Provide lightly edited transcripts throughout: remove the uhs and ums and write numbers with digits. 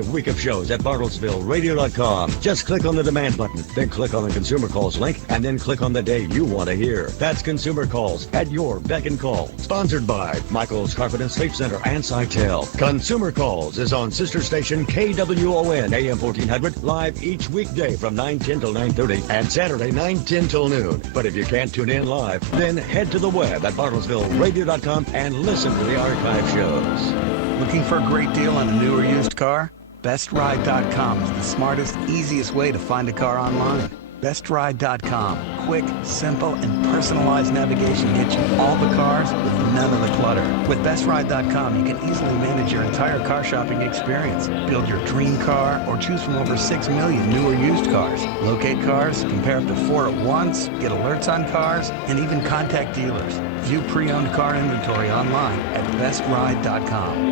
Week of shows at BartlesvilleRadio.com. Just click on the demand button, then click on the Consumer Calls link, and then click on the day you want to hear. That's Consumer Calls at your beck and call. Sponsored by Michael's Carpet and Sleep Center and Sitel. Consumer Calls is on sister station KWON AM 1400, live each weekday from 9:10 till 9:30 and Saturday 9:10 till noon. But if you can't tune in live, then head to the web at BartlesvilleRadio.com and listen to the archive shows. Looking for a great deal on a new or used car? BestRide.com is the smartest, easiest way to find a car online. BestRide.com. Quick, simple, and personalized navigation gets you all the cars with none of the clutter. With BestRide.com, you can easily manage your entire car shopping experience. Build your dream car or choose from over 6 million new or used cars. Locate cars, compare up to 4 at once, get alerts on cars, and even contact dealers. View pre-owned car inventory online at BestRide.com.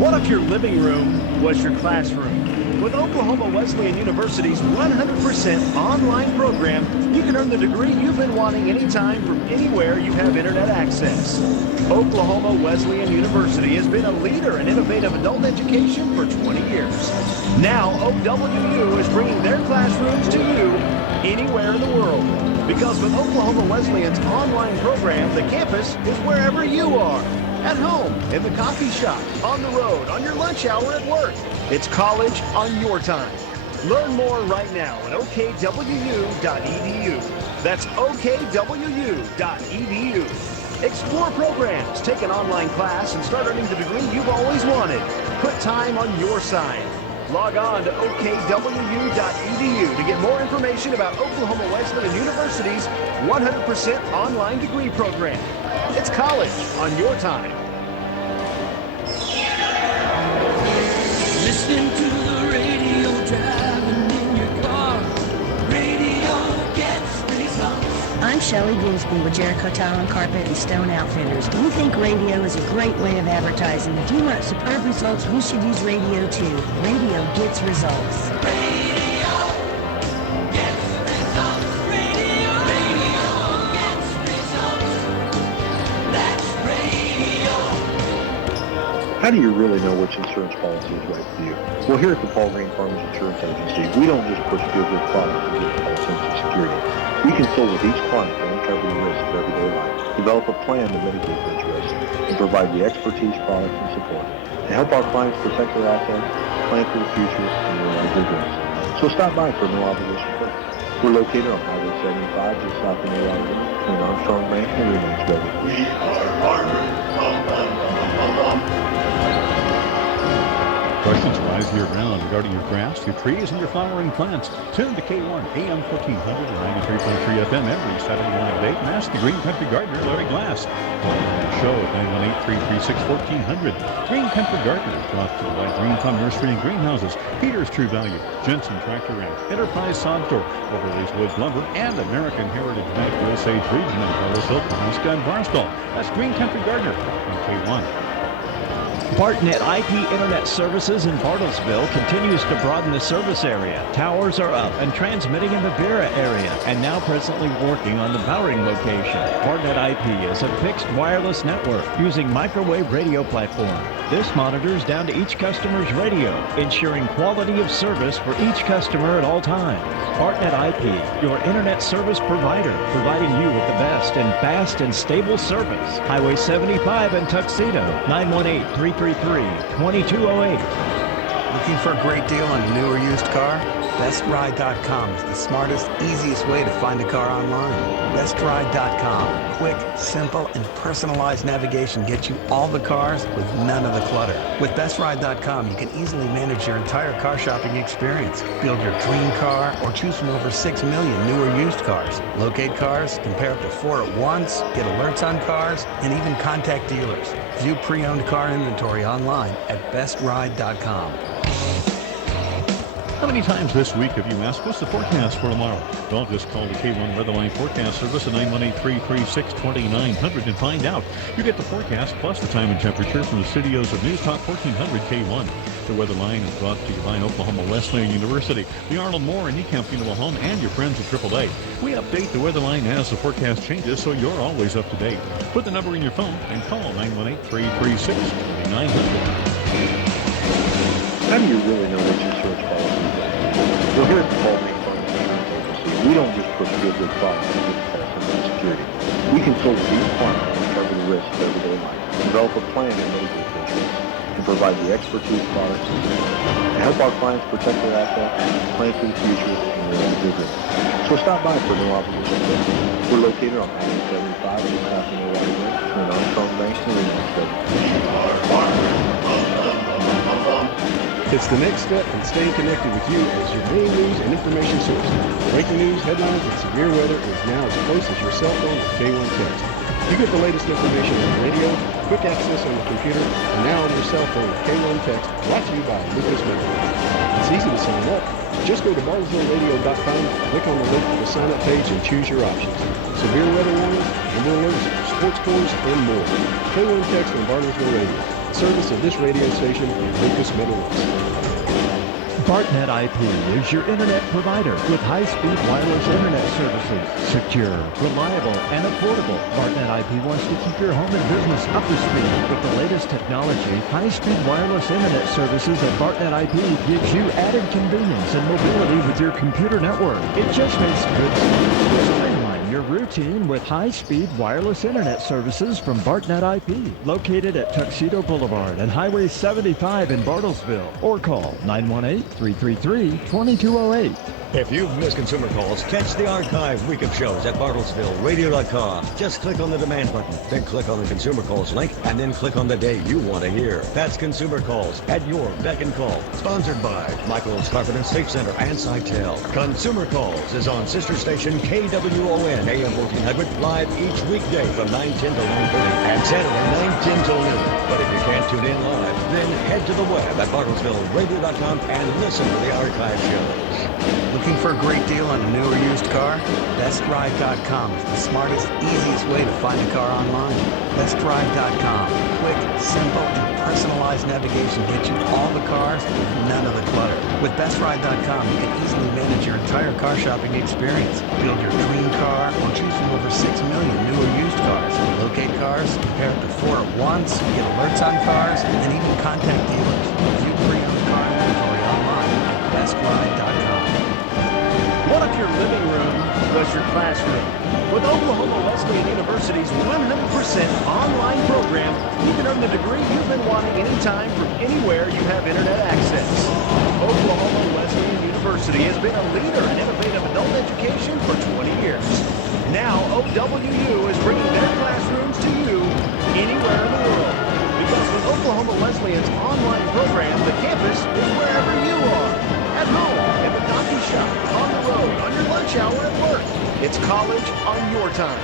What if your living room was your classroom? With Oklahoma Wesleyan University's 100% online program, you can earn the degree you've been wanting anytime from anywhere you have internet access. Oklahoma Wesleyan University has been a leader in innovative adult education for 20 years. Now, OWU is bringing their classrooms to you anywhere in the world. Because with Oklahoma Wesleyan's online program, the campus is wherever you are. At home, in the coffee shop, on the road, on your lunch hour at work. It's college on your time. Learn more right now at okwu.edu. That's okwu.edu. Explore programs, take an online class, and start earning the degree you've always wanted. Put time on your side. Log on to okwu.edu to get more information about Oklahoma Wesleyan University's 100% online degree program. It's college on your time. Listening to the radio, driving in your car. Radio gets results. I'm Shelley Goolsby with Jericho Tile and Carpet and Stone Outfitters. We think radio is a great way of advertising. If you want superb results, we should use radio too. Radio gets results. How do you really know which insurance policy is right for you? Well, here at the Paul Green Farmers Insurance Agency, we don't just push feel-good products to give a false sense of security. We consult with each client to uncover the risks of everyday life, develop a plan to mitigate those risks, and provide the expertise, products, and support to help our clients protect their assets, plan for the future, and realize their dreams. So stop by for no obligation quote. We're located on Highway 75 just south of New York, between Armstrong Ranch and Remains Building. We are partners. Questions arise year-round regarding your grass, your trees, and your flowering plants. Tune to K1 AM 1400 and 93.3 FM every Saturday morning at 8 and ask the Green Country Gardener, Larry Glass. Call the show at 918-336-1400. Green Country Gardener, brought to you by Green Thumb Nursery and Greenhouses, Peter's True Value, Jensen Tractor Ranch, Enterprise Sod Store, Overly's Woods Lumber, and American Heritage Bank Osage Region in Carlsville, Alaska, and Barstow. That's Green Country Gardener on K1. Bartnet IP Internet Services in Bartlesville continues to broaden the service area. Towers are up and transmitting in the Vera area and now presently working on the Bowring location. Bartnet IP is a fixed wireless network using microwave radio platform. This monitors down to each customer's radio, ensuring quality of service for each customer at all times. Bartnet IP, your internet service provider, providing you with the best and fast and stable service. Highway 75 in Tuxedo, 918-333-2208. Looking for a great deal on a new or used car? BestRide.com is the smartest, easiest way to find a car online. BestRide.com. Quick, simple, and personalized navigation gets you all the cars with none of the clutter. With BestRide.com, you can easily manage your entire car shopping experience. Build your dream car or choose from over 6 million new or used cars. Locate cars, compare up to 4 at once, get alerts on cars, and even contact dealers. View pre-owned car inventory online at BestRide.com. How many times this week have you asked, what's the forecast for tomorrow? Well, just call the K1 Weatherline Forecast Service at 918-336-2900 and find out. You get the forecast plus the time and temperature from the studios of News Talk 1400 K1. The Weatherline is brought to you by Oklahoma Wesleyan University, the Arnold Moore and Ecamp Funeral Home, and your friends at AAA. We update the Weatherline as the forecast changes, so you're always up to date. Put the number in your phone and call 918-336-2900. How do you really know which insurance policy is right for you? Well, here at the Paul Green Farmers Insurance Agency, we don't just push good products to get false sense of security. We consult with each client and cover the risks of everyday life, develop a plan to mitigate those risks, and provide the expertise, products, and support to help our clients protect their assets, plan for the future, and realize their dreams. So stop by for no obligation testing. We're located on Highway 75 in South Ottawa, between Armstrong Bank and Reno State. It's the next step in staying connected with you as your main news and information source. Breaking news, headlines, and severe weather is now as close as your cell phone with K1 Text. You get the latest information on the radio, quick access on the computer, and now on your cell phone with K1 Text, brought to you by Lucas Medical. It's easy to sign up. Just go to bartlesvilleradio.com, click on the link to the sign-up page, and choose your options. Severe weather warnings, number alerts, sports scores, and more. K1 Text on Bartlesville Radio. Service of this radio station, Lucas Middle. BartNet IP is your internet provider with high-speed wireless internet services. Secure, reliable, and affordable. BartNet IP wants to keep your home and business up to speed with the latest technology. High-speed wireless internet services at BartNet IP gives you added convenience and mobility with your computer network. It just makes good sense. Streamline your routine with high-speed wireless internet services from BartNet IP, located at Tuxedo Boulevard and Highway 75 in Bartlesville, or call 918-333-2208. If you've missed consumer calls, catch the archive week of shows at bartlesvilleradio.com. Just click on the demand button, then click on the consumer calls link, and then click on the day you want to hear. That's consumer calls at your beck and call. Sponsored by Michael's Carpet and Safe Center and Sitel. Consumer Calls is on sister station KWON AM 1400, live each weekday from 9:10 to 9:30 and Saturday 9:10 till noon. But if you can't tune in live, then head to the web at bartlesvilleradio.com and listen to the archive shows. Looking for a great deal on a new or used car? BestRide.com is the smartest, easiest way to find a car online. BestRide.com. Quick, simple, and personalized navigation gets you all the cars with none of the clutter. With BestRide.com, you can easily manage your entire car shopping experience. Build your dream car or choose from over 6 million new or used cars. Locate cars, compare up to 4 at once, get alerts on cars, and even contact dealers. View pre-owned car inventory online at BestRide.com. What if your living room was your classroom? With Oklahoma Wesleyan University's 100% online program, you can earn the degree you've been wanting anytime from anywhere you have internet access. Oklahoma Wesleyan University has been a leader in innovative adult education for 20 years. Now, OWU is bringing their classrooms to you anywhere in the world. Because with Oklahoma Wesleyan's online program, the campus is wherever you are. At home, in the coffee shop, on the road, on your lunch hour at work. It's college on your time.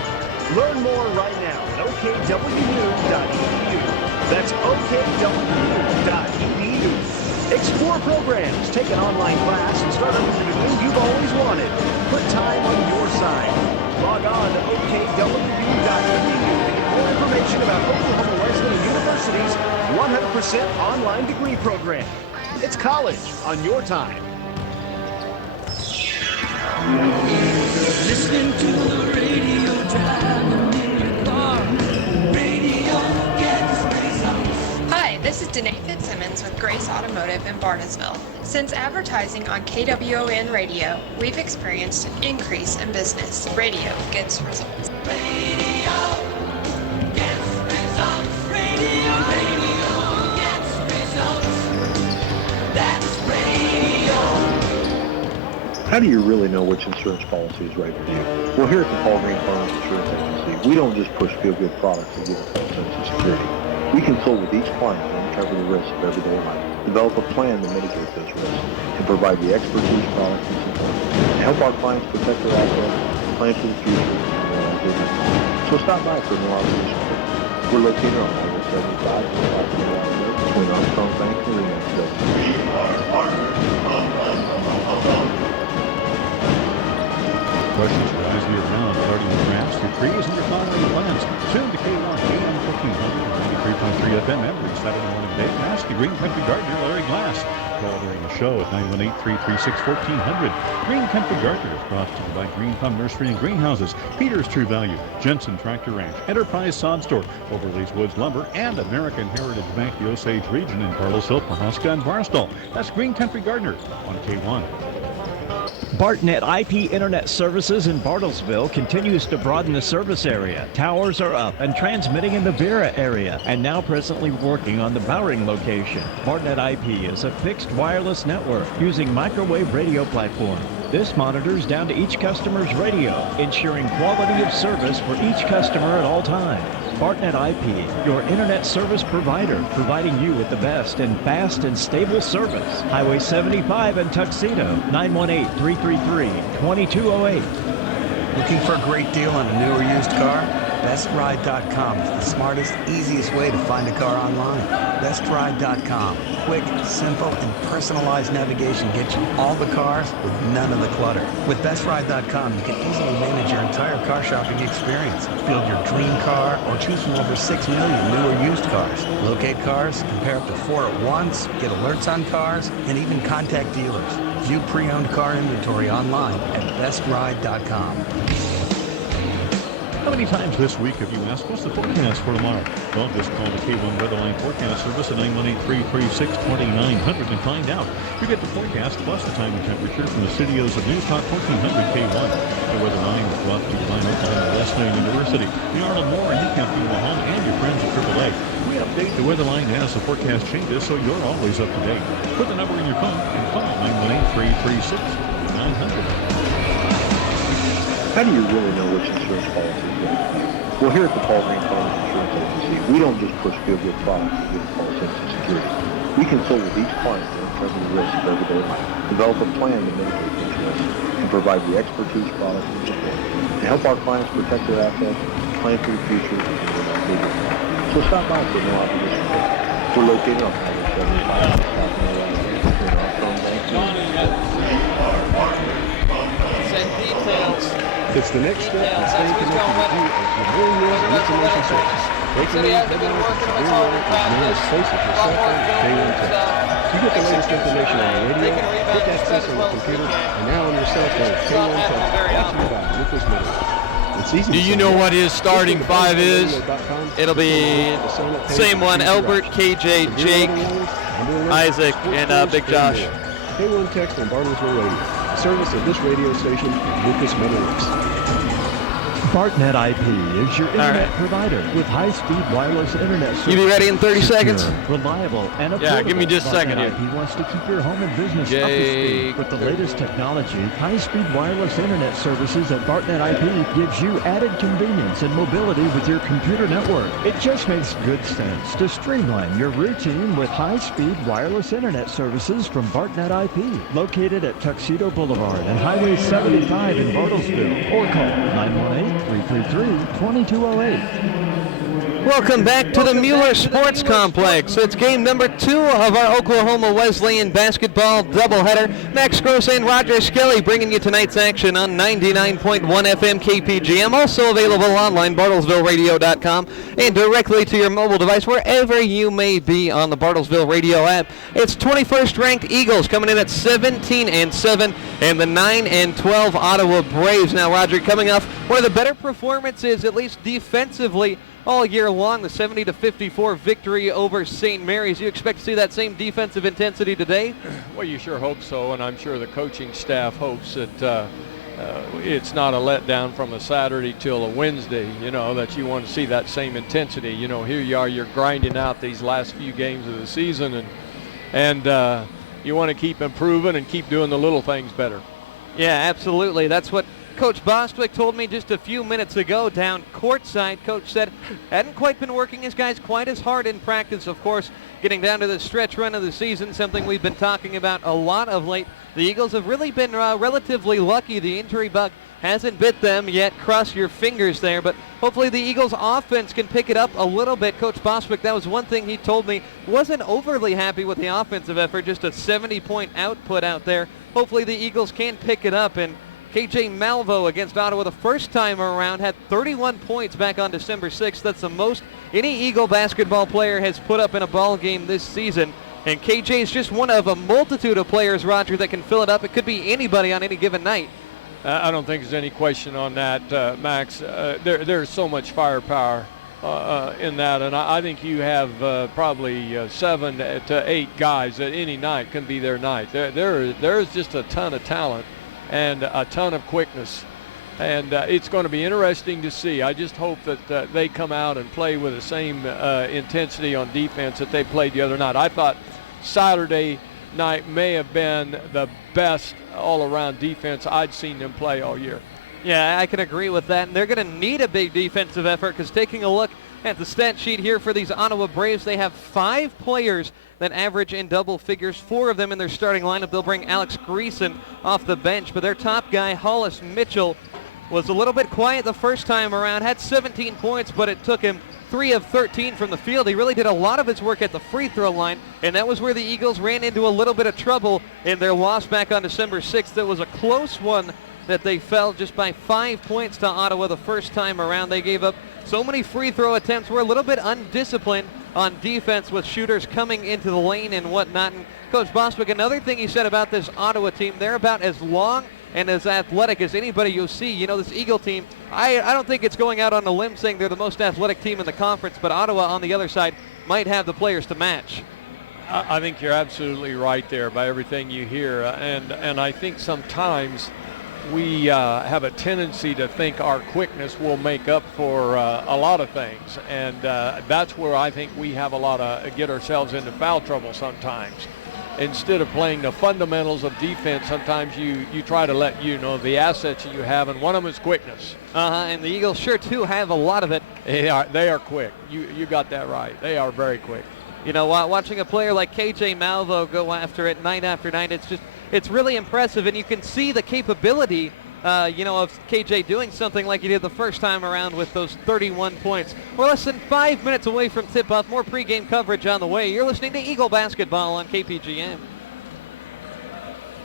Learn more right now at okwu.edu. That's okwu.edu. Explore programs, take an online class, and start earning the degree you've always wanted. Put time on your side. Log on to okwu.edu to get more information about Oklahoma Wesleyan University's 100% online degree program. It's college on your time. Listening to the radio, driving in your car. Radio gets results. Hi, this is Danae Fitzsimmons with Grace Automotive in Bartlesville. Since advertising on KWON Radio, we've experienced an increase in business. Radio gets results. Radio gets results. Radio gets results. That's radio. How do you really know which insurance policy is right for you? Well, here at the Paul Green Farmers Insurance Agency, we don't just push feel-good products to give a false sense of security. We consult with each client and uncover the risks of everyday life, develop a plan to mitigate those risks, and provide the expertise, products, and support to help our clients protect their assets, plan for the future, and realize their dreams. So stop by for no obligation. We're located on Highway 75 in South Ottawa, between Armstrong Bank and Reno State. Questions arise year-round regarding your grass, your trees, and your flowering plants. Tune to K1 AM 1400 and 93.3 FM every Saturday morning at 8. Ask the Green Country Gardener, Larry Glass. Call during the show at 918-336-1400. Green Country Gardener is brought to you by Green Thumb Nursery and Greenhouses, Peter's True Value, Jensen Tractor Ranch, Enterprise Sod Store, Overley's Woods Lumber, and American Heritage Bank, the Osage Region in Carlsville, Pawhuska, and Barstow. That's Green Country Gardener on K1. BartNet IP Internet Services in Bartlesville continues to broaden the service area. Towers are up and transmitting in the Vera area, and now presently working on the Bowring location. BartNet IP is a fixed wireless network using microwave radio platform. This monitors down to each customer's radio, ensuring quality of service for each customer at all times. BartNet IP, your internet service provider, providing you with the best and fast and stable service. Highway 75 in Tuxedo, 918-333-2208. Looking for a great deal on a new or used car? BestRide.com is the smartest, easiest way to find a car online. BestRide.com. Quick, simple, and personalized navigation gets you all the cars with none of the clutter. With BestRide.com, you can easily manage your entire car shopping experience. Build your dream car or choose from over 6 million new or used cars. Locate cars, compare up to 4 at once, get alerts on cars, and even contact dealers. View pre-owned car inventory online at BestRide.com. How many times this week have you asked, what's the forecast for tomorrow? Well, just call the K1 Weatherline Forecast Service at 918-336-2900 and find out. You get the forecast plus the time and temperature from the studios of News Talk 1400 K1. The Weatherline is brought to you by Wesleyan University, the Arnold Moore and Decamp Funeral Home, and your friends at AAA. We update the Weatherline as the forecast changes, so you're always up to date. Put the number in your phone and call 918-336-2900. How do you really know which insurance policy is right for you? Well, here at the Paul Green Farms Insurance Agency, we don't just push feel-good products to get a false sense of security. We consult with each client to uncover the risks of everyday life, develop a plan to mitigate these risks, and provide the expertise, products, and support to help our clients protect their assets, plan for the future, and prevent legal fraud. So stop by for no obligation quote. We're located on Highway 75 in South Carolina, between Armstrong Bank and Send details. It's the next step in staying connected with you as your main news and information source. Breaking news, headlines, and severe weather is now as close as your cell phone with K1 Text. You get the latest information on the radio, quick access on your computer, and now on your cell phone with K1 Text, brought to you by Lucas Middle. It's easy. Do you know what his starting five is? It'll be same one: Albert, KJ, Jake, Isaac, and Big Josh. K1 Text on Bartlesville Radio. Service of this radio station, Lucas Middle. BartNet IP is your internet provider with high-speed wireless internet service. You be ready in 30 seconds? Reliable and affordable. Yeah, give me just a second here. BartNet IP wants to keep your home and business up to speed with the latest technology. High-speed wireless internet services at BartNet IP gives you added convenience and mobility with your computer network. It just makes good sense to streamline your routine with high-speed wireless internet services from BartNet IP, located at Tuxedo Boulevard and Highway 75 in Bartlesville, or call 918-333-2208. Welcome back to the Mueller Sports Complex. It's game number 2 of our Oklahoma Wesleyan basketball doubleheader. Max Gross and Roger Skelly bringing you tonight's action on 99.1 FM KPGM. Also available online, bartlesvilleradio.com, and directly to your mobile device wherever you may be on the Bartlesville Radio app. It's 21st ranked Eagles coming in at 17-7, and the 9-12 Ottawa Braves. Now, Roger, coming off one of the better performances, at least defensively, all year long, the 70-54 victory over St. Mary's. You expect to see that same defensive intensity today? Well, you sure hope so, and I'm sure the coaching staff hopes that it's not a letdown from a Saturday till a Wednesday, you know, that you want to see that same intensity. You know, here you are, you're grinding out these last few games of the season, and you want to keep improving and keep doing the little things better. Yeah, absolutely. That's what Coach Bostwick told me just a few minutes ago down courtside. Coach said hadn't quite been working his guys quite as hard in practice. Of course, getting down to the stretch run of the season, something we've been talking about a lot of late. The Eagles have really been relatively lucky. The injury bug hasn't bit them yet. Cross your fingers there, but hopefully the Eagles offense can pick it up a little bit. Coach Bostwick, that was one thing he told me, wasn't overly happy with the offensive effort, just a 70-point output out there. Hopefully the Eagles can pick it up, and KJ Malvo against Ottawa the first time around had 31 points back on December 6th. That's the most any Eagle basketball player has put up in a ball game this season. And KJ is just one of a multitude of players, Roger, that can fill it up. It could be anybody on any given night. I don't think there's any question on that, Max. There's so much firepower in that, and I think you have probably 7 to 8 guys that any night can be their night. There's just a ton of talent and a ton of quickness, and it's going to be interesting to see. I just hope that they come out and play with the same intensity on defense that they played the other night. I thought Saturday night may have been the best all-around defense I'd seen them play all year. Yeah, I can agree with that, and they're going to need a big defensive effort because taking a look at the stat sheet here for these Ottawa Braves, they have 5 players that average in double figures, 4 of them in their starting lineup. They'll bring Alex Greason off the bench, but their top guy, Hollis Mitchell, was a little bit quiet the first time around, had 17 points, but it took him 3 of 13 from the field. He really did a lot of his work at the free throw line, and that was where the Eagles ran into a little bit of trouble in their loss back on December 6th. It was a close one that they fell just by 5 points to Ottawa the first time around. They gave up so many free throw attempts, were a little bit undisciplined on defense with shooters coming into the lane and whatnot. And Coach Boswick, another thing he said about this Ottawa team, they're about as long and as athletic as anybody you'll see. You know, this Eagle team, I don't think it's going out on a limb saying they're the most athletic team in the conference, but Ottawa on the other side might have the players to match. I think you're absolutely right there by everything you hear, and I think sometimes we have a tendency to think our quickness will make up for a lot of things, and that's where I think we have a lot of get ourselves into foul trouble sometimes. Instead of playing the fundamentals of defense, sometimes you try to let the assets that you have, and one of them is quickness. And the Eagles sure do have a lot of it. They are quick. You got that right. They are very quick. You know, watching a player like KJ Malvo go after it night after night, it's really impressive, and you can see the capability of KJ doing something like he did the first time around with those 31 points. We're less than 5 minutes away from tip-off. More pregame coverage on the way. You're listening to Eagle Basketball on KPGM.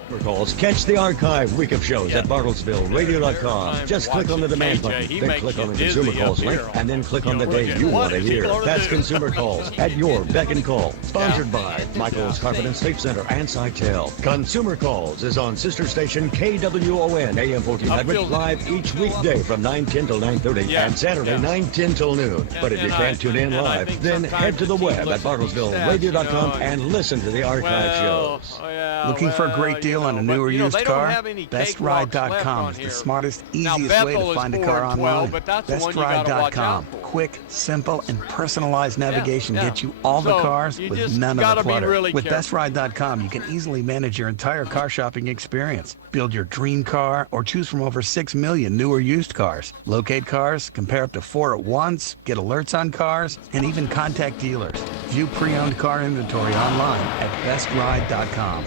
For calls, catch the archive week of shows at BartlesvilleRadio.com. Just click on the demand button, then click on the Consumer Calls link, and then click on the day you want to hear. That's Consumer Calls at your beck and call. Sponsored by Michael's Carpet and Sleep Center and Sitel. Consumer Calls is on sister station KWON AM 1400 live each weekday from 9:10 till 9:30 and Saturday 9:10 till noon. But if you can't tune in live, then head to the web at BartlesvilleRadio.com and listen to the archive shows. Looking for a great deal on a new or used car? BestRide.com is the smartest, easiest way to find a car online. BestRide.com. Quick, simple, and personalized navigation gets you all the cars with none of the clutter. With BestRide.com, you can easily manage your entire car shopping experience. Build your dream car or choose from over 6 million new or used cars. Locate cars, compare up to 4 at once, get alerts on cars, and even contact dealers. View pre-owned car inventory online at BestRide.com.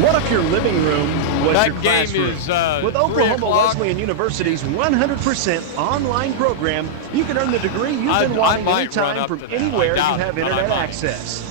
What if your living room was that your classroom? Is, With Oklahoma Wesleyan University's 100% online program, you can earn the degree you've been wanting anytime from anywhere you have internet access.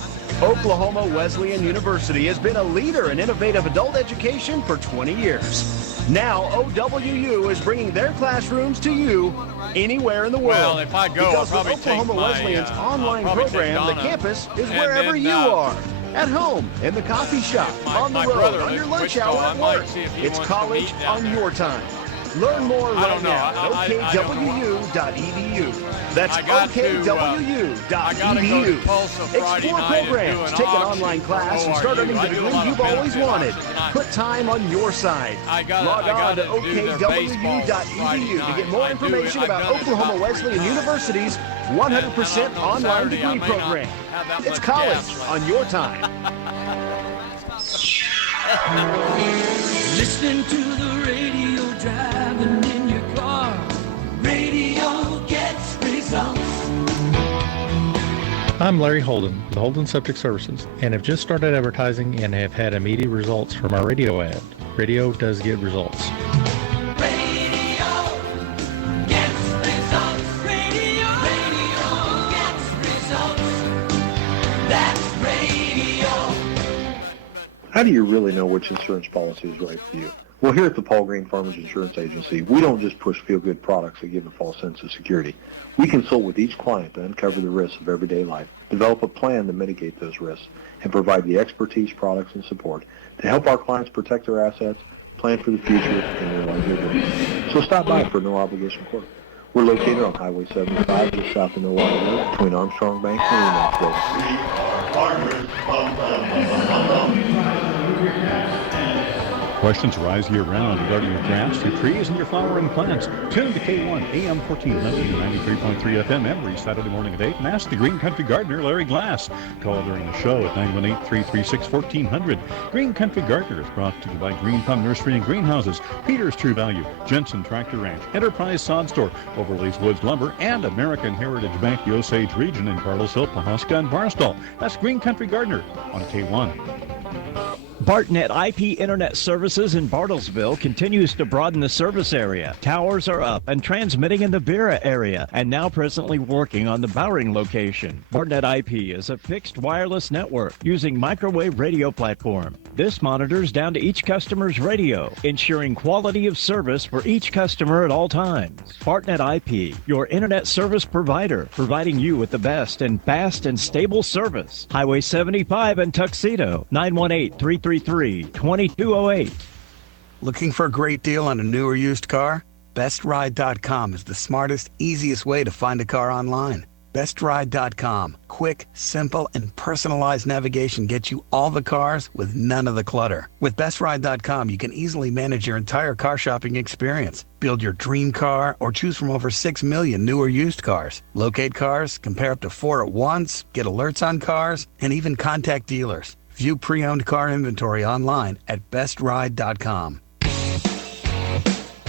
Oklahoma Wesleyan University has been a leader in innovative adult education for 20 years. Now, OWU is bringing their classrooms to you anywhere in the world. Well, if I go, because I'll with probably Oklahoma Wesleyan's online program, the campus is wherever then, you are. At home, in the coffee shop, on the road, on your lunch hour at work. It's college on your time. Learn more right now at okwu.edu. That's okwu.edu. Explore programs, take an online class, and start earning the degree you've always wanted. Put time on your side. Log on to okwu.edu to get more information about Oklahoma Wesleyan University's 100% online degree program. It's college on your time. Listening to the radio, driving in your car. Radio gets results. I'm Larry Holden with Holden Septic Services and have just started advertising and have had immediate results from our radio ad. Radio does get results. How do you really know which insurance policy is right for you? Well, here at the Paul Green Farmers Insurance Agency, we don't just push feel-good products that give a false sense of security. We consult with each client to uncover the risks of everyday life, develop a plan to mitigate those risks, and provide the expertise, products, and support to help our clients protect their assets, plan for the future, and realize their dreams. So stop by for a no-obligation quote. We're located on Highway 75, just south of Ottawa Road, between Armstrong Bank and Remax Building. Questions arise year-round regarding your grass, your trees, and your flowering plants. Tune to K1 AM 1400 and 93.3 FM every Saturday morning at 8 and ask the Green Country Gardener, Larry Glass. Call during the show at 918-336-1400. Green Country Gardener is brought to you by Green Thumb Nursery and Greenhouses, Peter's True Value, Jensen Tractor Ranch, Enterprise Sod Store, Overley's Woods Lumber, and American Heritage Bank, the Osage Region in Carlsville, Pawhuska, and Barstow. That's Green Country Gardener on K1. BartNet IP Internet Services in Bartlesville continues to broaden the service area. Towers are up and transmitting in the Vera area and now presently working on the Bowring location. BartNet IP is a fixed wireless network using microwave radio platform. This monitors down to each customer's radio, ensuring quality of service for each customer at all times. BartNet IP, your internet service provider, providing you with the best and fast and stable service. Highway 75 in Tuxedo, 918-333-2208. Looking for a great deal on a new or used car? BestRide.com is the smartest, easiest way to find a car online. BestRide.com. Quick, simple, and personalized navigation gets you all the cars with none of the clutter. With BestRide.com, you can easily manage your entire car shopping experience. Build your dream car or choose from over 6 million new or used cars. Locate cars, compare up to 4 at once, get alerts on cars, and even contact dealers. View pre-owned car inventory online at BestRide.com.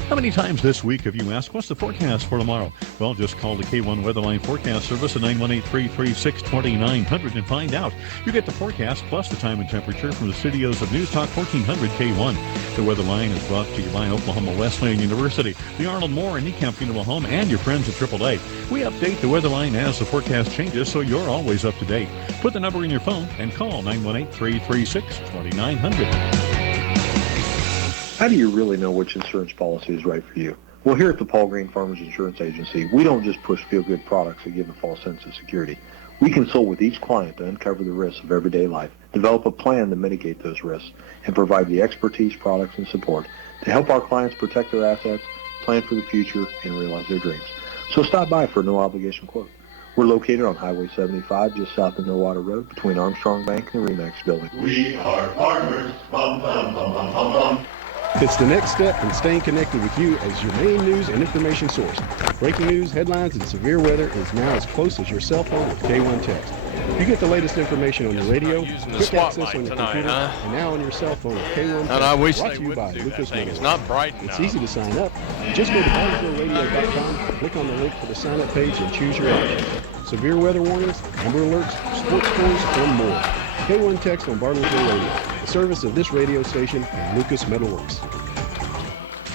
How many times this week have you asked, what's the forecast for tomorrow? Well, just call the K1 Weatherline Forecast Service at 918-336-2900 and find out. You get the forecast plus the time and temperature from the studios of News Talk 1400 K1. The Weatherline is brought to you by Oklahoma Wesleyan University, the Arnold Moore and Ecamp Funeral Home, and your friends at AAA. We update the Weatherline as the forecast changes, so you're always up to date. Put the number in your phone and call 918-336-2900. How do you really know which insurance policy is right for you? Well, here at the Paul Green Farmers Insurance Agency, we don't just push feel-good products that give a false sense of security. We consult with each client to uncover the risks of everyday life, develop a plan to mitigate those risks, and provide the expertise, products, and support to help our clients protect their assets, plan for the future, and realize their dreams. So stop by for a no-obligation quote. We're located on Highway 75, just south of Ottawa Road, between Armstrong Bank and the Remax Building. We are farmers. Bum, bum, bum, bum, bum, bum. It's the next step in staying connected with you as your main news and information source. Breaking news, headlines, and severe weather is now as close as your cell phone with K1 Text. You get the latest information on your radio, quick access on your computer, and now on your cell phone with K1 Text. And I wish brought they to you by wouldn't do Lucas that thing. Metal It's not bright enough. It's easy to sign up. Just go to BartlesvilleRadio.com, click on the link for the sign-up page, and choose your option. Severe weather warnings, number alerts, sports scores, and more. K1 Text on Bartlesville Radio, the service of this radio station and Lucas Metalworks.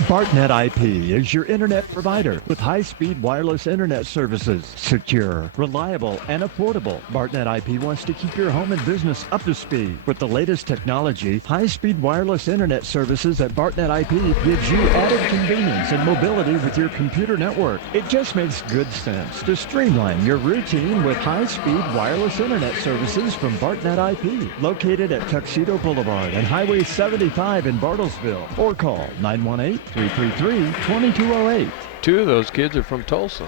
BartNet IP is your internet provider with high-speed wireless internet services. Secure, reliable, and affordable. BartNet IP wants to keep your home and business up to speed. With the latest technology, high-speed wireless internet services at BartNet IP gives you added convenience and mobility with your computer network. It just makes good sense to streamline your routine with high-speed wireless internet services from BartNet IP, located at Tuxedo Boulevard and Highway 75 in Bartlesville, or call 918-333-2208. Two of those kids are from Tulsa.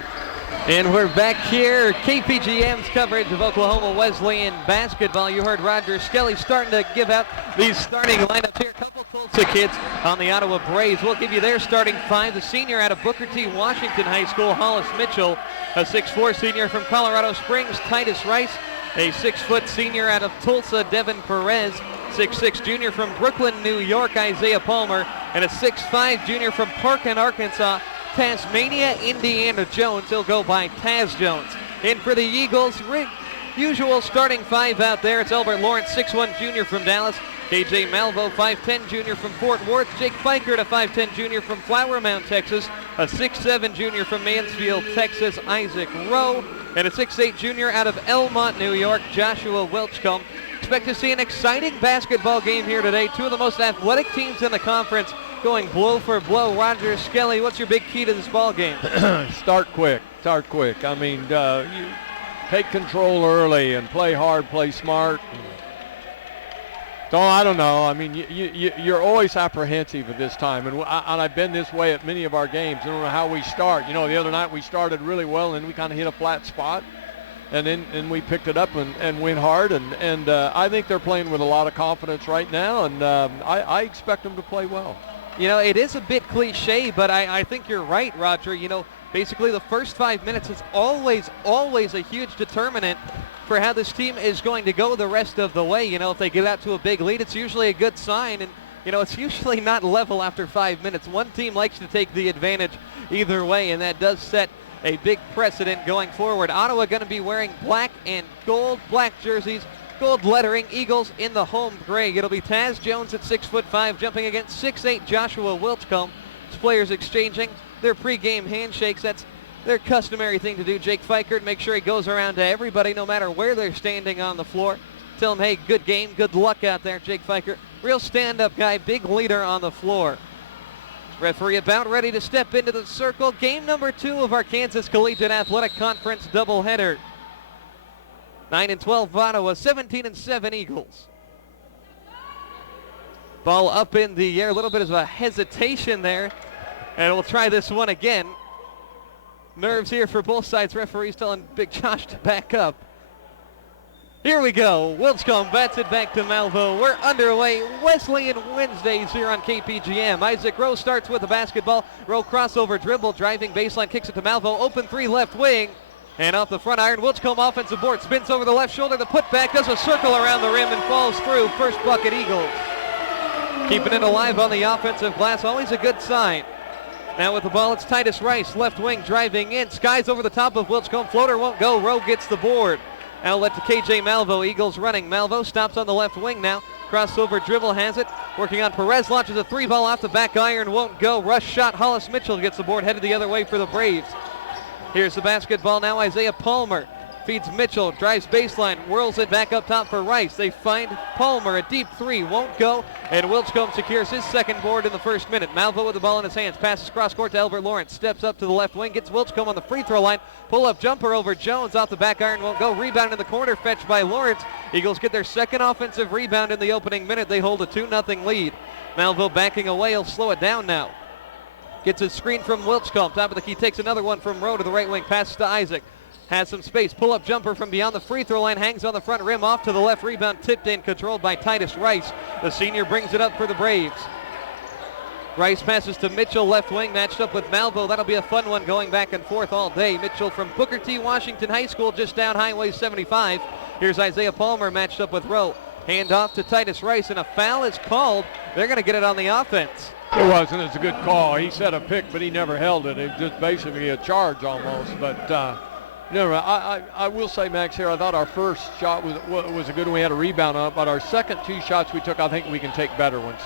And we're back here, KPGM's coverage of Oklahoma Wesleyan basketball. You heard Roger Skelly starting to give out these starting lineups here. A couple Tulsa kids on the Ottawa Braves. We'll give you their starting five. The senior out of Booker T. Washington High School, Hollis Mitchell. A 6'4" senior from Colorado Springs, Titus Rice. A 6-foot senior out of Tulsa, Devin Perez. 6'6" junior from Brooklyn, New York, Isaiah Palmer. And a 6'5" junior from Parkin, Arkansas, Tasmania, Indiana Jones. He'll go by Taz Jones. In for the Eagles, usual starting five out there. It's Albert Lawrence, 6'1" junior from Dallas. KJ Malvo, 5'10" junior from Fort Worth. Jake Fikert, a 5'10" junior from Flower Mound, Texas. A 6'7" junior from Mansfield, Texas, Isaac Rowe. And a 6'8" junior out of Elmont, New York, Joshua Welchcomb. Expect to see an exciting basketball game here today. Two of the most athletic teams in the conference going blow for blow. Roger Skelly, what's your big key to this ball game? Start quick. I mean, you take control early and play hard, play smart. So I don't know. I mean, you're always apprehensive at this time, and I've been this way at many of our games. I don't know how we start. You know, the other night we started really well, and then we kind of hit a flat spot, and then we picked it up and went hard. And I think they're playing with a lot of confidence right now, and I expect them to play well. You know, it is a bit cliche, but I think you're right, Roger. You know, basically the first 5 minutes is always a huge determinant for how this team is going to go the rest of the way. You know, if they get out to a big lead, it's usually a good sign, and you know, it's usually not level after 5 minutes. One team likes to take the advantage either way, and that does set a big precedent going forward. Ottawa going to be wearing black and gold, black jerseys, gold lettering, Eagles in the home gray. It'll be Taz Jones at 6'5", jumping against 6'8" Joshua Wilchcomb. Players exchanging their pregame handshakes. That's their customary thing to do. Jake Fikert, make sure he goes around to everybody no matter where they're standing on the floor. Tell them, hey, good game, good luck out there. Jake Fikert, real stand-up guy, big leader on the floor. Referee about ready to step into the circle. Game number 2 of our Kansas Collegiate Athletic Conference doubleheader. 9-12 Ottawa, 17-7 Eagles. Ball up in the air, a little bit of a hesitation there. And we'll try this one again. Nerves here for both sides. Referees telling Big Josh to back up. Here we go. Wilchcomb bats it back to Malvo. We're underway. Wesleyan Wednesdays here on KPGM. Isaac Rowe starts with the basketball. Rowe crossover dribble, driving baseline, kicks it to Malvo. Open 3 left wing. And off the front iron, Wilchcomb offensive board. Spins over the left shoulder. The putback does a circle around the rim and falls through. First bucket Eagles. Keeping it alive on the offensive glass. Always a good sign. Now with the ball, it's Titus Rice, left wing, driving in. Skies over the top of Wilchcomb. Floater won't go. Rowe gets the board. Outlet to KJ Malvo. Eagles running. Malvo stops on the left wing now. Crossover dribble has it. Working on Perez. Launches a 3-ball off the back iron. Won't go. Rush shot. Hollis Mitchell gets the board. Headed the other way for the Braves. Here's the basketball now. Isaiah Palmer feeds Mitchell. Drives baseline. Whirls it back up top for Rice. They find Palmer. A deep 3. Won't go. And Wilchcomb secures his second board in the first minute. Malvo with the ball in his hands. Passes cross court to Albert Lawrence. Steps up to the left wing. Gets Wilchcomb on the free throw line. Pull-up jumper over Jones. Off the back iron. Won't go. Rebound in the corner. Fetched by Lawrence. Eagles get their second offensive rebound in the opening minute. They hold a 2-0 lead. Malvo backing away. He'll slow it down now. Gets a screen from Wilchcomb. Top of the key. Takes another one from Rowe to the right wing. Passes to Isaac. Has some space. Pull-up jumper from beyond the free throw line. Hangs on the front rim. Off to the left. Rebound tipped in. Controlled by Titus Rice. The senior brings it up for the Braves. Rice passes to Mitchell. Left wing matched up with Malvo. That'll be a fun one going back and forth all day. Mitchell from Booker T. Washington High School just down Highway 75. Here's Isaiah Palmer matched up with Rowe. Hand off to Titus Rice, and a foul is called. They're going to get it on the offense. It wasn't. It's a good call. He set a pick, but he never held it. It was just basically a charge almost. But I will say, Max, here, I thought our first shot was a good one. We had a rebound on it, but our second 2 shots we took, I think we can take better ones.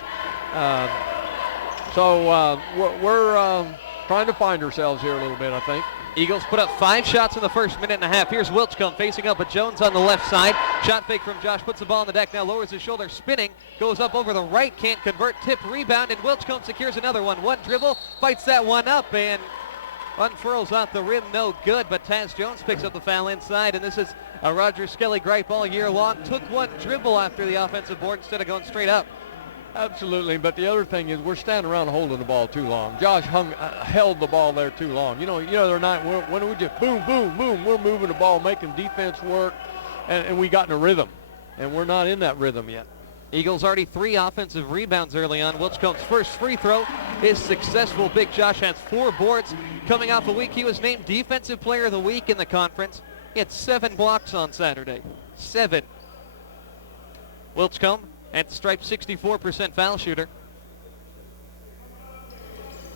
So we're trying to find ourselves here a little bit, I think. Eagles put up 5 shots in the first minute and a half. Here's Wilchcomb facing up with Jones on the left side. Shot fake from Josh, puts the ball on the deck, now lowers his shoulder, spinning, goes up over the right, can't convert, tip, rebound, and Wilchcomb secures another one. One dribble, fights that one up, and unfurls off the rim, no good, but Taz Jones picks up the foul inside, and this is a Roger Skelly gripe all year long. Took one dribble after the offensive board instead of going straight up. Absolutely, but the other thing is we're standing around holding the ball too long. Josh held the ball there too long. You know, the other night when we just boom, boom, boom, we're moving the ball, making defense work, and we got in a rhythm, and we're not in that rhythm yet. Eagles already 3 offensive rebounds early on. Wilchcomb's first free throw is successful. Big Josh has 4 boards coming off a week. He was named Defensive Player of the Week in the conference. He had 7 blocks on Saturday. 7. Wilchcomb at the stripe, 64% foul shooter.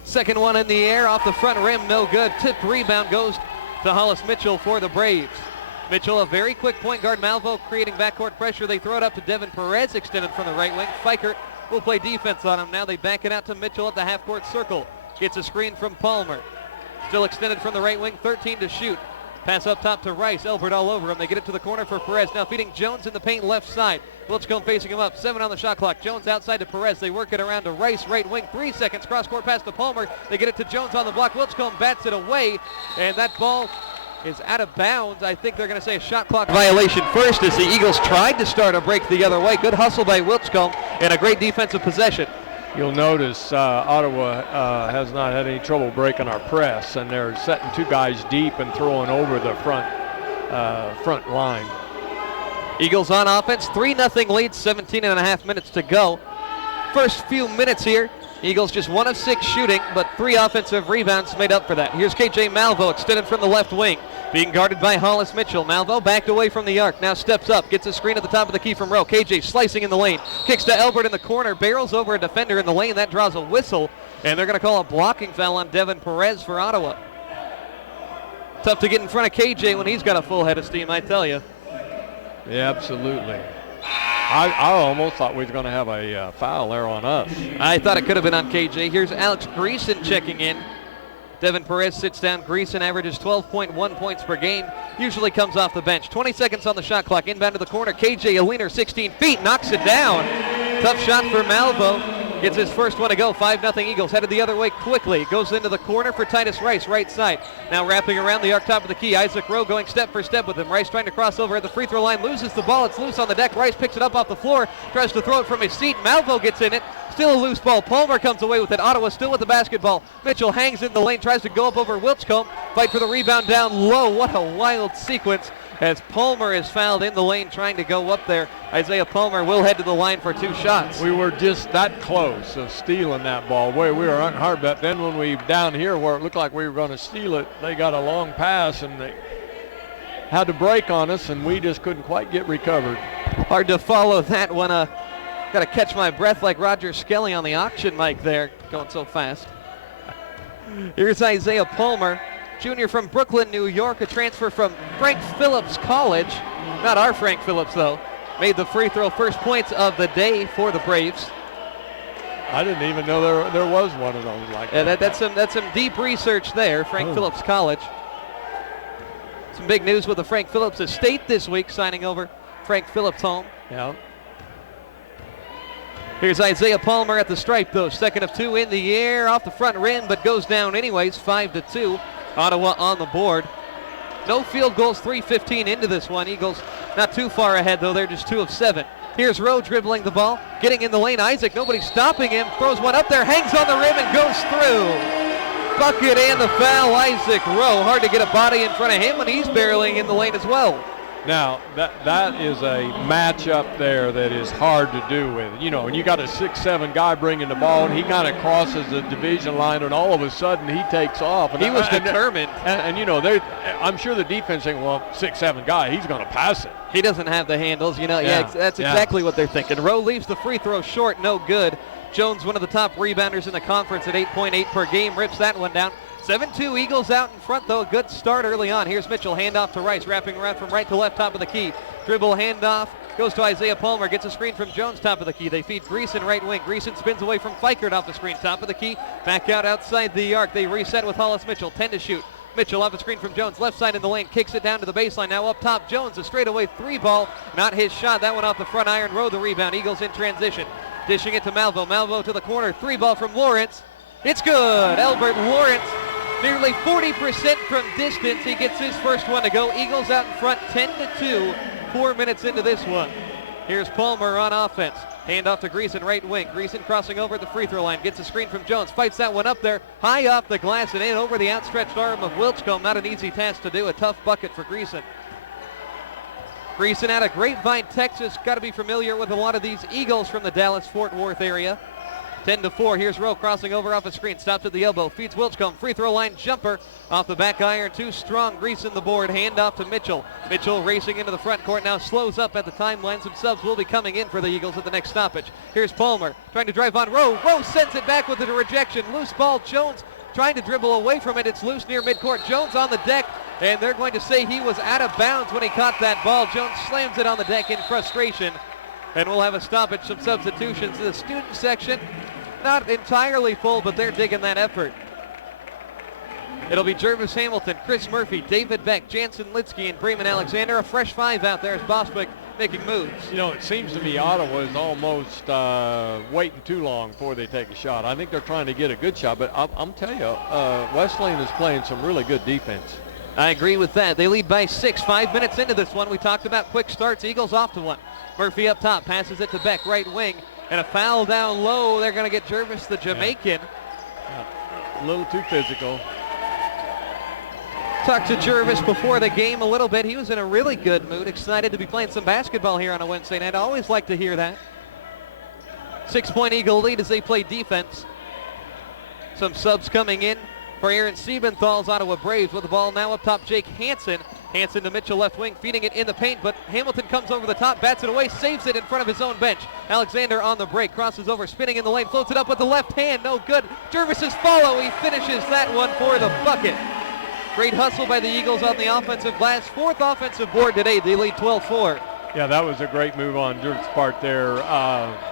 Second one in the air, off the front rim, no good. Tipped rebound goes to Hollis Mitchell for the Braves. Mitchell, a very quick point guard. Malvo creating backcourt pressure. They throw it up to Devin Perez, extended from the right wing. Fikert will play defense on him. Now they back it out to Mitchell at the half-court circle. Gets a screen from Palmer. Still extended from the right wing, 13 to shoot. Pass up top to Rice. Elbert all over him. They get it to the corner for Perez. Now feeding Jones in the paint left side. Wilchcomb facing him up. 7 on the shot clock. Jones outside to Perez. They work it around to Rice, right wing. 3 seconds. Cross-court pass to Palmer. They get it to Jones on the block. Wilchcomb bats it away. And that ball is out of bounds. I think they're going to say a shot clock violation first as the Eagles tried to start a break the other way. Good hustle by Wilchcomb and a great defensive possession. You'll notice Ottawa has not had any trouble breaking our press, and they're setting 2 guys deep and throwing over the front line. Eagles on offense, 3-0 lead, 17.5 minutes to go. First few minutes here, Eagles just 1 of 6 shooting, but 3 offensive rebounds made up for that. Here's KJ Malvo extended from the left wing, being guarded by Hollis Mitchell. Malvo backed away from the arc, now steps up, gets a screen at the top of the key from Rowe. KJ slicing in the lane, kicks to Elbert in the corner, barrels over a defender in the lane. That draws a whistle, and they're going to call a blocking foul on Devin Perez for Ottawa. Tough to get in front of KJ when he's got a full head of steam, I tell you. Yeah, absolutely. I almost thought we were going to have a foul there on us. I thought it could have been on KJ. Here's Alex Greason checking in. Devin Perez sits down. Greason averages 12.1 points per game. Usually comes off the bench. 20 seconds on the shot clock. Inbound to the corner. KJ, a leaner, 16 feet, knocks it down. Tough shot for Malvo. Gets his first one to go. 5-0 Eagles. Headed the other way quickly. Goes into the corner for Titus Rice, right side. Now wrapping around the arc top of the key. Isaac Rowe going step for step with him. Rice trying to cross over at the free throw line. Loses the ball. It's loose on the deck. Rice picks it up off the floor. Tries to throw it from his seat. Malvo gets in it. Still a loose ball. Palmer comes away with it. Ottawa still with the basketball. Mitchell hangs in the lane. Tries to go up over Wilchcomb. Fight for the rebound down low. What a wild sequence as Palmer is fouled in the lane trying to go up there. Isaiah Palmer will head to the line for 2 shots. We were just that close of stealing that ball. We were on hard, but then when we down here where it looked like we were going to steal it, they got a long pass and they had to break on us, and we just couldn't quite get recovered. Hard to follow that one. Got to catch my breath like Roger Skelly on the auction mic there, going so fast. Here's Isaiah Palmer, junior from Brooklyn, New York, a transfer from Frank Phillips College. Not our Frank Phillips, though. Made the free throw, first points of the day for the Braves. I didn't even know there was one of those like that. That's some deep research there, Frank Phillips College. Some big news with the Frank Phillips estate this week, signing over Frank Phillips home. Yeah. Here's Isaiah Palmer at the stripe, though. 2nd of 2 in the air, off the front rim, but goes down anyways, 5-2. Ottawa on the board. No field goals, 3:15 into this one. Eagles not too far ahead, though. They're just 2 of 7. Here's Rowe dribbling the ball, getting in the lane. Isaac, nobody stopping him. Throws one up there, hangs on the rim, and goes through. Bucket and the foul, Isaac Rowe. Hard to get a body in front of him when he's barreling in the lane as well. Now, that is a matchup there that is hard to do with. You know, and you got a 6'7" guy bringing the ball, and he kind of crosses the division line, and all of a sudden he takes off. And he was determined. And you know, I'm sure the defense saying, well, 6'7" guy, he's going to pass it. He doesn't have the handles, you know. Yeah, that's exactly what they're thinking. Rowe leaves the free throw short, no good. Jones, one of the top rebounders in the conference at 8.8 per game, rips that one down. 7-2 Eagles out in front, though. A good start early on. Here's Mitchell, handoff to Rice, wrapping around from right to left, top of the key. Dribble handoff, goes to Isaiah Palmer, gets a screen from Jones, top of the key. They feed Greason right wing. Greason spins away from Fikert off the screen, top of the key. Back out outside the arc. They reset with Hollis Mitchell, 10 to shoot. Mitchell off the screen from Jones, left side in the lane, kicks it down to the baseline. Now up top, Jones, a straightaway 3 ball. Not his shot. That one off the front iron. Rowe the rebound. Eagles in transition. Dishing it to Malvo. Malvo to the corner. 3 ball from Lawrence. It's good. Albert Lawrence, nearly 40% from distance. He gets his first one to go. Eagles out in front, 10-2. 4 minutes into this one. Here's Palmer on offense. Hand off to Greason, right wing. Greason crossing over at the free throw line. Gets a screen from Jones. Fights that one up there. High off the glass and in over the outstretched arm of Wilchcomb. Not an easy task to do. A tough bucket for Greason. Greason out of Grapevine, Texas. Got to be familiar with a lot of these Eagles from the Dallas-Fort Worth area. 10-4. Here's Rowe crossing over off a screen. Stops at the elbow. Feeds Wilchcomb. Free throw line jumper off the back iron. Too strong. Greason the board. Hand off to Mitchell. Mitchell racing into the front court. Now slows up at the timeline. Some subs will be coming in for the Eagles at the next stoppage. Here's Palmer trying to drive on Rowe. Rowe sends it back with a rejection. Loose ball. Jones trying to dribble away from it. It's loose near midcourt. Jones on the deck, and they're going to say he was out of bounds when he caught that ball. Jones slams it on the deck in frustration, and we'll have a stoppage. Some substitutions in the student section. Not entirely full, but they're digging that effort. It'll be Jervis Hamilton, Chris Murphy, David Beck, Jansen Litsky, and Bremen Alexander. A fresh 5 out there as Bostwick making moves. You know, it seems to me Ottawa is almost waiting too long before they take a shot. I think they're trying to get a good shot, but I'm telling you, Wesleyan is playing some really good defense. I agree with that. They lead by 6, 5 minutes into this one. We talked about quick starts. Eagles off to one. Murphy up top, passes it to Beck, right wing, and a foul down low. They're going to get Jervis, the Jamaican. A little too physical. Talked to Jervis before the game a little bit. He was in a really good mood, excited to be playing some basketball here on a Wednesday night. I always like to hear that. 6-point Eagle lead as they play defense. Some subs coming in for Aaron Siebenthal's Ottawa Braves with the ball now up top. Jake Hansen. Hansen to Mitchell left wing, feeding it in the paint, but Hamilton comes over the top, bats it away, saves it in front of his own bench. Alexander on the break, crosses over, spinning in the lane, floats it up with the left hand, no good. Jervis's follow, he finishes that one for the bucket. Great hustle by the Eagles on the offensive glass. 4th offensive board today. They lead 12-4. Yeah, that was a great move on Jervis' part there.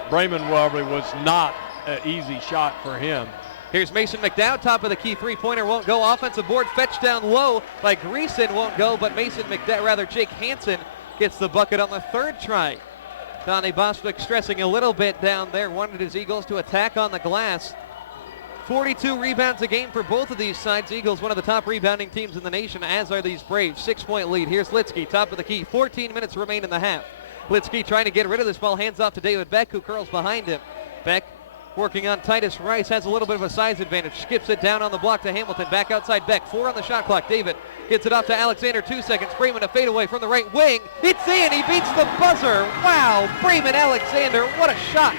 Bremen probably was not an easy shot for him. Here's Mason McDowell, top of the key, 3-pointer won't go. Offensive board fetched down low by Greason, won't go, but Jake Hansen gets the bucket on the 3rd try. Donnie Bostwick stressing a little bit down there, wanted his Eagles to attack on the glass. 42 rebounds a game for both of these sides. Eagles, one of the top rebounding teams in the nation, as are these Braves. 6-point lead. Here's Litsky, top of the key. 14 minutes remain in the half. Litsky trying to get rid of this ball. Hands off to David Beck, who curls behind him. Beck working on Titus Rice. Has a little bit of a size advantage. Skips it down on the block to Hamilton. Back outside Beck. 4 on the shot clock. David gets it off to Alexander. 2 seconds. Bremen a fadeaway from the right wing. It's in. He beats the buzzer. Wow. Bremen Alexander. What a shot.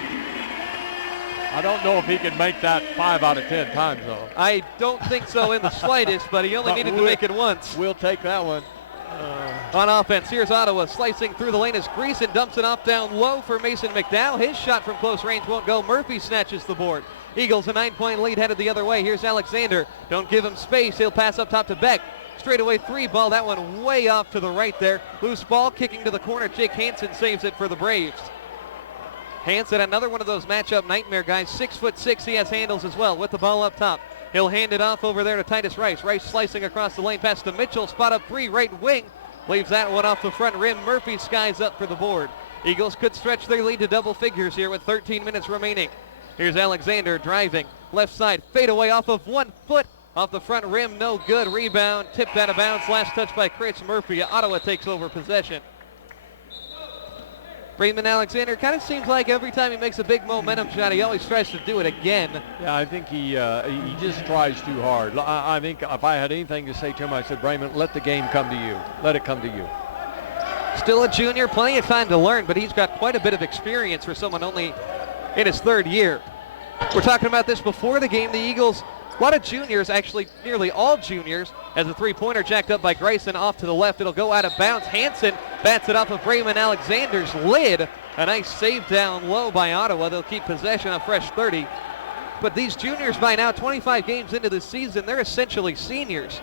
I don't know if he can make that 5 out of 10 times, though. I don't think so in the slightest, but he only needed to make it once. We'll take that one. On offense, here's Ottawa slicing through the lane as Greason dumps it off down low for Mason McDowell. His shot from close range won't go. Murphy snatches the board. Eagles a 9-point lead headed the other way. Here's Alexander. Don't give him space. He'll pass up top to Beck. Straightaway 3 ball. That one way off to the right there. Loose ball kicking to the corner. Jake Hansen saves it for the Braves. Hansen, another one of those matchup nightmare guys. 6'6", he has handles as well with the ball up top. He'll hand it off over there to Titus Rice. Rice slicing across the lane pass to Mitchell. Spot up 3, right wing. Leaves that one off the front rim. Murphy skies up for the board. Eagles could stretch their lead to double figures here with 13 minutes remaining. Here's Alexander driving. Left side, fade away off of 1 foot. Off the front rim, no good. Rebound, tipped out of bounds. Last touch by Chris Murphy. Ottawa takes over possession. Bremen Alexander kind of seems like every time he makes a big momentum shot, he always tries to do it again. Yeah, I think he just tries too hard. I think if I had anything to say to him, I said, Bremen, let the game come to you. Let it come to you. Still a junior, plenty of time to learn, but he's got quite a bit of experience for someone only in his 3rd year. We're talking about this before the game. The Eagles, a lot of juniors, actually nearly all juniors, as a 3-pointer jacked up by Grayson off to the left. It'll go out of bounds. Hansen bats it off of Bremen Alexander's lid. A nice save down low by Ottawa. They'll keep possession, a fresh 30. But these juniors by now, 25 games into the season, they're essentially seniors.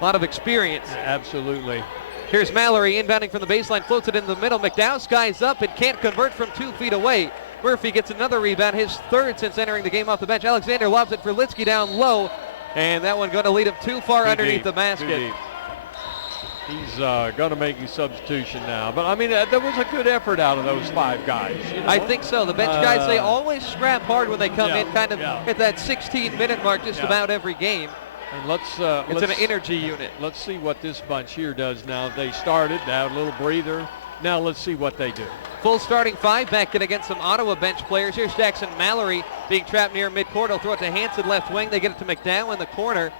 A lot of experience. Absolutely. Here's Mallory inbounding from the baseline, floats it in the middle. McDowell skies up and can't convert from 2 feet away. Murphy gets another rebound, his 3rd since entering the game off the bench. Alexander lobs it for Litsky down low, and that one going to lead him too far underneath the basket. He's going to make a substitution now. But, I mean, there was a good effort out of those 5 guys. You know? I think so. The bench guys, they always scrap hard when they come in, kind of at that 16-minute mark just about every game. And it's an energy unit. Let's see what this bunch here does now. They started, they had a little breather. Now let's see what they do. Full starting 5 back in against some Ottawa bench players. Here's Jackson Mallory being trapped near midcourt. He'll throw it to Hansen left wing. They get it to McDowell in the corner.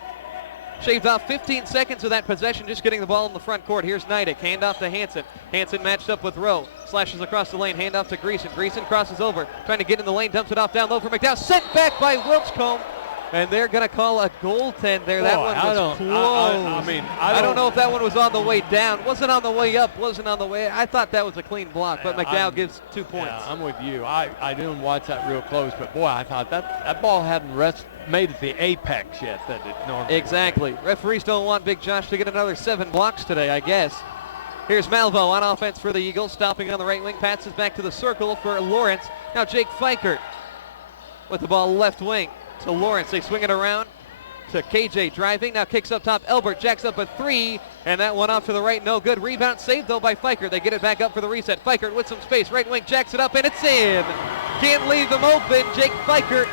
Shaved off 15 seconds of that possession, just getting the ball in the front court. Here's Neidick, hand off to Hansen. Hansen matched up with Rowe. Slashes across the lane, hand off to Greason. Greason crosses over, trying to get in the lane, dumps it off down low for McDowell. Sent back by Wilchcombe. And they're going to call a goaltend there. That one was close. I don't know if that one was on the way down. Wasn't on the way up. Wasn't on the way. I thought that was a clean block, but McDowell gives 2 points. Yeah, I'm with you. I didn't watch that real close, but boy, I thought that ball hadn't made it the apex yet that it normally. Exactly. Referees don't want Big Josh to get another 7 blocks today, I guess. Here's Malvo on offense for the Eagles, stopping on the right wing, passes back to the circle for Lawrence. Now Jake Fikert with the ball left wing to Lawrence. They swing it around. to KJ driving. Now kicks up top. Elbert jacks up a 3, and that one off to the right. No good. Rebound saved, though, by Fikert. They get it back up for the reset. Fikert with some space. Right wing jacks it up, and it's in. Can't leave them open. Jake Fikert,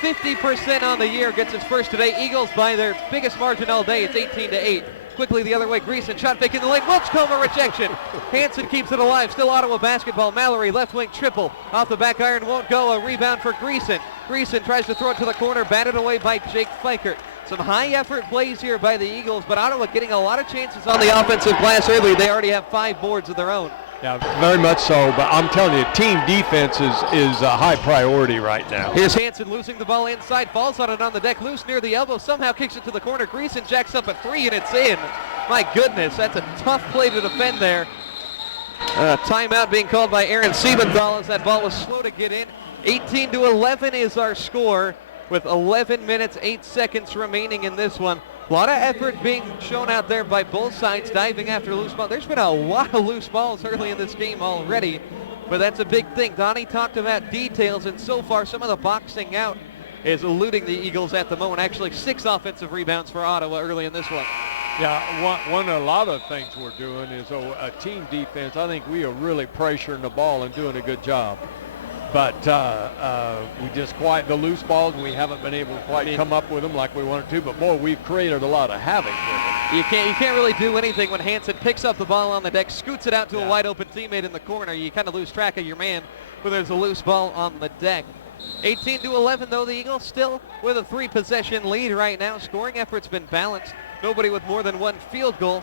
50% on the year, gets his first today. Eagles by their biggest margin all day. It's 18-8. Quickly the other way, Greason, shot fake in the lane. Wilchcombe, a rejection. Hansen keeps it alive. Still Ottawa basketball. Mallory, left wing triple. Off the back iron, won't go. A rebound for Greason. Greason tries to throw it to the corner, batted away by Jake Fikert. Some high effort plays here by the Eagles, but Ottawa getting a lot of chances on the offensive glass early. They already have 5 boards of their own. Yeah, very much so, but I'm telling you, team defense is a high priority right now. Here's Hansen losing the ball inside, falls on it on the deck, loose near the elbow, somehow kicks it to the corner. Greason jacks up a 3, and it's in. My goodness, that's a tough play to defend there. Timeout being called by Aaron Siebenthal as that ball was slow to get in. 18-11 is our score with 11 minutes, 8 seconds remaining in this one. A lot of effort being shown out there by both sides, diving after loose ball. There's been a lot of loose balls early in this game already, but that's a big thing. Donnie talked about details, and so far some of the boxing out is eluding the Eagles at the moment. Actually, 6 offensive rebounds for Ottawa early in this one. Yeah, a lot of things we're doing is a team defense. I think we are really pressuring the ball and doing a good job. But we just the loose balls, we haven't been able to quite come up with them like we wanted to. But boy, we've created a lot of havoc with them. You can't really do anything when Hansen picks up the ball on the deck, scoots it out to a wide open teammate in the corner. You kind of lose track of your man when there's a loose ball on the deck. 18-11 though, the Eagles still with a 3-possession lead right now. Scoring effort's been balanced. Nobody with more than 1 field goal.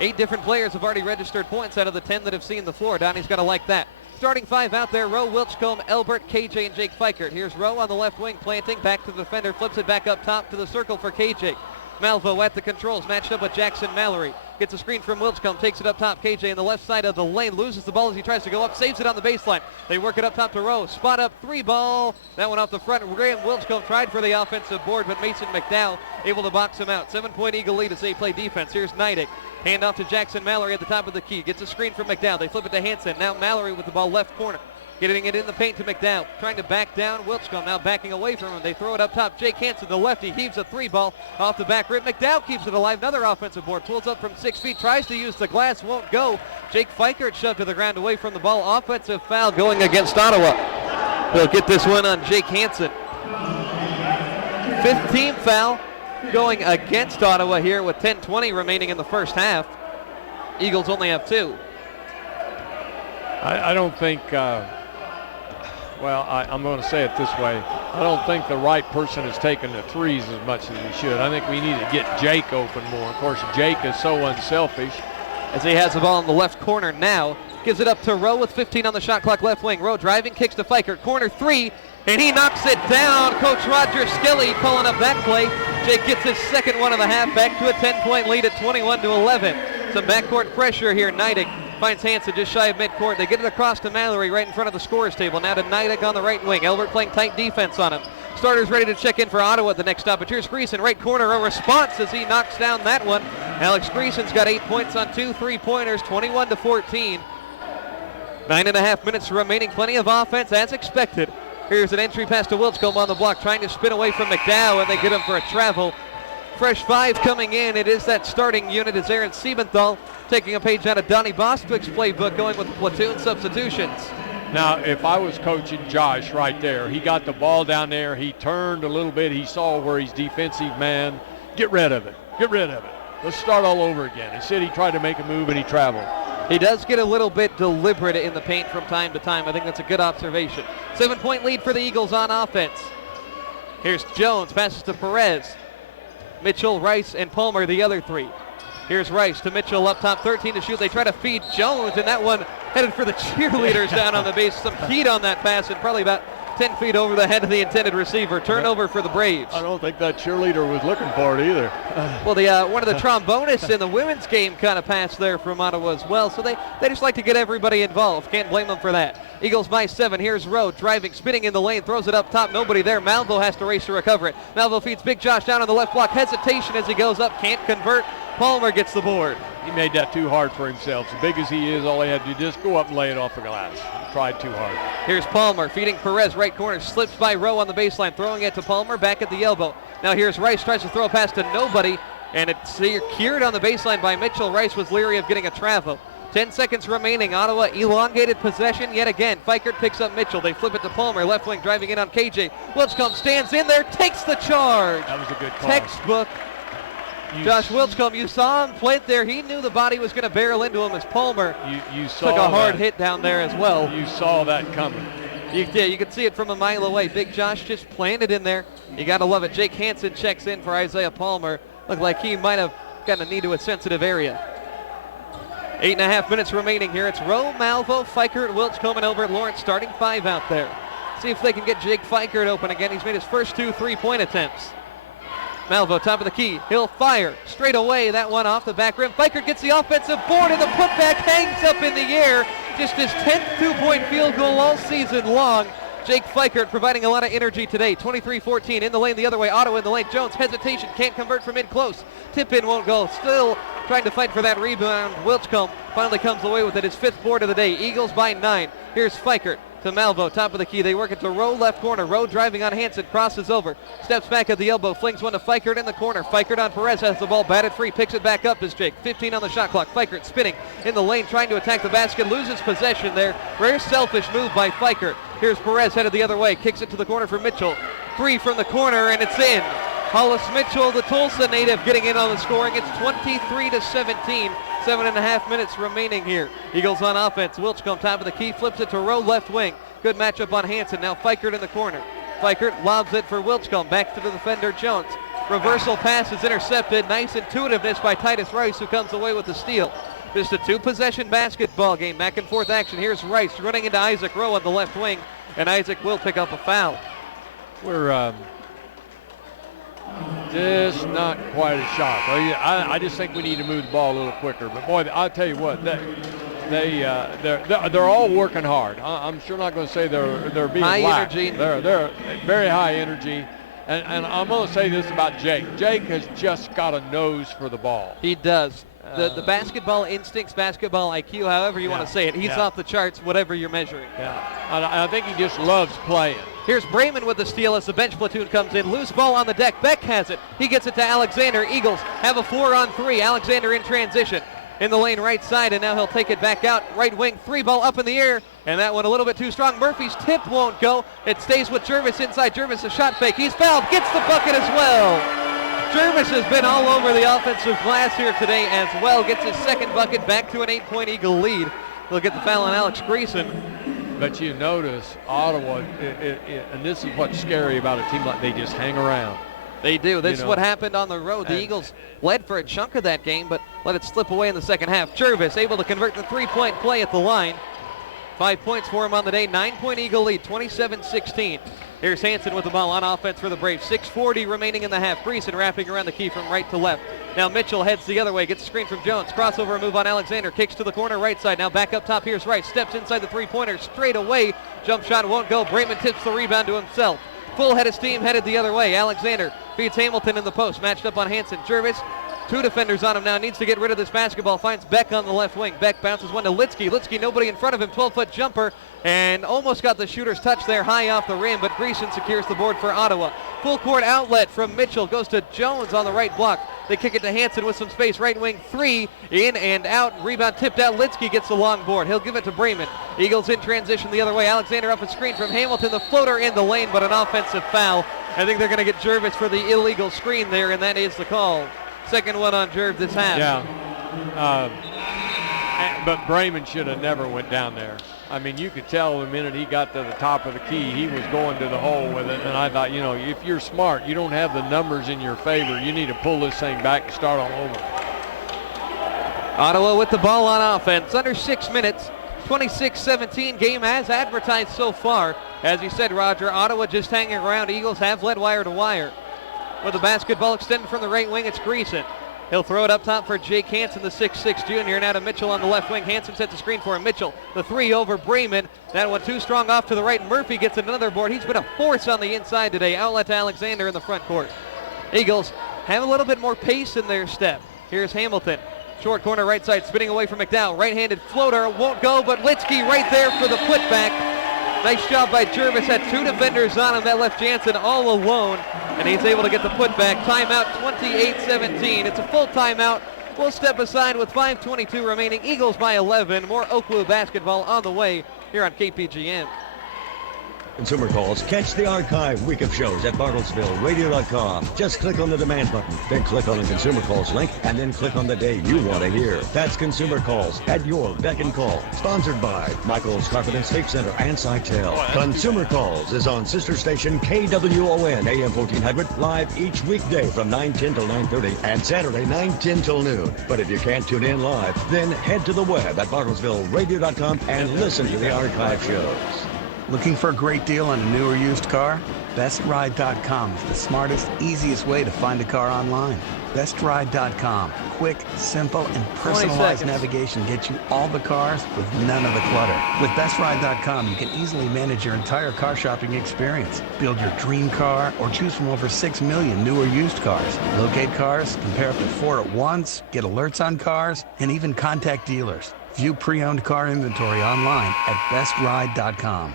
8 different players have already registered points out of the 10 that have seen the floor. Donnie's got to like that. Starting 5 out there, Rowe, Wilchcombe, Elbert, KJ, and Jake Fikert. Here's Rowe on the left wing, planting, back to the defender, flips it back up top to the circle for KJ. Malvo at the controls, matched up with Jackson Mallory. Gets a screen from Wilchcombe, takes it up top. KJ on the left side of the lane, loses the ball as he tries to go up, saves it on the baseline. They work it up top to Rowe, spot up 3 ball. That one off the front. Graham Wilchcombe tried for the offensive board, but Mason McDowell able to box him out. 7-point Eagle lead as they play defense. Here's Neidig. Hand off to Jackson Mallory at the top of the key. Gets a screen from McDowell. They flip it to Hansen. Now Mallory with the ball left corner. Getting it in the paint to McDowell. Trying to back down. Wilchcombe now backing away from him. They throw it up top. Jake Hansen, the lefty, heaves a 3 ball off the back rim. McDowell keeps it alive. Another offensive board. Pulls up from 6 feet. Tries to use the glass. Won't go. Jake Fikert shoved to the ground away from the ball. Offensive foul going against Ottawa. They'll get this one on Jake Hansen. 15th foul going against Ottawa here with 10:20 remaining in the first half. Eagles only have 2. I don't think, I'm going to say it this way. I don't think the right person is taking the threes as much as he should. I think we need to get Jake open more. Of course, Jake is so unselfish. As he has the ball in the left corner now. Gives it up to Rowe with 15 on the shot clock, left wing. Rowe driving, kicks to Fikert. Corner 3, and he knocks it down. Coach Roger Skilly calling up that play. Jake gets his second one of the half, back to a 10-point lead at 21-11. Some backcourt pressure here. Neidig finds Hansen just shy of midcourt. They get it across to Mallory right in front of the scorer's table. Now to Neidig on the right wing. Elbert playing tight defense on him. Starters ready to check in for Ottawa at the next stop. But here's Greason, right corner, a response as he knocks down that one. Alex Greason's got 8 points on 2 3-pointers, 21-14. 9.5 minutes remaining, plenty of offense as expected. Here's an entry pass to Wilchcombe on the block, trying to spin away from McDowell, and they get him for a travel. Fresh 5 coming in. It is that starting unit as Aaron Siebenthal taking a page out of Donnie Bostwick's playbook, going with platoon substitutions. Now, if I was coaching Josh right there, he got the ball down there, he turned a little bit, he saw where he's defensive man. Get rid of it. Get rid of it. Let's start all over again. Instead, he tried to make a move and he traveled. He does get a little bit deliberate in the paint from time to time. I think that's a good observation. 7-point lead for the Eagles on offense. Here's Jones, passes to Perez. Mitchell, Rice, and Palmer, the other 3. Here's Rice to Mitchell up top, 13 to shoot. They try to feed Jones, and that one headed for the cheerleaders down on the base. Some heat on that pass, and probably about 10 feet over the head of the intended receiver. Turnover for the Braves. I don't think that cheerleader was looking for it either. Well, one of the trombonists in the women's game kind of passed there from Ottawa as well, so they just like to get everybody involved. Can't blame them for that. Eagles by 7. Here's Rowe driving, spinning in the lane, throws it up top. Nobody there. Malvo has to race to recover it. Malvo feeds Big Josh down on the left block. Hesitation as he goes up. Can't convert. Palmer gets the board. He made that too hard for himself. As big as he is, all he had to do just go up and lay it off the glass. He tried too hard. Here's Palmer feeding Perez, right corner, slips by Rowe on the baseline, throwing it to Palmer, back at the elbow. Now here's Rice, tries to throw a pass to nobody, and it's secured on the baseline by Mitchell. Rice was leery of getting a travel. 10 seconds remaining. Ottawa elongated possession yet again. Fikert picks up Mitchell. They flip it to Palmer. Left wing driving in on KJ. Wilscombe stands in there, takes the charge. That was a good call. Textbook. Josh Wilscombe, you saw him plant there. He knew the body was going to barrel into him as Palmer you saw took a hard hit down there as well. You saw that coming. You could see it from a mile away. Big Josh just planted in there. You got to love it. Jake Hansen checks in for Isaiah Palmer. Looked like he might have gotten a knee to a sensitive area. 8.5 minutes remaining here. It's Rowe, Malvo, Fikert, Wilscombe, and Elbert Lawrence starting 5 out there. See if they can get Jake Fikert open again. He's made his first 2 3-point attempts. Malvo, top of the key. He'll fire straight away. That one off the back rim. Fikert gets the offensive board, and the putback hangs up in the air. Just his 10th 2-point field goal all season long. Jake Fikert providing a lot of energy today. 23-14 in the lane the other way. Ottawa in the lane. Jones hesitation. Can't convert from in close. Tip in won't go. Still trying to fight for that rebound. Wilscombe finally comes away with it. His 5th board of the day. Eagles by 9. Here's Fikert to Malvo, top of the key. They work it to Rowe, left corner. Rowe driving on Hansen, crosses over, steps back at the elbow, flings one to Fikert in the corner. Fikert on Perez, has the ball batted free, picks it back up as Jake. 15 on the shot clock. Fikert spinning in the lane, trying to attack the basket, loses possession there. Rare selfish move by Fikert. Here's Perez headed the other way, kicks it to the corner for Mitchell. 3 from the corner, and it's in. Hollis Mitchell, the Tulsa native, getting in on the scoring. It's 23-17. 7.5 minutes remaining here. Eagles on offense. Wilscombe, top of the key, flips it to Rowe, left wing. Good matchup on Hansen. Now Fikert in the corner. Fikert lobs it for Wilscombe. Back to the defender, Jones. Reversal pass is intercepted. Nice intuitiveness by Titus Rice, who comes away with the steal. Just a 2-possession basketball game. Back and forth action. Here's Rice running into Isaac Rowe on the left wing, and Isaac will pick up a foul. We're just not quite as sharp. I just think we need to move the ball a little quicker. But boy, I'll tell you what, they're all working hard. I'm sure not going to say they're being high lax. energy. They're very high energy. And I'm going to say this about Jake. Jake has just got a nose for the ball. He does. The basketball instincts, basketball IQ, however you want to say it, he's off the charts, whatever you're measuring. Yeah, I think he just loves playing. Here's Brayman with the steal as the bench platoon comes in. Loose ball on the deck. Beck has it. He gets it to Alexander. Eagles have a 4-on-3. Alexander in transition in the lane right side, and now he'll take it back out. Right wing, 3-ball up in the air, and that one a little bit too strong. Murphy's tip won't go. It stays with Jervis inside. Jervis a shot fake. He's fouled. Gets the bucket as well. Jervis has been all over the offensive glass here today as well. Gets his 2nd bucket, back to an 8-point Eagle lead. He'll get the foul on Alex Greason. But you notice Ottawa, and this is what's scary about a team like they just hang around. They do. This is what happened on the road. The Eagles led for a chunk of that game, but let it slip away in the second half. Jervis able to convert the 3-point play at the line. 5 points for him on the day. 9-point Eagle lead, 27-16. Here's Hansen with the ball on offense for the Braves. 6:40 remaining in the half. Greason wrapping around the key from right to left. Now Mitchell heads the other way, gets a screen from Jones. Crossover move on Alexander, kicks to the corner right side. Now back up top, here's Rice. Steps inside the 3-pointer, straight away. Jump shot won't go. Brayman tips the rebound to himself. Full head of steam headed the other way. Alexander beats Hamilton in the post. Matched up on Hansen. Jervis, 2 defenders on him now. Needs to get rid of this basketball. Finds Beck on the left wing. Beck bounces one to Litsky. Litsky, nobody in front of him. 12-foot jumper. And almost got the shooter's touch there high off the rim, but Greason secures the board for Ottawa. Full court outlet from Mitchell. Goes to Jones on the right block. They kick it to Hansen with some space. Right wing 3. In and out. Rebound tipped out. Litsky gets the long board. He'll give it to Brayman. Eagles in transition the other way. Alexander up a screen from Hamilton. The floater in the lane, but an offensive foul. I think they're going to get Jervis for the illegal screen there, and that is the call. 2nd one on Jerv this half. Yeah. But Brayman should have never went down there. I mean, you could tell the minute he got to the top of the key, he was going to the hole with it. And I thought, if you're smart, you don't have the numbers in your favor. You need to pull this thing back and start all over. Ottawa with the ball on offense. Under 6 minutes. 26-17 game as advertised so far. As you said, Roger, Ottawa just hanging around. Eagles have led wire to wire. With the basketball extended from the right wing, it's Greason. He'll throw it up top for Jake Hansen, the 6'6 junior. Now to Mitchell on the left wing. Hansen sets a screen for him. Mitchell, the 3 over Brayman. That one too strong off to the right. Murphy gets another board. He's been a force on the inside today. Outlet to Alexander in the front court. Eagles have a little bit more pace in their step. Here's Hamilton. Short corner right side, spinning away from McDowell. Right-handed floater, won't go, but Litsky right there for the putback. Nice job by Jervis, had 2 defenders on him. That left Jansen all alone, and he's able to get the putback. Timeout 28-17. It's a full timeout. We'll step aside with 5:22 remaining. Eagles by 11. More Oakwood basketball on the way here on KPGM. Consumer calls. Catch the archive week of shows at BartlesvilleRadio.com. Just click on the demand button, then click on the Consumer Calls link, and then click on the day you want to hear. That's Consumer Calls at your beck and call. Sponsored by Michael's Carpet and Tape Center and Sitel. Consumer Calls is on sister station KWON AM 1400, live each weekday from 9:10 till 9:30 and Saturday 9:10 till noon. But if you can't tune in live, then head to the web at BartlesvilleRadio.com and listen to the archive shows. Looking for a great deal on a new or used car? BestRide.com is the smartest, easiest way to find a car online. BestRide.com. Quick, simple, and personalized navigation gets you all the cars with none of the clutter. With BestRide.com, you can easily manage your entire car shopping experience. Build your dream car or choose from over 6 million new or used cars. Locate cars, compare up to 4 at once, get alerts on cars, and even contact dealers. View pre-owned car inventory online at BestRide.com.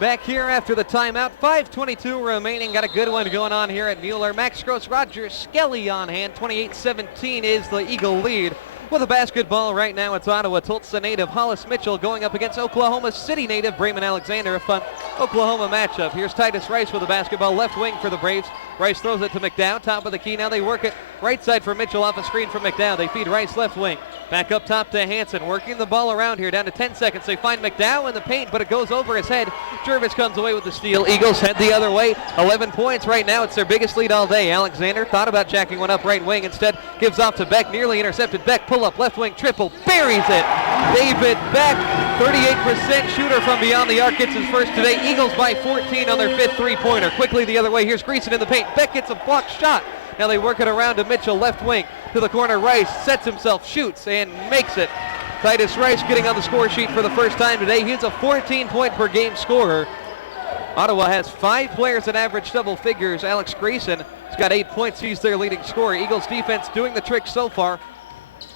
Back here after the timeout, 5:22 remaining. Got a good one going on here at Mueller. Max Gross, Roger Skelly on hand. 28-17 is the Eagle lead. With a basketball right now, it's Ottawa Tulsa native Hollis Mitchell going up against Oklahoma City native Brayman Alexander. A fun Oklahoma matchup. Here's Titus Rice with the basketball, left wing for the Braves. Rice throws it to McDowell, top of the key. Now they work it right side for Mitchell off a screen from McDowell. They feed Rice left wing. Back up top to Hansen, working the ball around here. Down to 10 seconds. They find McDowell in the paint, but it goes over his head. Jervis comes away with the steal. Eagles head the other way. 11 points right now. It's their biggest lead all day. Alexander thought about jacking one up right wing. Instead, gives off to Beck. Nearly intercepted. Beck, pull up, left wing, triple. Buries it. David Beck, 38% shooter from beyond the arc. Gets his first today. Eagles by 14 on their 5th three-pointer. Quickly the other way. Here's Greason in the paint. Beck gets a blocked shot. Now they work it around to Mitchell, left wing, to the corner. Rice sets himself, shoots, and makes it. Titus Rice getting on the score sheet for the first time today. He's a 14-point per game scorer. Ottawa has 5 players that average double figures. Alex Grayson has got 8 points. He's their leading scorer. Eagles defense doing the trick so far.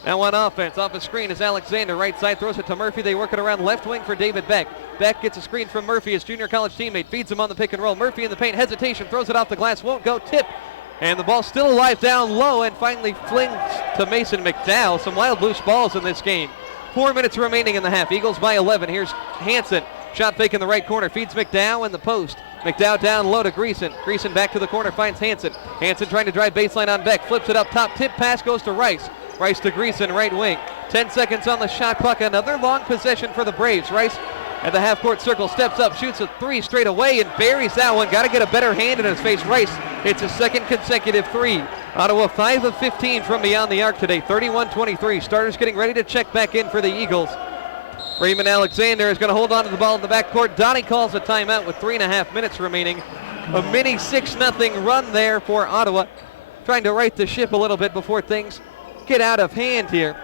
Now on offense, off a screen is Alexander. Right side, throws it to Murphy. They work it around left wing for David Beck. Beck gets a screen from Murphy, his junior college teammate. Feeds him on the pick and roll. Murphy in the paint, hesitation, throws it off the glass, won't go, tip. And the ball still alive down low and finally flings to Mason McDowell. Some wild loose balls in this game. 4 minutes remaining in the half. Eagles by 11. Here's Hansen. Shot fake in the right corner. Feeds McDowell in the post. McDowell down low to Greason. Greason back to the corner. Finds Hansen. Hansen trying to drive baseline on Beck. Flips it up top. Tip pass goes to Rice. Rice to Greason, right wing. 10 seconds on the shot clock. Another long possession for the Braves. Rice at the half-court circle, steps up, shoots a 3 straight away and buries that one. Got to get a better hand in his face. Rice hits a second consecutive 3. Ottawa 5 of 15 from beyond the arc today, 31-23. Starters getting ready to check back in for the Eagles. Raymond Alexander is going to hold on to the ball in the backcourt. Donnie calls a timeout with 3.5 minutes remaining. A mini 6-0 run there for Ottawa. Trying to right the ship a little bit before things get out of hand here.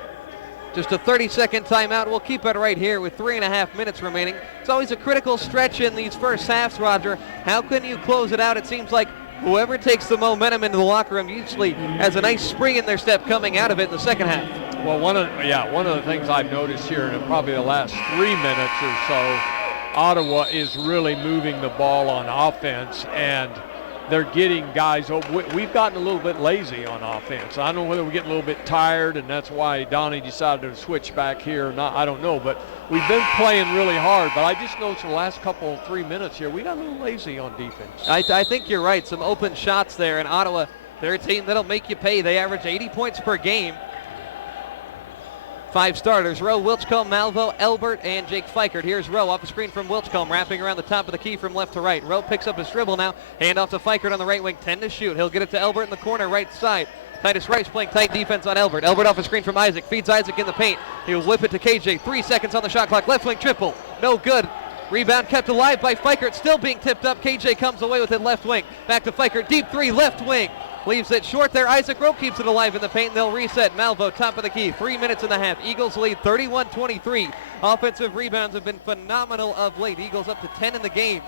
Just a 30-second timeout. We'll keep it right here with 3.5 minutes remaining. It's always a critical stretch in these first halves, Roger. How can you close it out? It seems like whoever takes the momentum into the locker room usually has a nice spring in their step coming out of it in the second half. Well, one of the things I've noticed here in probably the last 3 minutes or so, Ottawa is really moving the ball on offense, and they're getting guys. We've gotten a little bit lazy on offense. I don't know whether we're getting a little bit tired, and that's why Donnie decided to switch back here or not. I don't know, but we've been playing really hard. But I just noticed in the last 3 minutes here, we got a little lazy on defense. I think you're right. Some open shots there, and Ottawa, they're a team that'll make you pay. They average 80 points per game. 5 starters: Rowe, Wilchcomb, Malvo, Elbert, and Jake Fikert. Here's Rowe off the screen from Wilchcomb, wrapping around the top of the key from left to right. Rowe picks up his dribble now. Hand off to Fikert on the right wing. 10 to shoot. He'll get it to Elbert in the corner right side. Titus Rice playing tight defense on Elbert. Elbert off a screen from Isaac. Feeds Isaac in the paint. He'll whip it to KJ. 3 seconds on the shot clock. Left wing triple. No good. Rebound kept alive by Fikert. Still being tipped up. KJ comes away with it left wing. Back to Fikert. Deep 3 left wing. Leaves it short there. Isaac Rowe keeps it alive in the paint. They'll reset. Malvo, top of the key. 3 minutes and a half. Eagles lead 31-23. Offensive rebounds have been phenomenal of late. Eagles up to 10 in the game.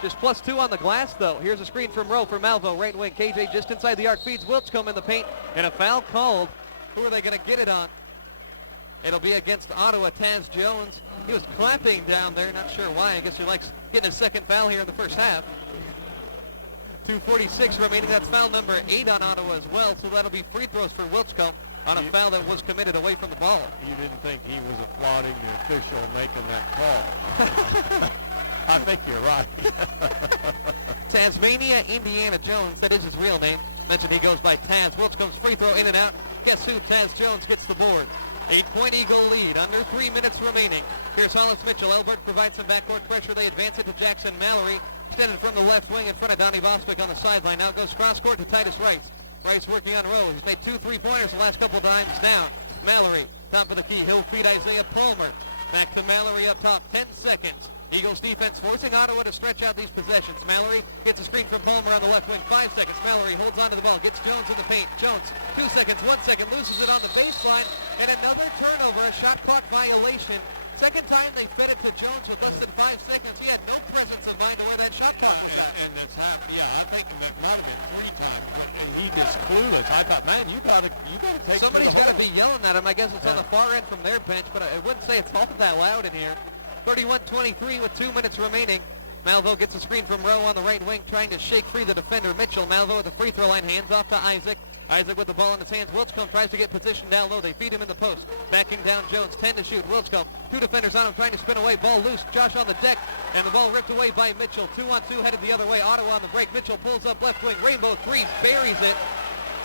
Just +2 on the glass, though. Here's a screen from Rowe for Malvo, right wing. KJ just inside the arc, feeds Wiltcomb in the paint, and a foul called. Who are they going to get it on? It'll be against Ottawa, Taz Jones. He was clapping down there, not sure why. I guess he likes getting his second foul here in the first half. 2:46 remaining. That's foul number 8 on Ottawa as well, so that'll be free throws for Wiltcomb on a foul that was committed away from the ball. You didn't think he was applauding the official making that call. I think you're right. Tasmania, Indiana Jones, that is his real name. Mentioned he goes by Taz. Wiltcomb's free throw in and out. Guess who? Taz Jones gets the board. 8-point Eagle lead, under 3 minutes remaining. Here's Hollis Mitchell. Elbert provides some backcourt pressure. They advance it to Jackson Mallory. Extended from the left wing in front of Donnie Boswick on the sideline. Now goes cross-court to Titus Rice. Rice working on Rose. He's made 2 3-pointers the last couple times now. Mallory, top of the key. He'll feed Isaiah Palmer. Back to Mallory up top. 10 seconds. Eagles defense forcing Ottawa to stretch out these possessions. Mallory gets a screen from Palmer on the left wing. 5 seconds. Mallory holds onto the ball. Gets Jones in the paint. Jones, 2 seconds, 1 second. Loses it on the baseline. And another turnover. A shot clock violation. Second time they fed it to Jones with less than 5 seconds. He had no presence of mind to where that shot clock was at. And that's not, I think McLaren at 20 times. And he just clueless. I thought, man, you gotta take. Somebody's got to be yelling at him. I guess it's on the far end from their bench, but I wouldn't say it's all that loud in here. 31-23 with 2 minutes remaining. Malvo gets a screen from Rowe on the right wing, trying to shake free the defender Mitchell. Malvo at the free throw line, hands off to Isaac. Isaac with the ball in his hands. Wiltcomb tries to get position down low. They feed him in the post. Backing down Jones, 10 to shoot. Wiltcomb, 2 defenders on him, trying to spin away. Ball loose. Josh on the deck, and the ball ripped away by Mitchell. 2-on-2 headed the other way. Ottawa on the break. Mitchell pulls up left wing. Rainbow threes, buries it.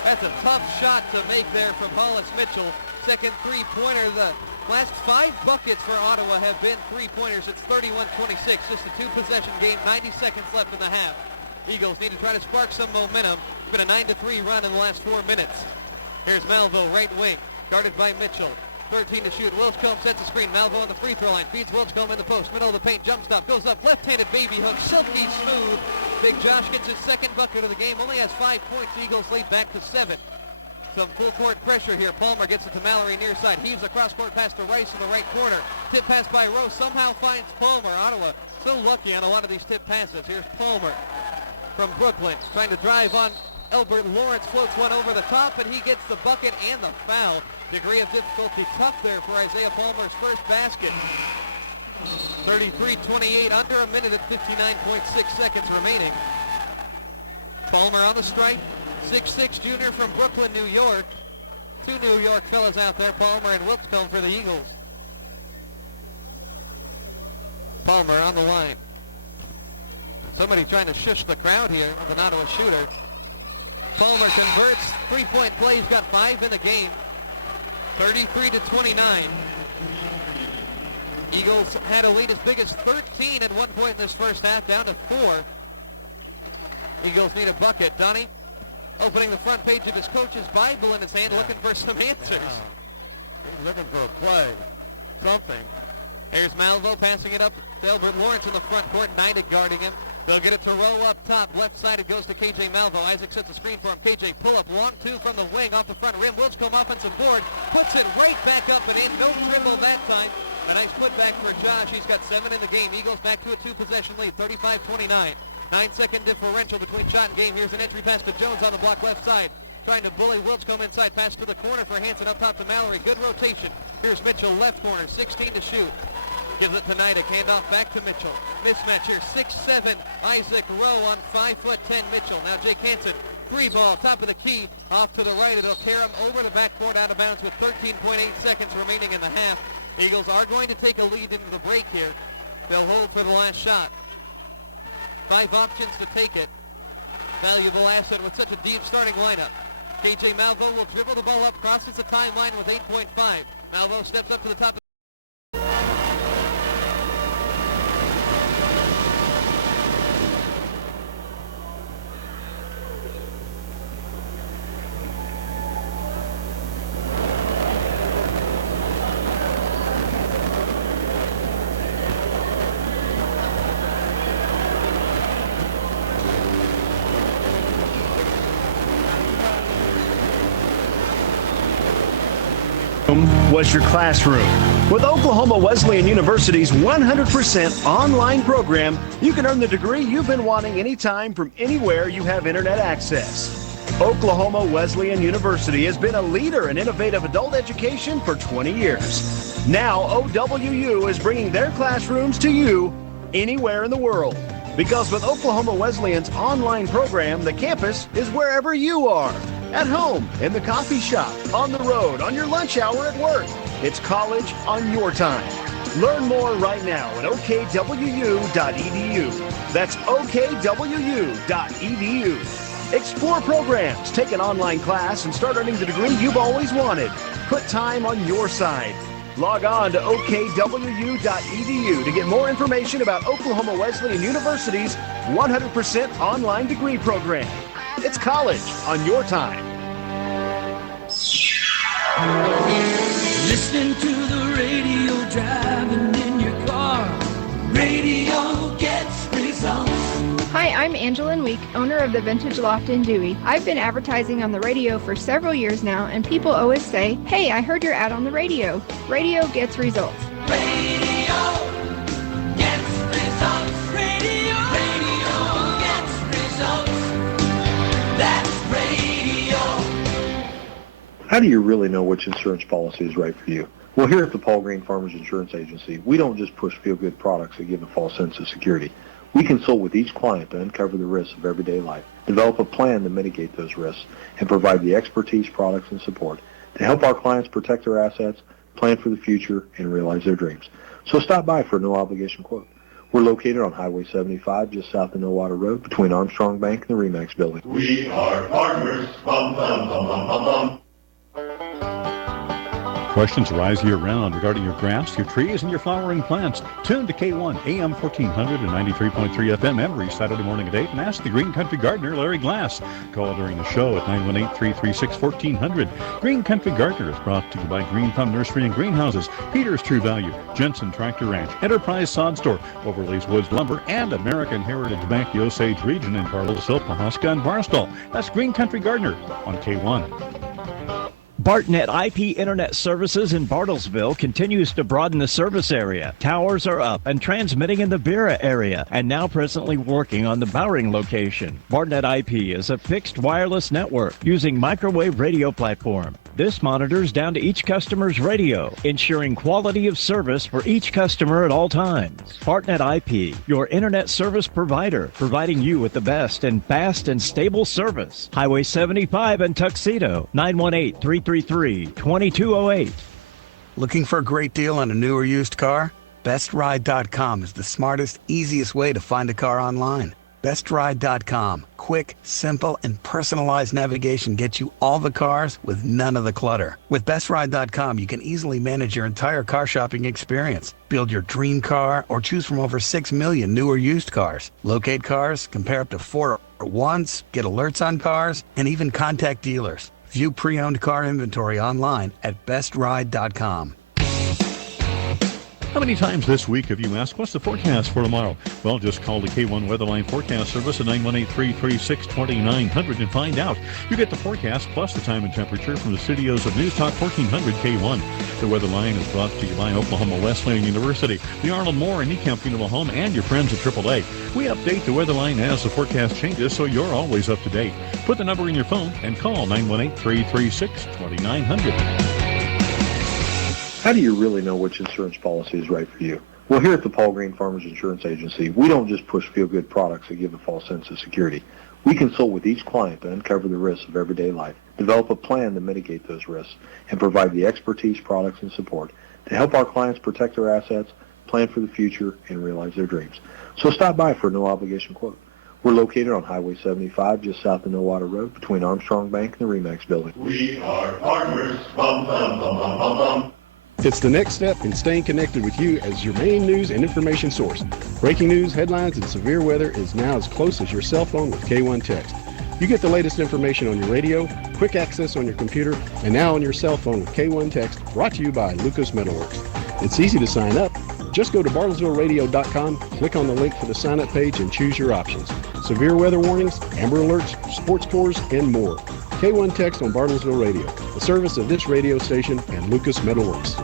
That's a tough shot to make there from Hollis Mitchell. Second three-pointer. The last 5 buckets for Ottawa have been three-pointers. It's 31-26, just a 2-possession game. 90 seconds left in the half. Eagles need to try to spark some momentum. It's been a 9-3 run in the last 4 minutes. Here's Malvo, right wing, guarded by Mitchell. 13 to shoot. Wiltcomb sets a screen. Malvo on the free throw line. Feeds Wiltcomb in the post. Middle of the paint. Jump stop. Goes up. Left-handed baby hook. Silky smooth. Big Josh gets his second bucket of the game. Only has 5 points. Eagles lead back to 7. Some full court pressure here. Palmer gets it to Mallory near side. Heaves a cross-court pass to Rice in the right corner. Tip pass by Rose. Somehow finds Palmer. Ottawa so lucky on a lot of these tip passes. Here's Palmer from Brooklyn. Trying to drive on Elbert. Lawrence floats one over the top, and he gets the bucket and the foul. Degree of difficulty tough there for Isaiah Palmer's first basket. 33-28, under a minute and 59.6 seconds remaining. Palmer on the strike. 6'6" junior from Brooklyn, New York. 2 New York fellas out there, Palmer and Wiltcomb for the Eagles. Palmer on the line. Somebody trying to shush the crowd here with an Ottawa shooter. Palmer converts. 3-point play. He's got 5 in the game. 33-29. Eagles had a lead as big as 13 at one point in this first half, down to 4. Eagles need a bucket. Donnie opening the front page of his coach's Bible in his hand, looking for some answers. Looking for a play. Something. Here's Malvo passing it up. Elbert Lawrence in the front court, Neidig guarding him. They'll get it to Rowe up top. Left side it goes to KJ Malvo. Isaac sets a screen for him. KJ pull up. Long 2 from the wing off the front rim. Wiltcomb offensive board. Puts it right back up and in. No dribble that time. A nice putback for Josh. He's got 7 in the game. Eagles back to a 2-possession lead. 35-29. 9-second differential between shot and game. Here's an entry pass to Jones on the block left side. Trying to bully Wiltcomb inside. Pass to the corner for Hansen up top to Mallory. Good rotation. Here's Mitchell left corner. 16 to shoot. Gives it to Neidig. Handoff back to Mitchell. Mismatch here. 6'7". Isaac Rowe on 5'10" Mitchell. Now Jake Hansen. 3 ball. Top of the key. Off to the right. It'll tear him over the backboard out of bounds with 13.8 seconds remaining in the half. Eagles are going to take a lead into the break here. They'll hold for the last shot. 5 options to take it. Valuable asset with such a deep starting lineup. KJ Malvo will dribble the ball up, crosses the timeline with 8.5. Malvo steps up to the top. Was your classroom. With Oklahoma Wesleyan University's 100% online program, you can earn the degree you've been wanting anytime from anywhere you have internet access. Oklahoma Wesleyan University has been a leader in innovative adult education for 20 years. Now, OWU is bringing their classrooms to you anywhere in the world. Because with Oklahoma Wesleyan's online program, the campus is wherever you are. At home, in the coffee shop, on the road, on your lunch hour at work. It's college on your time. Learn more right now at okwu.edu. That's okwu.edu. Explore programs, take an online class, and start earning the degree you've always wanted. Put time on your side. Log on to okwu.edu to get more information about Oklahoma Wesleyan University's 100% online degree program. It's college on your time. Listening to the radio, driving in your car. Radio gets results. Hi, I'm Angeline Week, owner of the Vintage Loft in Dewey. I've been advertising on the radio for several years now, and people always say, "Hey, I heard your ad on the radio." Radio gets results. Radio gets results. Radio gets results. That's radio. How do you really know which insurance policy is right for you? Well, here at the Paul Green Farmers Insurance Agency, we don't just push feel-good products that give a false sense of security. We consult with each client to uncover the risks of everyday life, develop a plan to mitigate those risks, and provide the expertise, products, and support to help our clients protect their assets, plan for the future, and realize their dreams. So stop by for a no-obligation quote. We're located on Highway 75, just south of Nowata Road, between Armstrong Bank and the RE/MAX building. We are partners. Bum, bum, bum, bum, bum, bum. Questions arise year-round regarding your grass, your trees, and your flowering plants. Tune to K1 AM 1400 and 93.3 FM every Saturday morning at 8 and ask the Green Country Gardener, Larry Glass. Call during the show at 918-336-1400. Green Country Gardener is brought to you by Green Thumb Nursery and Greenhouses, Peter's True Value, Jensen Tractor Ranch, Enterprise Sod Store, Overlays Woods Lumber, and American Heritage Bank, the Osage Region in Bartlesville, Pawhuska, and Barstow. That's Green Country Gardener on K1. BartNet IP Internet Services in Bartlesville continues to broaden the service area. Towers are up and transmitting in the Beera area, and now presently working on the Bowring location. BartNet IP is a fixed wireless network using microwave radio platform. This monitors down to each customer's radio, ensuring quality of service for each customer at all times. BartNet IP, your internet service provider, providing you with the best and fast and stable service. Highway 75 in Tuxedo, 918-333-2208. Looking for a great deal on a new or used car? BestRide.com is the smartest, easiest way to find a car online. BestRide.com. Quick, simple, and personalized navigation gets you all the cars with none of the clutter. With BestRide.com, you can easily manage your entire car shopping experience. Build your dream car or choose from over 6 million new or used cars. Locate cars, compare up to 4 at once, get alerts on cars, and even contact dealers. View pre-owned car inventory online at BestRide.com. How many times this week have you asked, what's the forecast for tomorrow? Well, just call the K1 Weatherline Forecast Service at 918-336-2900 and find out. You get the forecast plus the time and temperature from the studios of News Talk 1400 K1. The Weatherline is brought to you by Oklahoma Wesleyan University, the Arnold Moore and Ecamp Funeral Home, and your friends at AAA. We update the Weatherline as the forecast changes, so you're always up to date. Put the number in your phone and call 918-336-2900. How do you really know which insurance policy is right for you? Well, here at the Paul Green Farmers Insurance Agency, we don't just push feel-good products that give a false sense of security. We consult with each client to uncover the risks of everyday life, develop a plan to mitigate those risks, and provide the expertise, products, and support to help our clients protect their assets, plan for the future, and realize their dreams. So stop by for a no-obligation quote. We're located on Highway 75, just south of Nowata Road, between Armstrong Bank and the RE/MAX building. We are partners. Bum, bum, bum, bum, bum, bum. It's the next step in staying connected with you as your main news and information source. Breaking news, headlines, and severe weather is now as close as your cell phone with K1 Text. You get the latest information on your radio, quick access on your computer, and now on your cell phone with K1 Text, brought to you by Lucas Metalworks. It's easy to sign up. Just go to bartlesvilleradio.com, click on the link for the sign-up page, and choose your options. Severe weather warnings, Amber Alerts, sports scores, and more. K1 Text on Bartlesville Radio, the service of this radio station and Lucas Metalworks.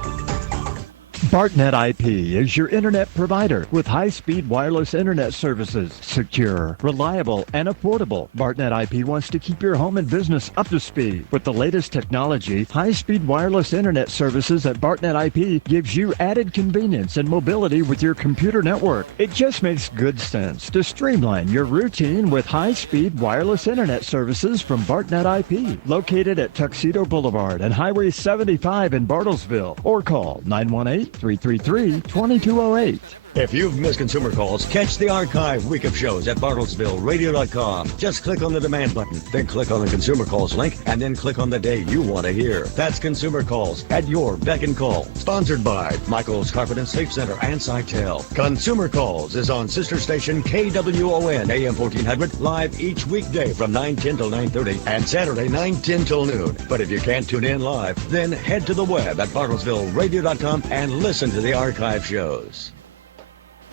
BartNet IP is your internet provider with high-speed wireless internet services. Secure, reliable, and affordable. BartNet IP wants to keep your home and business up to speed. With the latest technology, high-speed wireless internet services at BartNet IP gives you added convenience and mobility with your computer network. It just makes good sense to streamline your routine with high-speed wireless internet services from BartNet IP, located at Tuxedo Boulevard and Highway 75 in Bartlesville, or call 918-333-2208. If you've missed Consumer Calls, catch the archive week of shows at BartlesvilleRadio.com. Just click on the demand button, then click on the Consumer Calls link, and then click on the day you want to hear. That's Consumer Calls at your beck and call. Sponsored by Michael's Carpet and Safe Center and Sitel. Consumer Calls is on sister station KWON AM 1400, live each weekday from 9:10 till 9:30 and Saturday 9:10 till noon. But if you can't tune in live, then head to the web at BartlesvilleRadio.com and listen to the archive shows.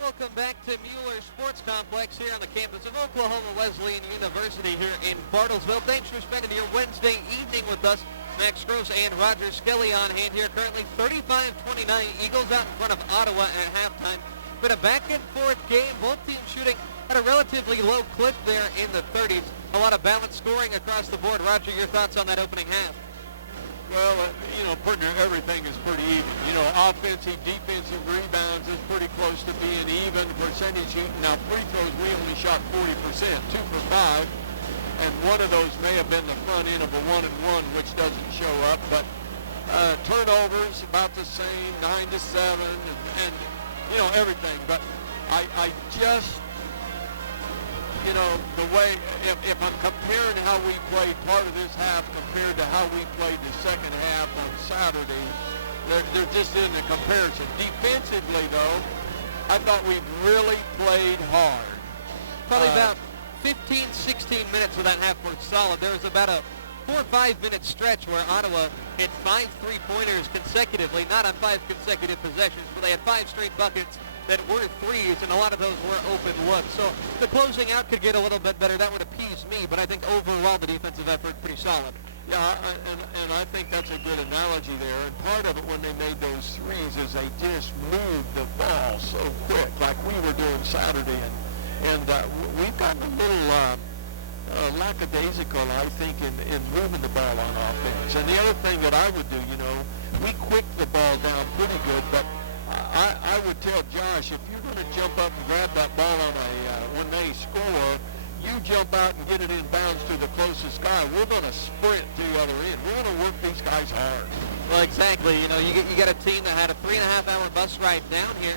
Welcome back to Mueller Sports Complex here on the campus of Oklahoma Wesleyan University here in Bartlesville. Thanks for spending your Wednesday evening with us. Max Gross and Roger Skelly on hand here. Currently 35-29, Eagles out in front of Ottawa at halftime. Been a back-and-forth game. Both teams shooting at a relatively low clip there in the 30s. A lot of balanced scoring across the board. Roger, your thoughts on that opening half? Well, partner, everything is pretty even. Offensive, defensive rebounds is pretty close to being even. Percentage shooting. Now, free throws, we only shot 40%, 2 for 5. And one of those may have been the front end of a 1-and-1, which doesn't show up. But turnovers, about the same, 9-7, and everything. But I just... the way, if I'm comparing how we played part of this half compared to how we played the second half on Saturday, there just isn't a comparison. Defensively, though, I thought we really played hard. Probably about 15, 16 minutes of that half were solid. There was about a 4 or 5 minute stretch where Ottawa hit 5 3-pointers consecutively, not on 5 consecutive possessions, but they had 5 straight buckets that were threes, and a lot of those were open looks. So the closing out could get a little bit better. That would appease me, but I think overall the defensive effort pretty solid. Yeah, and I think that's a good analogy there. And part of it when they made those threes is they just moved the ball so quick, like we were doing Saturday. And we've gotten a little lackadaisical, I think, in moving the ball on offense. And the other thing that I would do, we quick the ball down pretty good, but I would tell Josh, if you're going to jump up and grab that ball on when they score, you jump out and get it in bounds to the closest guy. We're going to sprint to the other end. We're going to work these guys hard. Well, exactly. You got a team that had a 3.5-hour bus ride down here,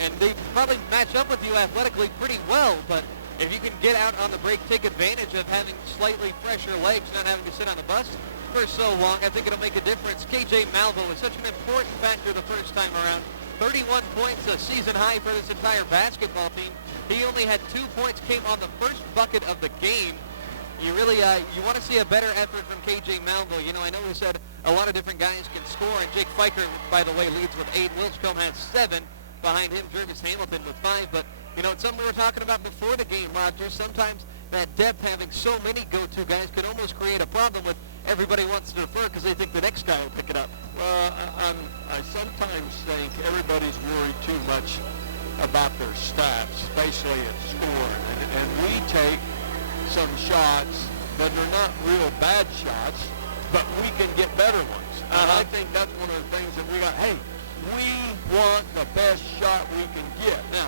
and they probably match up with you athletically pretty well, but if you can get out on the break, take advantage of having slightly fresher legs, not having to sit on the bus for so long, I think it'll make a difference. KJ Malvo was such an important factor the first time around. 31 points, a season high for this entire basketball team. He only had 2 points, came on the first bucket of the game. You really, you want to see a better effort from KJ Malvo. I know we said a lot of different guys can score, and Jake Fiker, by the way, leads with 8. Wilscombe has 7. Behind him, Jervis Hamilton with 5. But, it's something we were talking about before the game, Roger. Sometimes that depth, having so many go-to guys, can almost create a problem with everybody wants to defer because they think the next guy will pick it up. Well, I sometimes think everybody's worried too much about their stats, especially at scoring. And we take some shots, but they're not real bad shots, but we can get better ones. And I think that's one of the things that we got. Hey, we want the best shot we can get. Now,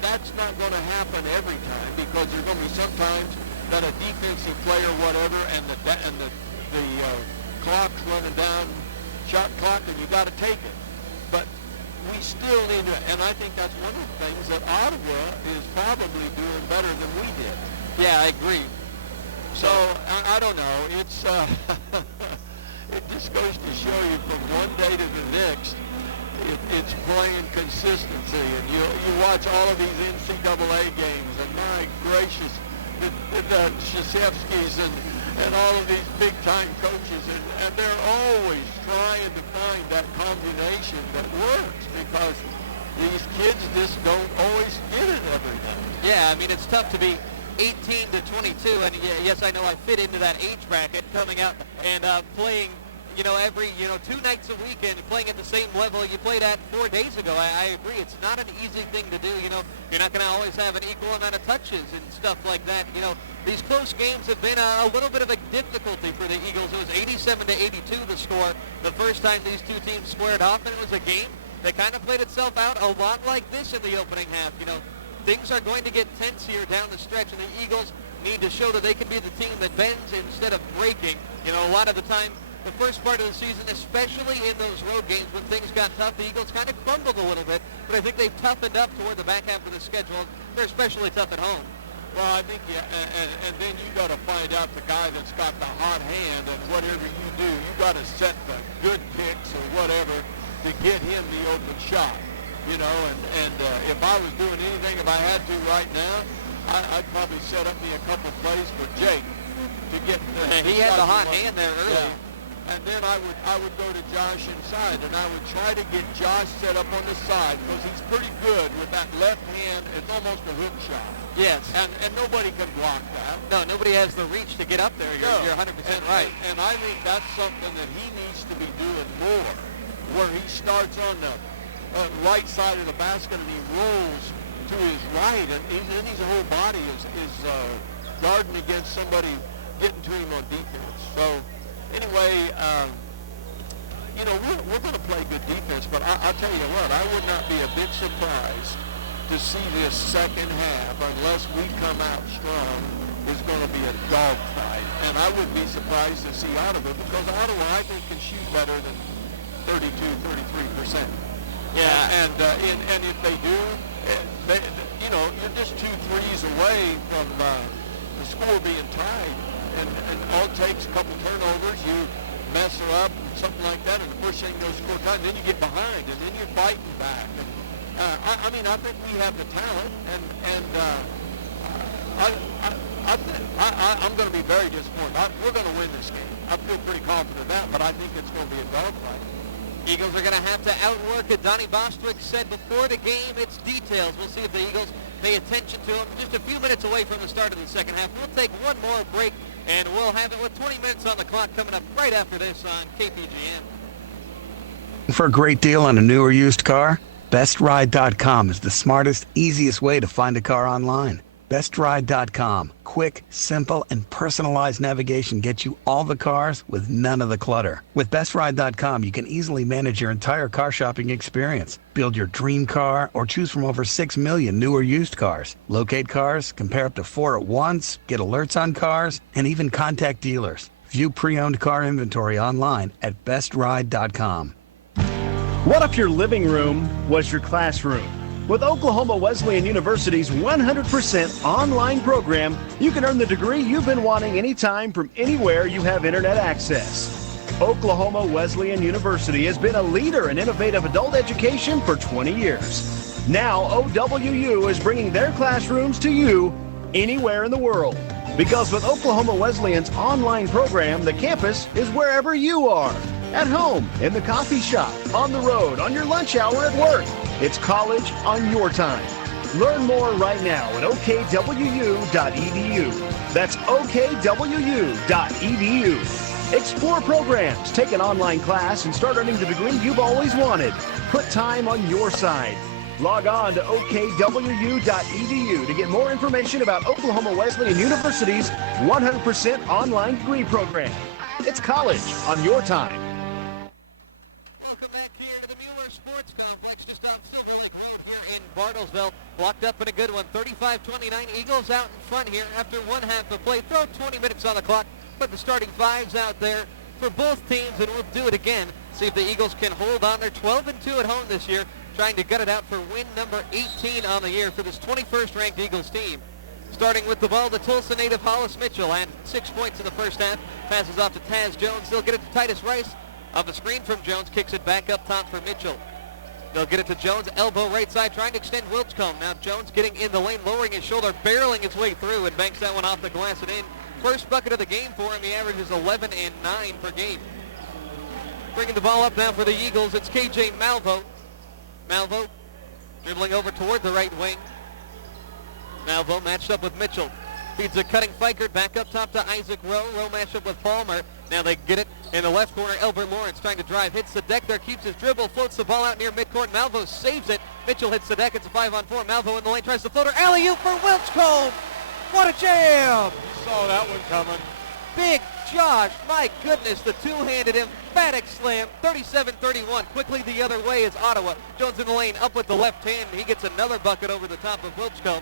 that's not going to happen every time because there's going to be sometimes that a defensive player, whatever, and the clock's running down, shot clock, and you got to take it. But we still need to, and I think that's one of the things that Ottawa is probably doing better than we did. Yeah, I agree. So I don't know. It's it just goes to show you from one day to the next. It's playing consistency, and you watch all of these NCAA games, and my gracious, the Krzyzewskis and all of these big-time coaches, and they're always trying to find that combination that works because these kids just don't always get it every day. Yeah, it's tough to be 18 to 22, and yes, I know I fit into that age bracket coming out and playing every, 2 nights a week and playing at the same level you played at 4 days ago. I agree. It's not an easy thing to do. You're not going to always have an equal amount of touches and stuff like that. These close games have been a little bit of a difficulty for the Eagles. It was 87-82 the score the first time these two teams squared off, and it was a game that kind of played itself out a lot like this in the opening half. Things are going to get tense here down the stretch, and the Eagles need to show that they can be the team that bends instead of breaking. A lot of the time, the first part of the season, especially in those road games when things got tough, the Eagles kind of crumbled a little bit, but I think they've toughened up toward the back half of the schedule. They're especially tough at home. Well, I think, and then you got to find out the guy that's got the hot hand, and whatever you do, you got to set the good kicks or whatever to get him the open shot. And if I was doing anything, if I had to right now, I'd probably set up me a couple plays for Jake to get. He had the hot hand there early. Yeah. And then I would go to Josh inside, and I would try to get Josh set up on the side because he's pretty good with that left hand. It's almost a hook shot. Yes. And nobody can block that. No, nobody has the reach to get up there. You're 100% right. And I think that's something that he needs to be doing more, where he starts on the right side of the basket and he rolls to his right, and his whole body is guarding against somebody getting to him on defense. So anyway, we're going to play good defense, but I'll tell you what, I would not be a bit surprised to see this second half, unless we come out strong, is going to be a dogfight. And I would be surprised to see Ottawa, because Ottawa, I think, can shoot better than 32-33%. Yeah, and if they do, you're just 2 threes away from the score being tied, and all it takes a couple turnovers, you mess her up, something like that, and the first thing goes score time, then you get behind, and then you're fighting back. And, I think we have the talent, and I'm going to be very disappointed. We're going to win this game. I feel pretty confident of that, but I think it's going to be a dogfight. Eagles are going to have to outwork it. Donnie Bostwick said before the game, it's details. We'll see if the Eagles pay attention to them. Just a few minutes away from the start of the second half. We'll take one more break, and we'll have it with 20 minutes on the clock coming up right after this on KPGM. For a great deal on a new or used car, BestRide.com is the smartest, easiest way to find a car online. BestRide.com. Quick, simple, and personalized navigation gets you all the cars with none of the clutter. With BestRide.com, you can easily manage your entire car shopping experience. Build your dream car or choose from over 6 million new or used cars. Locate cars, compare up to 4 at once, get alerts on cars, and even contact dealers. View pre-owned car inventory online at BestRide.com. What if your living room was your classroom? With Oklahoma Wesleyan University's 100% online program, you can earn the degree you've been wanting anytime from anywhere you have internet access. Oklahoma Wesleyan University has been a leader in innovative adult education for 20 years. Now, OWU is bringing their classrooms to you anywhere in the world. Because with Oklahoma Wesleyan's online program, the campus is wherever you are. At home, in the coffee shop, on the road, on your lunch hour at work. It's college on your time. Learn more right now at okwu.edu. That's okwu.edu. Explore programs, take an online class, and start earning the degree you've always wanted. Put time on your side. Log on to okwu.edu to get more information about Oklahoma Wesleyan University's 100% online degree program. It's college on your time. Welcome back here to the Mueller Sports Complex, just off Silver Lake Road here in Bartlesville. Blocked up in a good one, 35-29. Eagles out in front here after one half of play. Throw 20 minutes on the clock. Put the starting fives out there for both teams, and we'll do it again. See if the Eagles can hold on. They're 12-2 at home this year, trying to gut it out for win number 18 on the year for this 21st ranked Eagles team. Starting with the ball, the Tulsa native Hollis Mitchell, and 6 points in the first half. Passes off to Taz Jones. They'll get it to Titus Rice. Off the screen from Jones, kicks it back up top for Mitchell. They'll get it to Jones, elbow right side, trying to extend Wilchcombe. Now Jones getting in the lane, lowering his shoulder, barreling his way through, and banks that one off the glass and in. First bucket of the game for him. He averages 11 and 9 per game. Bringing the ball up now for the Eagles, it's KJ Malvo. Malvo dribbling over toward the right wing. Malvo matched up with Mitchell. Feeds a cutting Fikert back up top to Isaac Rowe. Rowe matched up with Palmer. Now they get it in the left corner. Elbert Lawrence trying to drive, hits the deck there, keeps his dribble, floats the ball out near midcourt. Malvo saves it. Mitchell hits the deck. It's a 5-on-4. Malvo in the lane, tries the floater. Alley-oop for Wilchcombe. What a jam! Saw that one coming. Big Josh, my goodness, the two-handed emphatic slam, 37-31. Quickly the other way is Ottawa. Jones in the lane, up with the left hand. He gets another bucket over the top of Wilchcombe.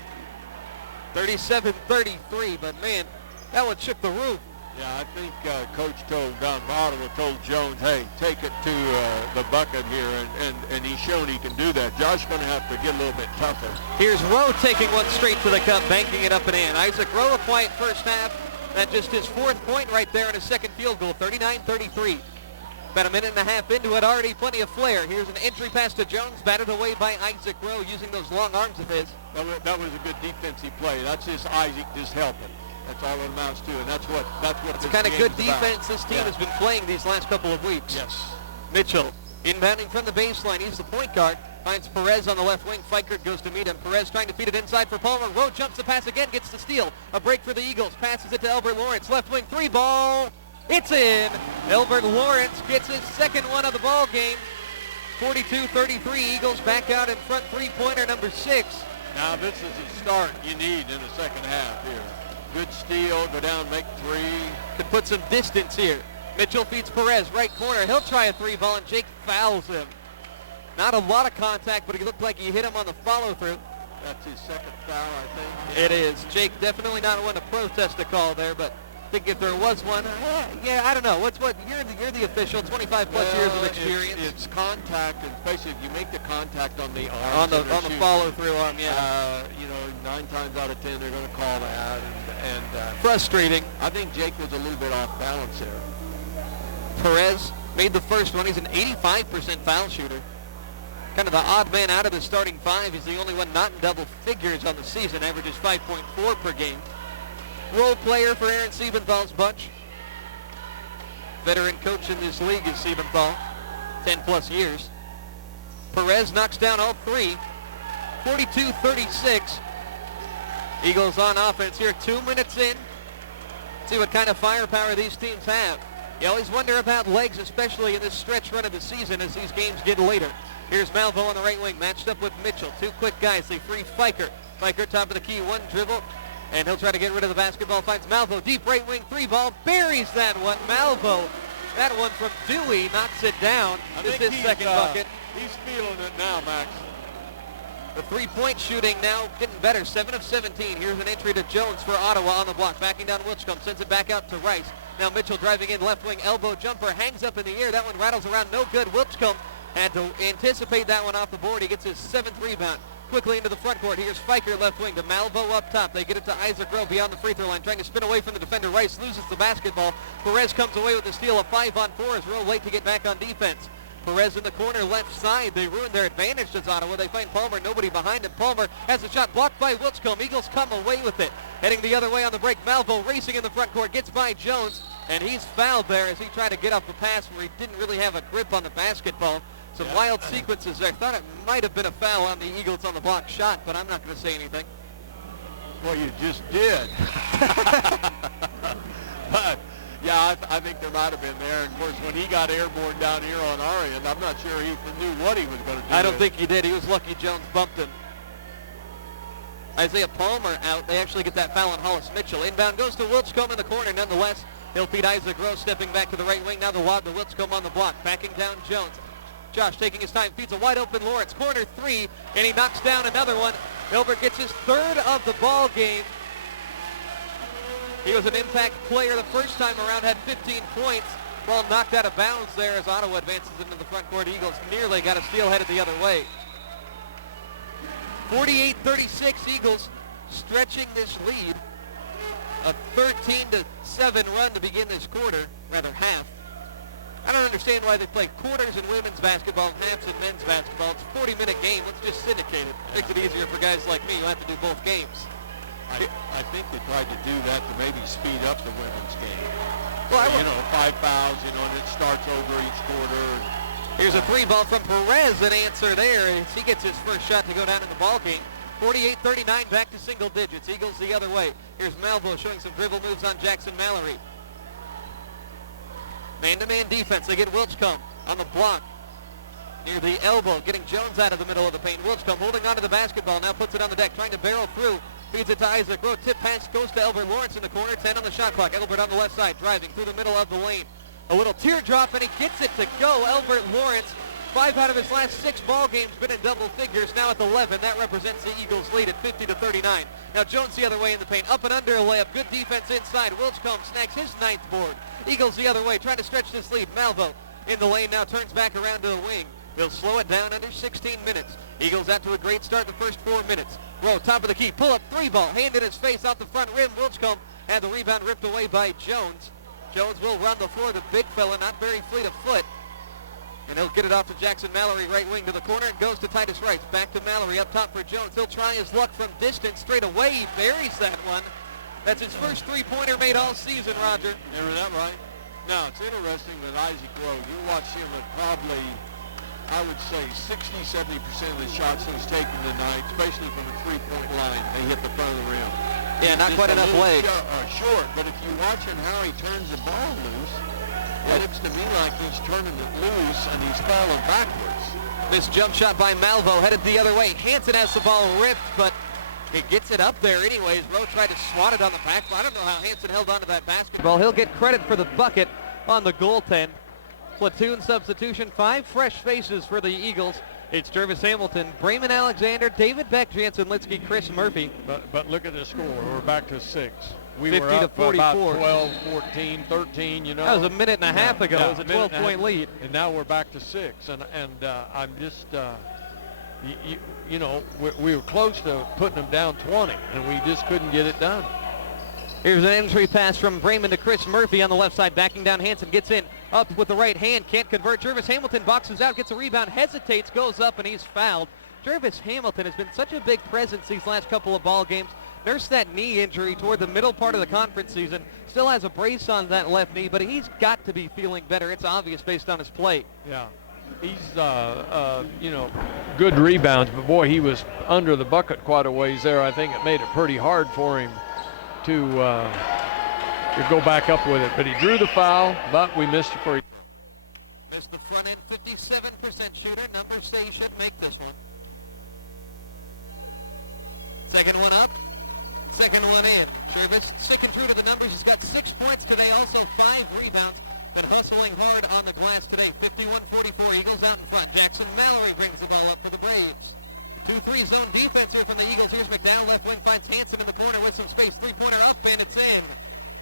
37-33, but man, that one shook the roof. Yeah, I think Coach Ottawa told Jones, hey, take it to the bucket here, and he's shown he can do that. Josh's going to have to get a little bit tougher. Here's Rowe taking one straight to the cup, banking it up and in. Isaac Rowe, a quiet first half. That's just his fourth point right there in his second field goal, 39-33. About a minute and a half into it, already plenty of flair. Here's an entry pass to Jones, batted away by Isaac Rowe using those long arms of his. That was a good defensive play. That's just Isaac just helping. That's all it amounts to, and that's what it's the kind of good defense this team has been playing these last couple of weeks. Yes. Mitchell inbounding from the baseline. He's the point guard. Finds Perez on the left wing. Fikert goes to meet him. Perez trying to feed it inside for Palmer. Rowe jumps the pass again, gets the steal. A break for the Eagles. Passes it to Elbert Lawrence. Left wing three ball. It's in. Elbert Lawrence gets his second one of the ball game. 42-33. Eagles back out in front. Three-pointer number 6. Now this is the start you need in the second half here. Good steal. Go down, make three. Could put some distance here. Mitchell feeds Perez. Right corner. He'll try a three ball, and Jake fouls him. Not a lot of contact, but he looked like he hit him on the follow-through. That's his second foul, I think. It is. Jake definitely not one to protest a call there, but I think if there was one, yeah, I don't know. You're the official, 25-plus years of experience. It's contact, and especially if you make the contact on the arm. On the follow-through arm, yeah. 9 times out of 10 they're going to call that. And frustrating. I think Jake was a little bit off balance there. Perez made the first one. He's an 85% foul shooter. Kind of the odd man out of the starting 5. He's the only one not in double figures on the season. Averages 5.4 per game. Role player for Aaron Siebenthal's bunch. Veteran coach in this league is Siebenthal. 10-plus years. Perez knocks down all 3. 42-36. Eagles on offense here. 2 minutes in. See what kind of firepower these teams have. You always wonder about legs, especially in this stretch run of the season as these games get later. Here's Malvo on the right wing, matched up with Mitchell. 2 quick guys. They free Fikert. Fikert top of the key, 1 dribble, and he'll try to get rid of the basketball. Finds Malvo, deep right wing, 3 ball, buries that one. Malvo, that one from Dewey, knocks it down. This is his second bucket. He's feeling it now, Max. The three-point shooting now getting better, 7 of 17. Here's an entry to Jones for Ottawa on the block. Backing down Wilchcombe, sends it back out to Rice. Now Mitchell driving in, left wing, elbow jumper, hangs up in the air. That one rattles around, no good. Wilchcombe had to anticipate that one off the board. He gets his 7th rebound. Quickly into the front court. Here's Fikert left wing to Malvo up top. They get it to Isaac Rowe beyond the free throw line. Trying to spin away from the defender. Rice loses the basketball. Perez comes away with the steal. A 5-on-4 is Rowe late to get back on defense. Perez in the corner left side. They ruined their advantage to Ottawa. They find Palmer. Nobody behind him. Palmer has a shot blocked by Wilchcombe. Eagles come away with it. Heading the other way on the break. Malvo racing in the front court. Gets by Jones. And he's fouled there as he tried to get off the pass where he didn't really have a grip on the basketball. Some wild sequences there. Thought it might have been a foul on the Eagles on the block shot, but I'm not going to say anything. Well, you just did. But, yeah, I think there might have been there. And, of course, when he got airborne down here on our end, I'm not sure he knew what he was going to do. I don't think he did. He was lucky Jones bumped him. Isaiah Palmer out. They actually get that foul on Hollis Mitchell. Inbound goes to Wilchcombe in the corner. Nonetheless, he'll feed Isaac Rowe stepping back to the right wing. Now the lob to Wilchcombe on the block. Backing down Jones. Josh taking his time, feeds a wide-open Lawrence. Corner 3, and he knocks down another one. Hilbert gets his 3rd of the ball game. He was an impact player the first time around, had 15 points. Ball knocked out of bounds there as Ottawa advances into the front court. Eagles nearly got a steal headed the other way. 48-36, Eagles stretching this lead. A 13-7 run to begin this quarter, rather half. I don't understand why they play quarters in women's basketball, halves in men's basketball. It's a 40-minute game. Let's just syndicate it. Makes it easier for guys like me who have to do both games. I think they tried to do that to maybe speed up the women's game. Well, 5 fouls, and it starts over each quarter. Here's a 3 ball from Perez, an answer there as he gets his first shot to go down in the ball game. 48-39, back to single digits. Eagles the other way. Here's Malvo showing some dribble moves on Jackson Mallory. Man-to-man defense. They get Wilchcomb on the block near the elbow, getting Jones out of the middle of the paint. Wilchcomb holding onto the basketball, now puts it on the deck, trying to barrel through. Feeds it to Isaac. Road tip pass goes to Elbert Lawrence in the corner. 10 on the shot clock. Elbert on the left side, driving through the middle of the lane. A little teardrop, and he gets it to go. Elbert Lawrence, 5 out of his last 6 ball games, been in double figures. Now at 11, that represents the Eagles' lead at 50-39. Now Jones the other way in the paint, up and under a layup. Good defense inside. Wilchcomb snags his 9th board. Eagles the other way, trying to stretch this lead. Malvo in the lane now turns back around to the wing. They'll slow it down under 16 minutes. Eagles out to a great start the first 4 minutes. Rowe, top of the key, pull up 3 ball, hand in his face off the front rim. Wilchcomb had the rebound ripped away by Jones. Jones will run the floor, the big fella, not very fleet of foot. And he'll get it off to Jackson Mallory, right wing to the corner. It goes to Titus Rice. Back to Mallory up top for Jones. He'll try his luck from distance straight away. He buries that one. That's his first three-pointer made all season, Roger. Is that right? Now, it's interesting that Isaac Rowe, you watch him at probably, I would say, 60-70% of the shots he's taken tonight, especially from the three-point line, they hit the front of the rim. Yeah, not quite enough legs. Short, but if you watch him how he turns the ball loose, it looks to me like he's turning it loose and he's falling backwards. This jump shot by Malvo headed the other way. Hansen has the ball ripped, but he gets it up there anyways. Rowe tried to swat it on the back. I don't know how Hansen held onto that basketball. He'll get credit for the bucket on the goaltend. Platoon substitution, 5 fresh faces for the Eagles. It's Jervis Hamilton, Brayman Alexander, David Beck, Jansen Litsky, Chris Murphy. But look at the score. We're back to 6. We 50 were up to 44. About 12, 14, 13, you know. That was a minute and a half ago. It was a 12-point lead. And now we're back to 6. And I'm just, you know, we were close to putting them down 20, and we just couldn't get it done. Here's an entry pass from Brayman to Chris Murphy on the left side. Backing down, Hansen gets in. Up with the right hand, can't convert. Jervis Hamilton boxes out, gets a rebound, hesitates, goes up, and he's fouled. Jervis Hamilton has been such a big presence these last couple of ball games. Nursed that knee injury toward the middle part of the conference season. Still has a brace on that left knee, but he's got to be feeling better. It's obvious based on his play. Yeah. He's, you know, good rebounds, but boy, he was under the bucket quite a ways there. I think it made it pretty hard for him to go back up with it. But he drew the foul, but we missed it for. There's the front end 57% shooter. Numbers say he should make this one. Second one up. Second one in. Jervis sticking true to the numbers. He's got 6 points today, also 5 rebounds. Been hustling hard on the glass today. 51-44, Eagles out in front. Jackson Mallory brings the ball up for the Braves. 2-3 zone defense here from the Eagles. Here's McDowell. Left wing finds Hansen in the corner with some space. Three-pointer up, and it's in.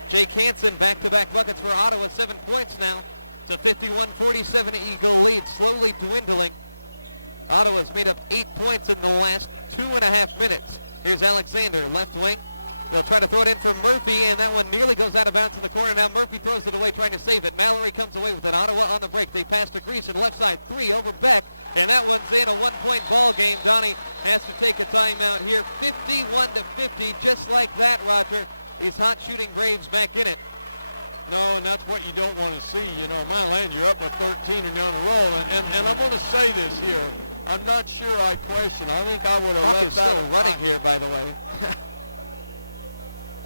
Jake Hansen, back-to-back buckets for Ottawa. 7 points now. It's a 51-47 Eagle lead, slowly dwindling. Ottawa's made up 8 points in the last 2.5 minutes. Here's Alexander, left wing. They'll try to throw it in from Murphy, and that one nearly goes out of bounds to the corner. Now Murphy throws it away, trying to save it. Mallory comes away with it. Ottawa on the break. They pass to Grease on left side. 3 over Beck, and that one's in. A 1-point ball game. Johnny has to take a timeout here. 51-50, just like that, Roger. These hot shooting Braves back in it. No, and that's what you don't want to see. You know, my land, you're up at 13 and on a roll. And I'm going to say this here. I'm not sure I question. I think I would have left that running here, by the way.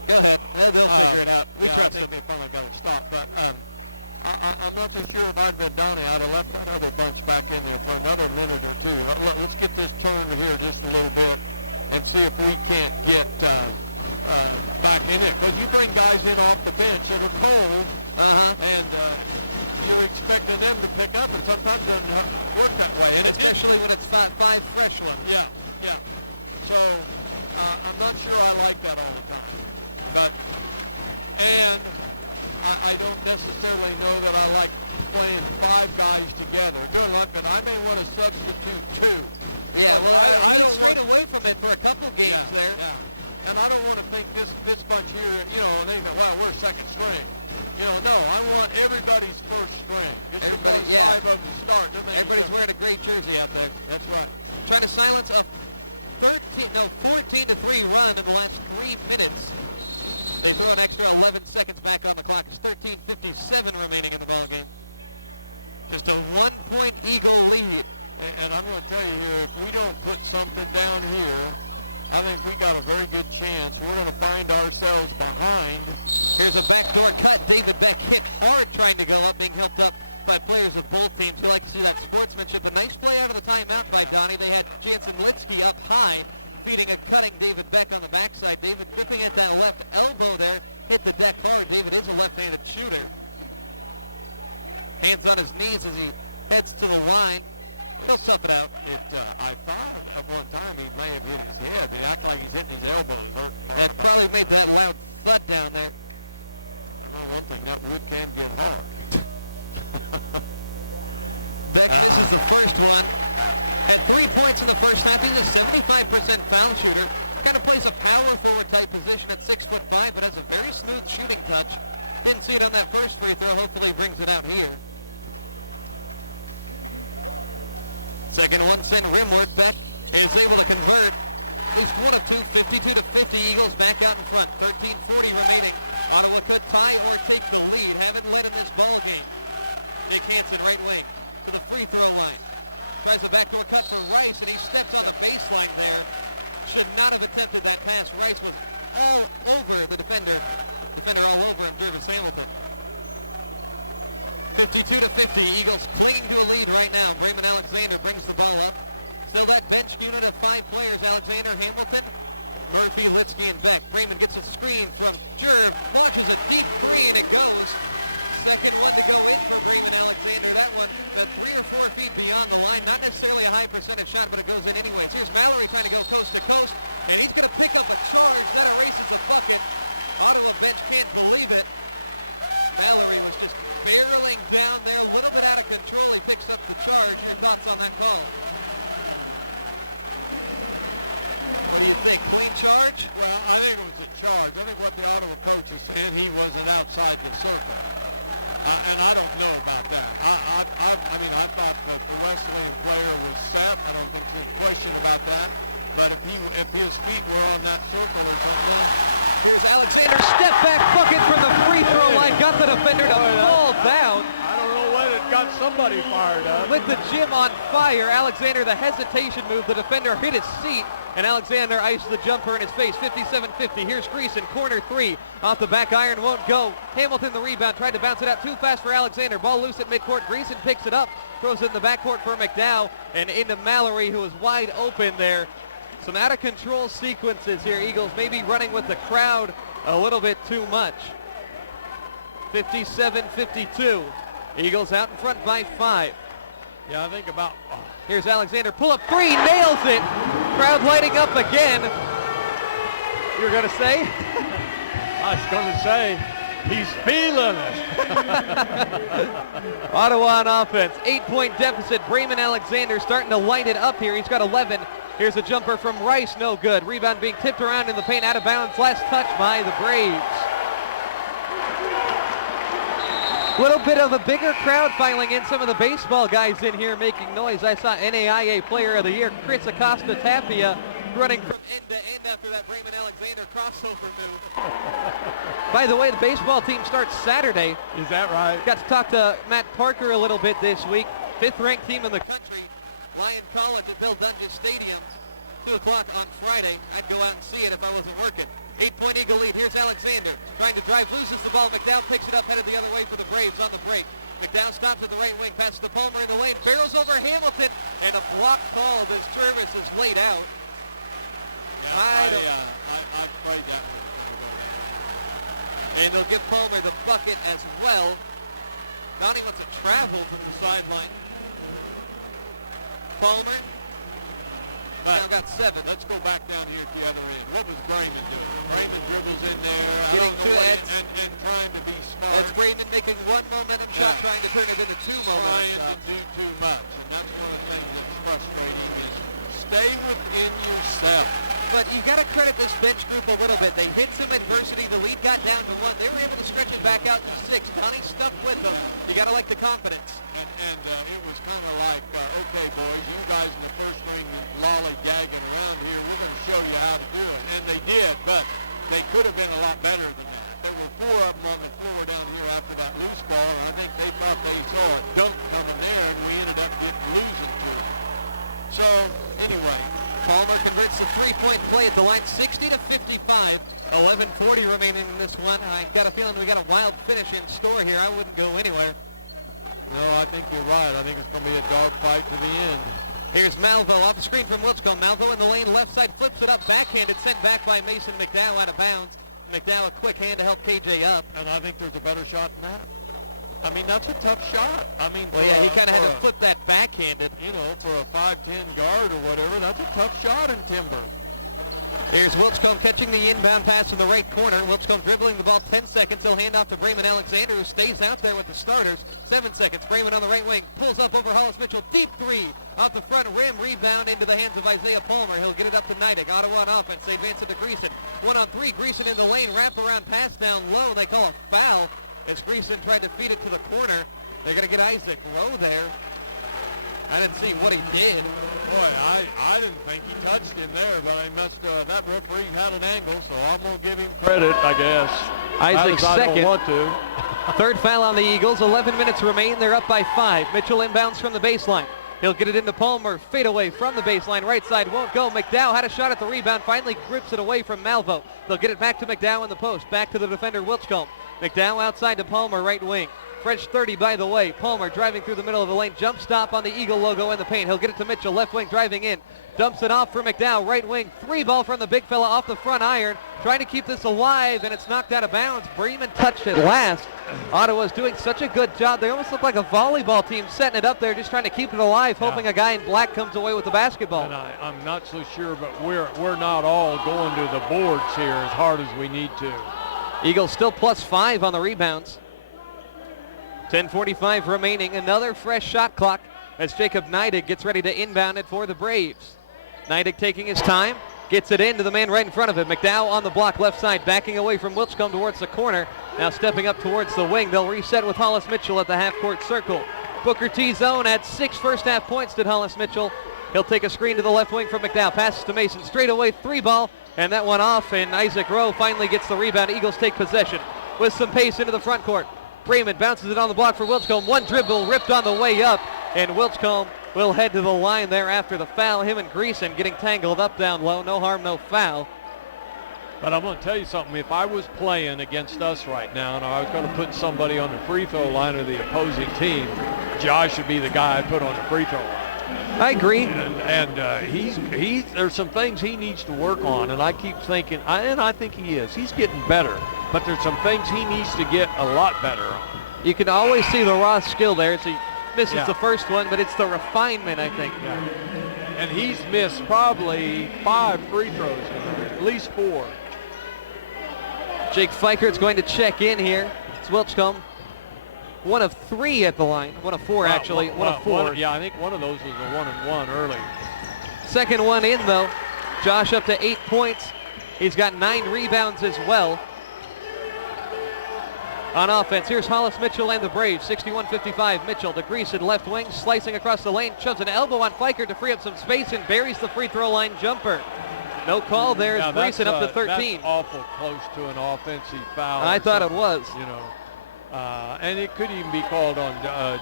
Go ahead. We'll figure it out. We can't think they probably don't stop. But I'm not so sure if I'd go down. I'd have left another bunch back in there for another minute or two. Let's get this turned here just a little bit and see if we can't get back in it. Because you bring guys in off the bench that are cold, and you expected them to pick up, and sometimes it doesn't work that way. And especially when it's 5 freshmen. Yeah. So I'm not sure I like that all the time. But, and I don't necessarily know that I like playing 5 guys together. Don't like it. I don't want to substitute 2. Yeah, well, I don't straight away from it for a couple games there. Yeah. And I don't want to think this bunch here, you know, they go, well, we're second string. You know, no, I want everybody's first string. Everybody, 5 of the start. Everybody's wearing a great jersey out there. That's right. Trying to silence a 14-3 run in the last 3 minutes. They throw an extra 11 seconds back on the clock. It's 13:57 remaining in the ballgame. Just a 1-point Eagle lead. And I'm going to tell you here, if we don't put something down here, I think we got a very good chance. We're going to find ourselves behind. Here's a backdoor cut. David Beck hit hard trying to go up, being helped up by players of both teams who like to see that sportsmanship. A nice play out of the timeout by Johnny. They had Jansen Litsky up high, feeding and cutting David Beck on the backside. David gripping at that left elbow there, hit the deck hard. David is a left-handed shooter. Hands on his knees as he heads to the line. He'll suck it out. I thought a couple of times he landed with his head. I thought he hit his elbow. That probably made that loud butt down there. Oh, that's enough. We can't do that. This is the first one. At 3 points in the first half, he's a 75% foul shooter. Kind of plays a power forward type position at 6'5", but has a very smooth shooting touch. Didn't see it on that first free throw. Hopefully he brings it out here. Second one sent rimward, but is able to convert. He's 1 of 2, 52 to 50. Eagles back out in front. 13:40 remaining. Ottawa cut tie or take the lead. Haven't led in this ball game. Nick Hansen, right wing, to the free throw line. Tries a backdoor cut to Rice, and he steps on the baseline there. Should not have attempted that pass. Rice was all over the defender. Defender all over him, Davis Hamilton. 52 to 50. Eagles clinging to a lead right now. Raymond Alexander brings the ball up. Still that bench unit of 5 players. Alexander, Hamilton, Murphy, Litsky, and Beck. Raymond gets a screen from Jerem. Launches a deep three, and it goes. Second one to go in for Raymond Alexander. That one 3 or 4 feet beyond the line. Not necessarily a high percentage shot, but it goes in anyways. Here's Mallory trying to go coast to coast, and he's going to pick up a charge. That erases a bucket. Ottawa bench can't believe it. Mallory was just barreling down there, a little bit out of control. He picks up the charge. Your thoughts on that call? What do you think? Clean charge? Well, I think it was a charge. I think what the Ottawa coaches said, he wasn't outside the circle. And I don't know about that. I mean, I thought the Wesleyan player was set. I don't think there's a question about that. But if his feet were on that circle or something. Here's Alexander, step back bucket from the free throw line. Got the defender to fall down. I don't know when it got somebody fired up. Lit the gym on fire. Alexander, the hesitation move. The defender hit his seat, and Alexander iced the jumper in his face. 57-50. Here's Greason, corner 3. Off the back iron, won't go. Hamilton the rebound, tried to bounce it out too fast for Alexander. Ball loose at midcourt. Greason picks it up, throws it in the backcourt for McDowell, and into Mallory, who was wide open there. Some out-of-control sequences here. Eagles maybe running with the crowd a little bit too much. 57-52. Eagles out in front by 5. Yeah, I think about... Here's Alexander, pull-up 3, nails it. Crowd lighting up again. You were going to say? I was going to say, he's feeling it. Ottawa on offense. 8-point deficit. Raymond Alexander starting to light it up here. He's got 11. Here's a jumper from Rice, no good. Rebound being tipped around in the paint, out of bounds. Last touch by the Braves. Little bit of a bigger crowd filing in. Some of the baseball guys in here making noise. I saw NAIA Player of the Year, Chris Acosta Tapia, running from end to end after that Raymond Alexander crossover move. By the way, the baseball team starts Saturday. Is that right? Got to talk to Matt Parker a little bit this week. 5th-ranked team in the country. Lyon College at Bill Dunges Stadium. 2 o'clock on Friday. I'd go out and see it if I wasn't working. 8-point Eagle lead. Here's Alexander. Trying to drive, loses the ball. McDowell picks it up, headed the other way for the Braves on the break. McDowell stops at the right wing, passes to Palmer in the lane, barrels over Hamilton, and a block call as Jervis is laid out. Yeah, I played that one. And they'll give Palmer the bucket as well. Donnie wants to travel from the sideline. Palmer. Now got 7. Let's go back down here to the other end. What was Raymond doing? Raymond dribbles in there. Getting 2 heads. And trying to be smart. That's Raymond making 1 momentum shot, trying to turn it into 2 momentum shots. Trying to do too much. And that's one of the things that's frustrating is stay within yourself. But you got to credit this bench group a little bit. They hit some adversity. The lead got down to 1. They were able to stretch it back out to 6. Donnie stuck with them. You got to like the confidence. And it was kind of like, okay, boys, you guys in the first ring lollygagging around here. We're going to show you how to do it. And they did, but they could have been a lot better than that. There were 4 of them on the floor down here after that loose ball, and I think they thought they saw a dunk coming there, and we ended up losing to it. So, anyway. Palmer converts the 3-point play at the line, 60-55. A 11:40 remaining in this one. I got a feeling we got a wild finish in store here. I wouldn't go anywhere. No, I think you're right. I think it's going to be a dog fight to the end. Here's Malvo off the screen from Wilscombe. Malvo in the lane left side, flips it up, backhanded, sent back by Mason McDowell out of bounds. McDowell a quick hand to help KJ up. And I think there's a better shot than that. I mean, that's a tough shot. I mean, well, yeah, he kind of had to flip that backhanded. You know, for a 5'10" guard or whatever, that's a tough shot in timber. Here's Wilscombe catching the inbound pass in the right corner. Wilscombe dribbling the ball 10 seconds. He'll hand off to Brayman Alexander, who stays out there with the starters. 7 seconds. Brayman on the right wing. Pulls up over Hollis Mitchell. Deep three off the front rim. Rebound into the hands of Isaiah Palmer. He'll get it up to Neidig. Ottawa on offense. They advance it to Greason. 1-on-3. Greason in the lane. Wrap around pass down low. They call a foul as Greason tried to feed it to the corner. They're going to get Isaac Rowe there. I didn't see what he did. Boy, I didn't think he touched him there, but I must, that referee had an angle, so I'm going to give him credit, I guess. Isaac second. I don't want to. Third foul on the Eagles. 11 minutes remain. They're up by 5. Mitchell inbounds from the baseline. He'll get it into Palmer. Fade away from the baseline. Right side won't go. McDowell had a shot at the rebound. Finally grips it away from Malvo. They'll get it back to McDowell in the post. Back to the defender, Wilscombe. McDowell outside to Palmer, right wing. French 30 by the way. Palmer driving through the middle of the lane. Jump stop on the Eagle logo in the paint. He'll get it to Mitchell. Left wing driving in. Dumps it off for McDowell. Right wing. 3-ball from the big fella off the front iron. Trying to keep this alive, and it's knocked out of bounds. Bremen touched it last. Ottawa's doing such a good job. They almost look like a volleyball team setting it up there, just trying to keep it alive, hoping a guy in black comes away with the basketball. And I'm not so sure, but we're not all going to the boards here as hard as we need to. Eagles still +5 on the rebounds. 10:45 remaining. Another fresh shot clock as Jacob Neidig gets ready to inbound it for the Braves. Neidig taking his time, gets it into the man right in front of him. McDowell on the block left side, backing away from Wilscombe towards the corner. Now stepping up towards the wing. They'll reset with Hollis Mitchell at the half-court circle. Booker T zone had 6 first-half points, did Hollis Mitchell. He'll take a screen to the left wing from McDowell. Passes to Mason. Straight away, 3-ball, and that one off, and Isaac Rowe finally gets the rebound. Eagles take possession with some pace into the front court. Brayman bounces it on the block for Wilscombe. One dribble ripped on the way up, and Wilscombe will head to the line there after the foul. Him and Greason getting tangled up down low. No harm, no foul. But I'm going to tell you something. If I was playing against us right now and I was going to put somebody on the free throw line of the opposing team, Josh should be the guy I put on the free throw line. I agree. And he's there's some things he needs to work on, and I keep thinking, and I think he is. He's getting better, but there's some things he needs to get a lot better on. You can always see the raw skill there. He misses the first one, but it's the refinement, I think. Yeah. And he's missed probably 5 free throws tonight, at least 4. Jake Feikert's going to check in here. It's Wilscombe. 1 of 3 at the line. 1 of 4, actually. 1 of 4. Yeah, I think one of those was a 1-and-1 early. Second one in, though. Josh up to 8 points. He's got 9 rebounds as well. On offense, here's Hollis Mitchell and the Braves. 61-55. Mitchell to Greason, left wing, slicing across the lane, shoves an elbow on Feikert to free up some space and buries the free throw line jumper. No call there as Greason up to 13. That's awful close to an offensive foul. I thought it was. You know. And it could even be called on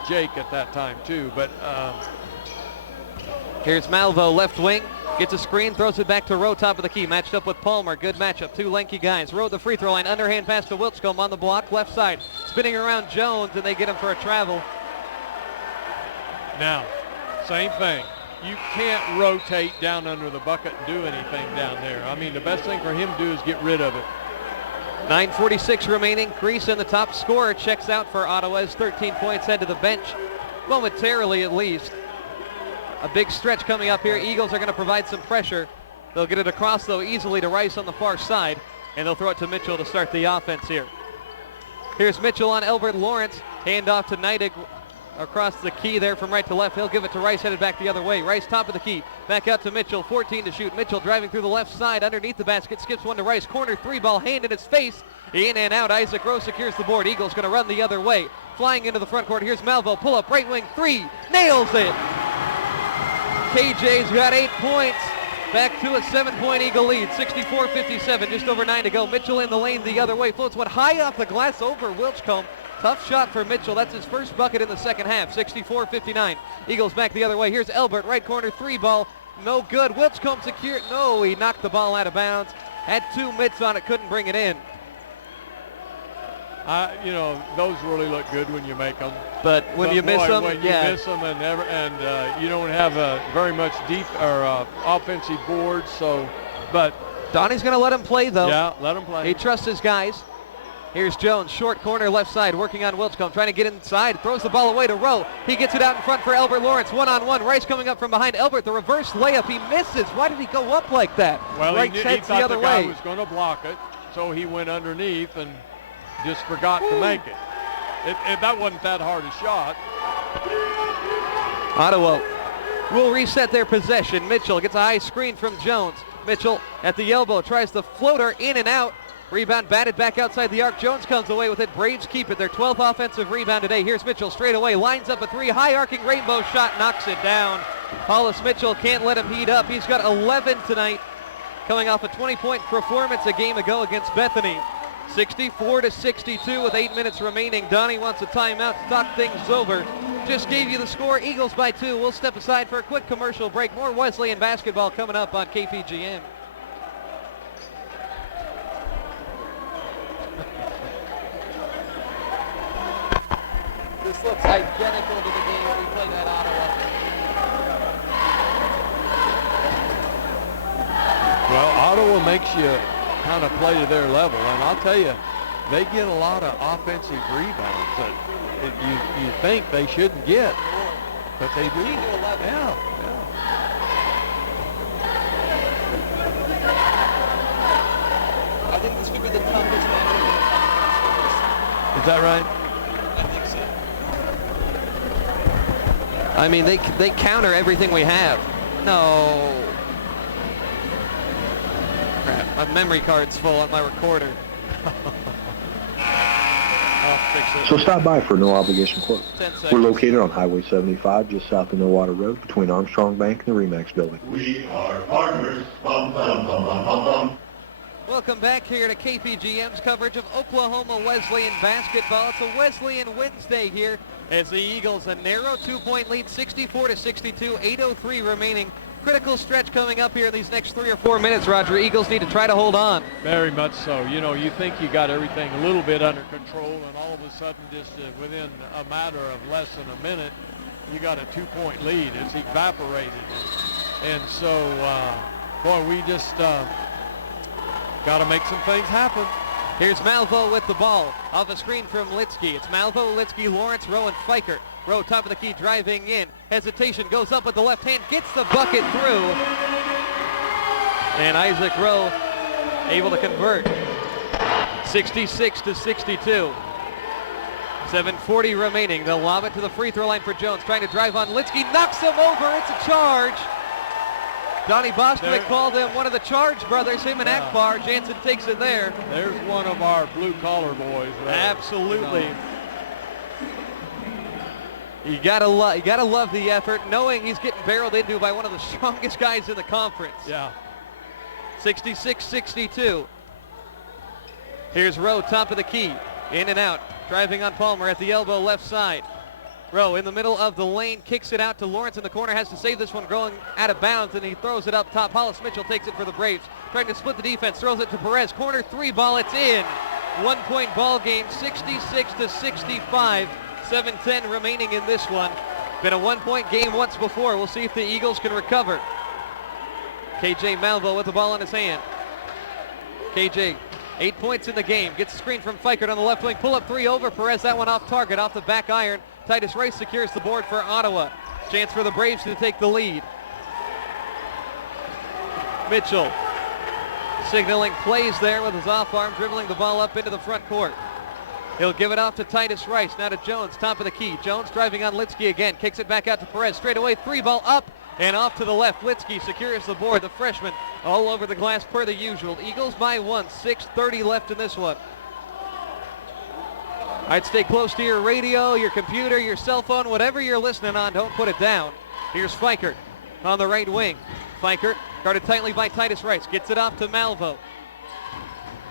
Jake at that time too, but here's Malvo, left wing, gets a screen, throws it back to Rowe, top of the key, matched up with Palmer. Good matchup, 2 lanky guys. Rowe the free throw line, underhand pass to Wilscombe on the block, left side, spinning around Jones, and they get him for a travel. Now, same thing. You can't rotate down under the bucket and do anything down there. I mean, the best thing for him to do is get rid of it. 9:46 remaining. Greason, the top scorer, checks out for Ottawa's 13 points, head to the bench momentarily at least. A big stretch coming up here. Eagles are going to provide some pressure. They'll get it across, though, easily to Rice on the far side, and they'll throw it to Mitchell to start the offense here. Here's Mitchell on Elbert Lawrence. Hand off to Neidig across the key there from right to left. He'll give it to Rice, headed back the other way. Rice top of the key. Back out to Mitchell, 14 to shoot. Mitchell driving through the left side underneath the basket. Skips one to Rice. Corner 3-ball, hand in his face. In and out. Isaac Rowe secures the board. Eagles going to run the other way. Flying into the front court. Here's Malvo. Pull up, right wing, 3. Nails it. KJ's got 8 points. Back to a 7-point Eagle lead. 64-57, just over 9 to go. Mitchell in the lane the other way. Floats one high off the glass over Wilscombe. Tough shot for Mitchell. That's his first bucket in the second half. 64-59. Eagles back the other way. Here's Elbert, right corner, 3-ball. No good. Wilscombe secured. No, he knocked the ball out of bounds. Had 2 mitts on it, couldn't bring it in. You know, those really look good when you make them. But when you miss them, when you miss them and you don't have very much deep or offensive boards. So, but Donnie's going to let him play, though. Yeah, let him play. He trusts his guys. Here's Jones, short corner left side, working on Wilchcomb, trying to get inside, throws the ball away to Rowe. He gets it out in front for Albert Lawrence, one-on-one. Rice coming up from behind Albert, the reverse layup, he misses. Why did he go up like that? Well, Wright he heads thought the other guy way. was going to block it, so he went underneath and just forgot to make it. That wasn't that hard a shot. Ottawa will reset their possession. Mitchell gets a high screen from Jones. Mitchell at the elbow, tries the floater, in and out. Rebound batted back outside the arc. Jones comes away with it. Braves keep it. Their 12th offensive rebound today. Here's Mitchell straight away. Lines up a 3. High arcing rainbow shot. Knocks it down. Hollis Mitchell can't let him heat up. He's got 11 tonight. Coming off a 20-point performance a game ago against Bethany. 64-62 with 8 minutes remaining. Donnie wants a timeout to talk things over. Just gave you the score. Eagles by 2. We'll step aside for a quick commercial break. More Wesleyan basketball coming up on KPGM. This looks identical to the game we played at Ottawa. Well, Ottawa makes you kind of play to their level, and I'll tell you, they get a lot of offensive rebounds that you think they shouldn't get, but they do. Yeah. I think this could be the toughest match. Is that right? I think so. I mean, they counter everything we have. No. Crap, my memory card's full on my recorder. I'll fix it. So stop by for a no-obligation quote. 10 seconds. We're located on Highway 75, just south of Millwater Road, between Armstrong Bank and the Remax Building. We are partners. Bum, bum, bum, bum, bum, bum. Welcome back here to KPGM's coverage of Oklahoma Wesleyan basketball. It's a Wesleyan Wednesday here as the Eagles, a narrow 2-point lead, 64-62, 8:03 remaining. Critical stretch coming up here in these next 3 or 4 minutes, Roger. Eagles need to try to hold on. Very much so. You know, you think you got everything a little bit under control, and all of a sudden, just within a matter of less than a minute, you got a 2-point lead. It's evaporated. And so, boy, we just got to make some things happen. Here's Malvo with the ball. Off a screen from Litsky. It's Malvo, Litsky, Lawrence, Rowe, and Pfeiffer. Rowe, top of the key, driving in. Hesitation, goes up with the left hand, gets the bucket through. And Isaac Rowe able to convert. 66-62. 7:40 remaining. They'll lob it to the free throw line for Jones. Trying to drive on Litsky, knocks him over. It's a charge. Donnie Bostwick called him one of the Charge brothers, him and Akbar. Jansen takes it there. There's one of our blue-collar boys. There. Absolutely. You gotta love the effort, knowing he's getting barreled into by one of the strongest guys in the conference. Yeah. 66-62. Here's Rowe, top of the key, in and out, driving on Palmer at the elbow, left side. Rowe in the middle of the lane, kicks it out to Lawrence in the corner, has to save this one going out of bounds, and he throws it up top. Hollis Mitchell takes it for the Braves, trying to split the defense, throws it to Perez, corner 3 ball, it's in. 1-point ball game, 66-65. 7:10 remaining in this one. Been a 1-point game once before. We'll see if the Eagles can recover. KJ Malvo with the ball in his hand. KJ, 8 points in the game. Gets a screen from Fikert on the left wing. Pull up 3 over Perez. That one off target, off the back iron. Titus Rice secures the board for Ottawa. Chance for the Braves to take the lead. Mitchell signaling plays there with his off arm, dribbling the ball up into the front court. He'll give it off to Titus Rice, now to Jones, top of the key. Jones driving on Litsky again, kicks it back out to Perez. Straight away, 3 ball up and off to the left. Litsky secures the board. The freshman all over the glass per the usual. Eagles by 1, 6:30 left in this one. I'd stay close to your radio, your computer, your cell phone, whatever you're listening on, don't put it down. Here's Fikert on the right wing. Fikert guarded tightly by Titus Rice, gets it off to Malvo.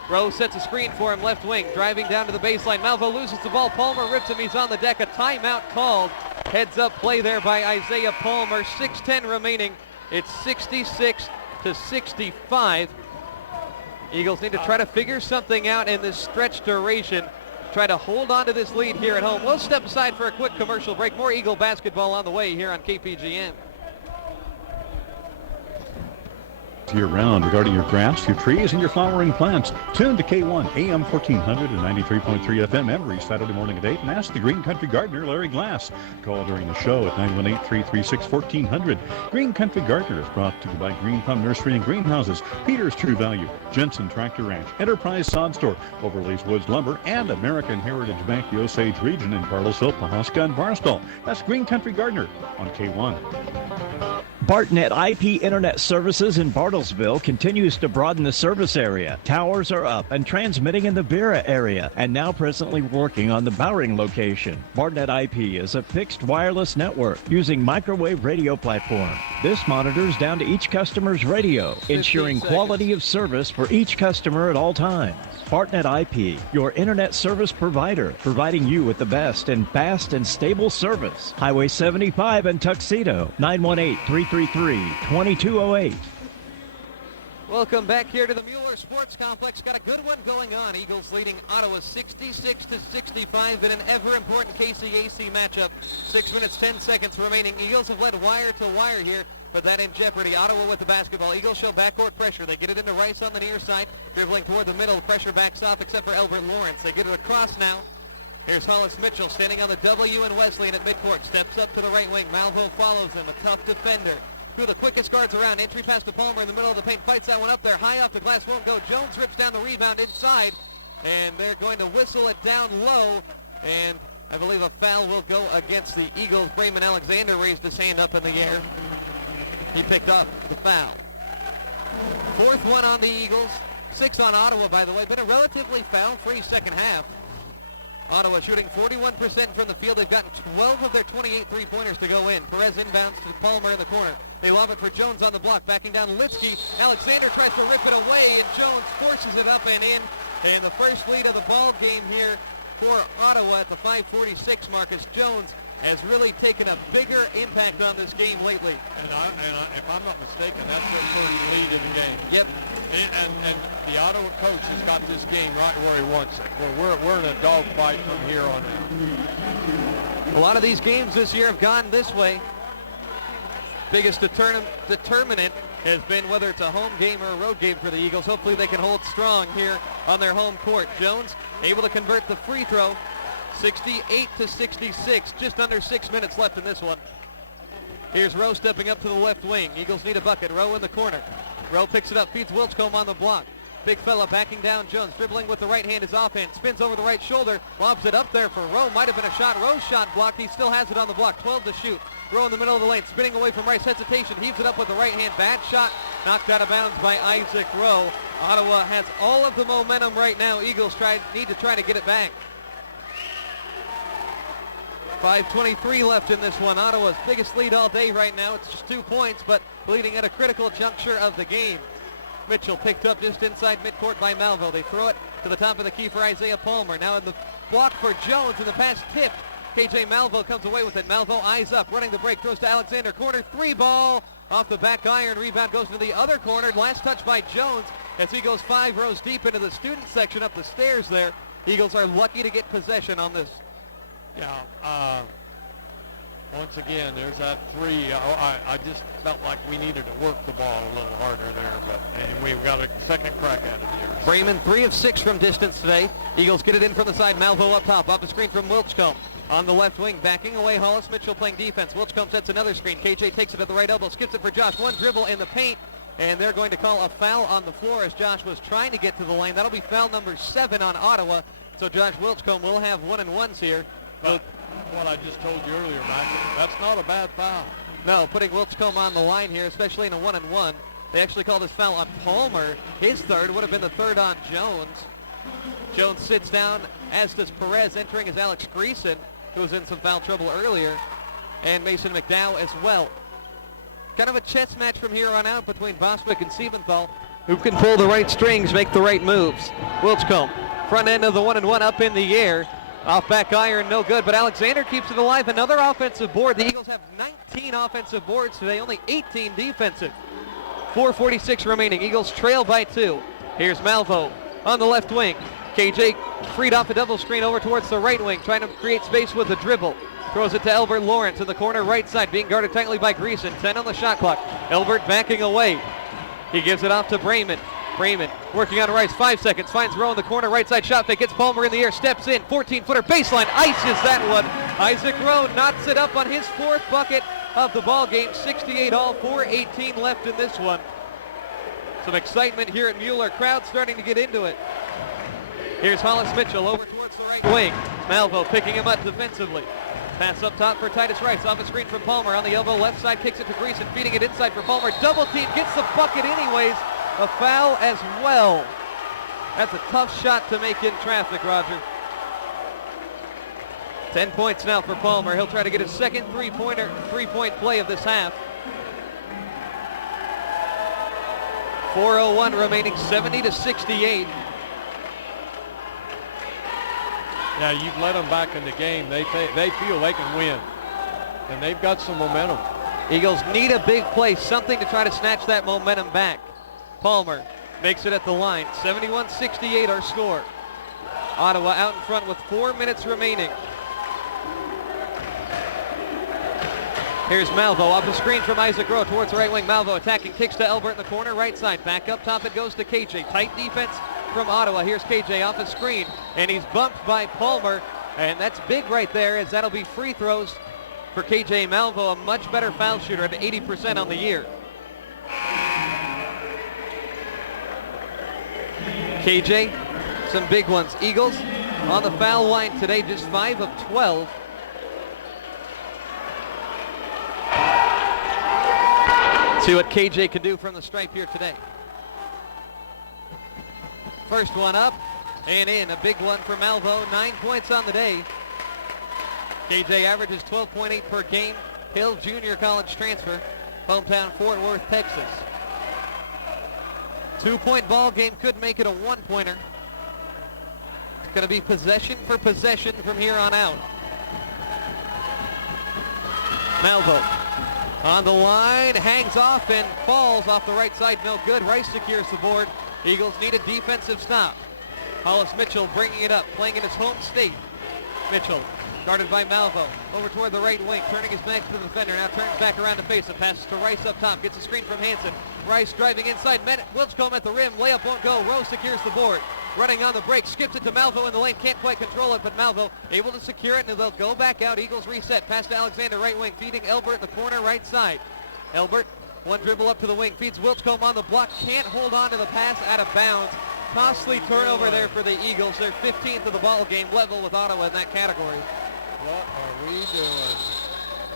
Rowe sets a screen for him, left wing, driving down to the baseline. Malvo loses the ball. Palmer rips him. He's on the deck. A timeout called. Heads up play there by Isaiah Palmer. 6:10 remaining. It's 66-65. Eagles need to try to figure something out in this stretch duration. Try to hold on to this lead here at home. We'll step aside for a quick commercial break. More Eagle basketball on the way here on KPGN. Year-round regarding your grass, your trees, and your flowering plants. Tune to K1 AM 1400 and 93.3 FM every Saturday morning at 8 and ask the Green Country Gardener, Larry Glass. Call during the show at 918-336-1400. Green Country Gardener is brought to you by Green Thumb Nursery and Greenhouses, Peter's True Value, Jensen Tractor Ranch, Enterprise Sod Store, Overlays Woods Lumber, and American Heritage Bank, the Osage region in Bartlesville, Pawhuska, and Barstow. That's Green Country Gardener on K1. BartNet IP Internet Services in Bartlesville continues to broaden the service area. Towers are up and transmitting in the Vera area, and now presently working on the Bowring location. BartNet IP is a fixed wireless network using microwave radio platform. This monitors down to each customer's radio, ensuring quality of service for each customer at all times. BartNet IP, your internet service provider, providing you with the best and fast and stable service. Highway 75 in Tuxedo, 918-333-2208. Welcome back here to the Mueller Sports Complex. Got a good one going on. Eagles leading Ottawa 66-65 in an ever-important KCAC matchup. 6 minutes, 10 seconds remaining. Eagles have led wire to wire here. Put that in jeopardy. Ottawa with the basketball. Eagles show backcourt pressure. They get it into Rice on the near side. Dribbling toward the middle. Pressure backs off except for Elbert Lawrence. They get it across now. Here's Hollis Mitchell standing on the W in Wesleyan at midcourt. Steps up to the right wing. Malvo follows him. A tough defender. Through the quickest guards around. Entry pass to Palmer in the middle of the paint. Fights that one up there. High off the glass. Won't go. Jones rips down the rebound inside. And they're going to whistle it down low. And I believe a foul will go against the Eagles. Raymond Alexander raised his hand up in the air. He picked up the foul. Fourth one on the Eagles. 6 on Ottawa, by the way. Been a relatively foul-free second half. Ottawa shooting 41% from the field. They've gotten 12 of their 28 three-pointers to go in. Perez inbounds to Palmer in the corner. They lob it for Jones on the block. Backing down Lipsky. Alexander tries to rip it away, and Jones forces it up and in. And the first lead of the ball game here for Ottawa at the 5:46 mark as Jones has really taken a bigger impact on this game lately. And if I'm not mistaken, that's their first lead in the game. Yep. And the Ottawa coach has got this game right where he wants it. We're in a dogfight from here on out. A lot of these games this year have gone this way. Biggest determinant has been whether it's a home game or a road game for the Eagles. Hopefully they can hold strong here on their home court. Jones able to convert the free throw. 68-66, just under 6 minutes left in this one. Here's Rowe stepping up to the left wing. Eagles need a bucket. Rowe in the corner. Rowe picks it up, feeds Wilchcombe on the block. Big fella backing down Jones, dribbling with the right hand is offhand, spins over the right shoulder, lobs it up there for Rowe. Might have been a shot. Rowe's shot blocked. He still has it on the block. 12 to shoot. Rowe in the middle of the lane, spinning away from Rice. Hesitation, heaves it up with the right hand. Bad shot, knocked out of bounds by Isaac Rowe. Ottawa has all of the momentum right now. Eagles need to try to get it back. 5:23 left in this one. Ottawa's biggest lead all day right now. It's just 2 points, but leading at a critical juncture of the game. Mitchell picked up just inside midcourt by Malvo. They throw it to the top of the key for Isaiah Palmer. Now in the block for Jones, and the pass tipped. KJ Malvo comes away with it. Malvo eyes up, running the break, throws to Alexander. Corner three ball off the back iron. Rebound goes to the other corner. Last touch by Jones as he goes 5 rows deep into the student section up the stairs there. Eagles are lucky to get possession on this. Yeah, once again, there's that three. I just felt like we needed to work the ball a little harder there, and we've got a second crack at it here. Freeman 3 of 6 from distance today. Eagles get it in from the side. Malvo up top, off the screen from Wilchcombe. On the left wing, backing away Hollis Mitchell playing defense. Wilchcombe sets another screen. KJ takes it at the right elbow, skips it for Josh. One dribble in the paint, and they're going to call a foul on the floor as Josh was trying to get to the lane. That'll be foul number 7 on Ottawa, so Josh Wilchcombe will have 1-and-1s here. But what I just told you earlier, Mike, that's not a bad foul. No, putting Wilchcombe on the line here, especially in a 1-and-1. They actually called this foul on Palmer. His third would have been the third on Jones. Jones sits down, as does Perez. Entering is Alex Greason, who was in some foul trouble earlier, and Mason McDowell as well. Kind of a chess match from here on out between Bostwick and Siebenthal. Who can pull the right strings, make the right moves. Wilchcombe, front end of the 1-and-1 up in the air. Off back iron, no good, but Alexander keeps it alive. Another offensive board. The Eagles have 19 offensive boards today, only 18 defensive. 4:46 remaining. Eagles trail by 2. Here's Malvo on the left wing. KJ freed off a double screen over towards the right wing, trying to create space with a dribble. Throws it to Elbert Lawrence in the corner right side, being guarded tightly by Greason. 10 on the shot clock. Elbert backing away. He gives it off to Brayman. Brayman working on Rice, 5 seconds, finds Rowe in the corner, right side shot fake, gets Palmer in the air, steps in, 14-footer baseline, ices that one. Isaac Rowe knots it up on his 4th bucket of the ball game, 68 all, 4:18 left in this one. Some excitement here at Mueller, crowd starting to get into it. Here's Hollis Mitchell over towards the right wing. Malvo picking him up defensively. Pass up top for Titus Rice, off a screen from Palmer on the elbow, left side, kicks it to Greason, feeding it inside for Palmer, double team, gets the bucket anyways. A foul as well. That's a tough shot to make in traffic, Roger. 10 points now for Palmer. He'll try to get his second three-point play of this half. 4:01 remaining, 70-68. Yeah, you've let them back in the game. They feel they can win, and they've got some momentum. Eagles need a big play, something to try to snatch that momentum back. Palmer makes it at the line. 71-68 our score. Ottawa out in front with 4 minutes remaining. Here's Malvo off the screen from Isaac Rowe towards the right wing. Malvo attacking, kicks to Elbert in the corner, right side. Back up top it goes to KJ. Tight defense from Ottawa. Here's KJ off the screen, and he's bumped by Palmer, and that's big right there, as that'll be free throws for KJ Malvo, a much better foul shooter at 80% on the year. KJ, some big ones. Eagles on the foul line today, just 5 of 12. See what KJ can do from the stripe here today. First one up and in, a big one for Malvo, 9 points on the day. KJ averages 12.8 per game. Hill junior college transfer, hometown Fort Worth, Texas. 2-point ball game, could make it a 1-pointer. It's going to be possession for possession from here on out. Malvo on the line, hangs off and falls off the right side, no good. Rice secures the board. Eagles need a defensive stop. Hollis Mitchell bringing it up, playing in his home state. Mitchell guarded by Malvo, over toward the right wing, turning his back to the defender, now turns back around to face him, passes to Rice up top, gets a screen from Hansen. Rice driving inside, Wilscombe at the rim, layup won't go, Rowe secures the board. Running on the break, skips it to Malvo in the lane, can't quite control it, but Malvo able to secure it, and they'll go back out. Eagles reset, pass to Alexander, right wing, feeding Elbert in the corner, right side. Elbert, one dribble up to the wing, feeds Wilscombe on the block, can't hold on to the pass, out of bounds. Costly turnover there for the Eagles. They're 15th of the ball game, level with Ottawa in that category. What are we doing?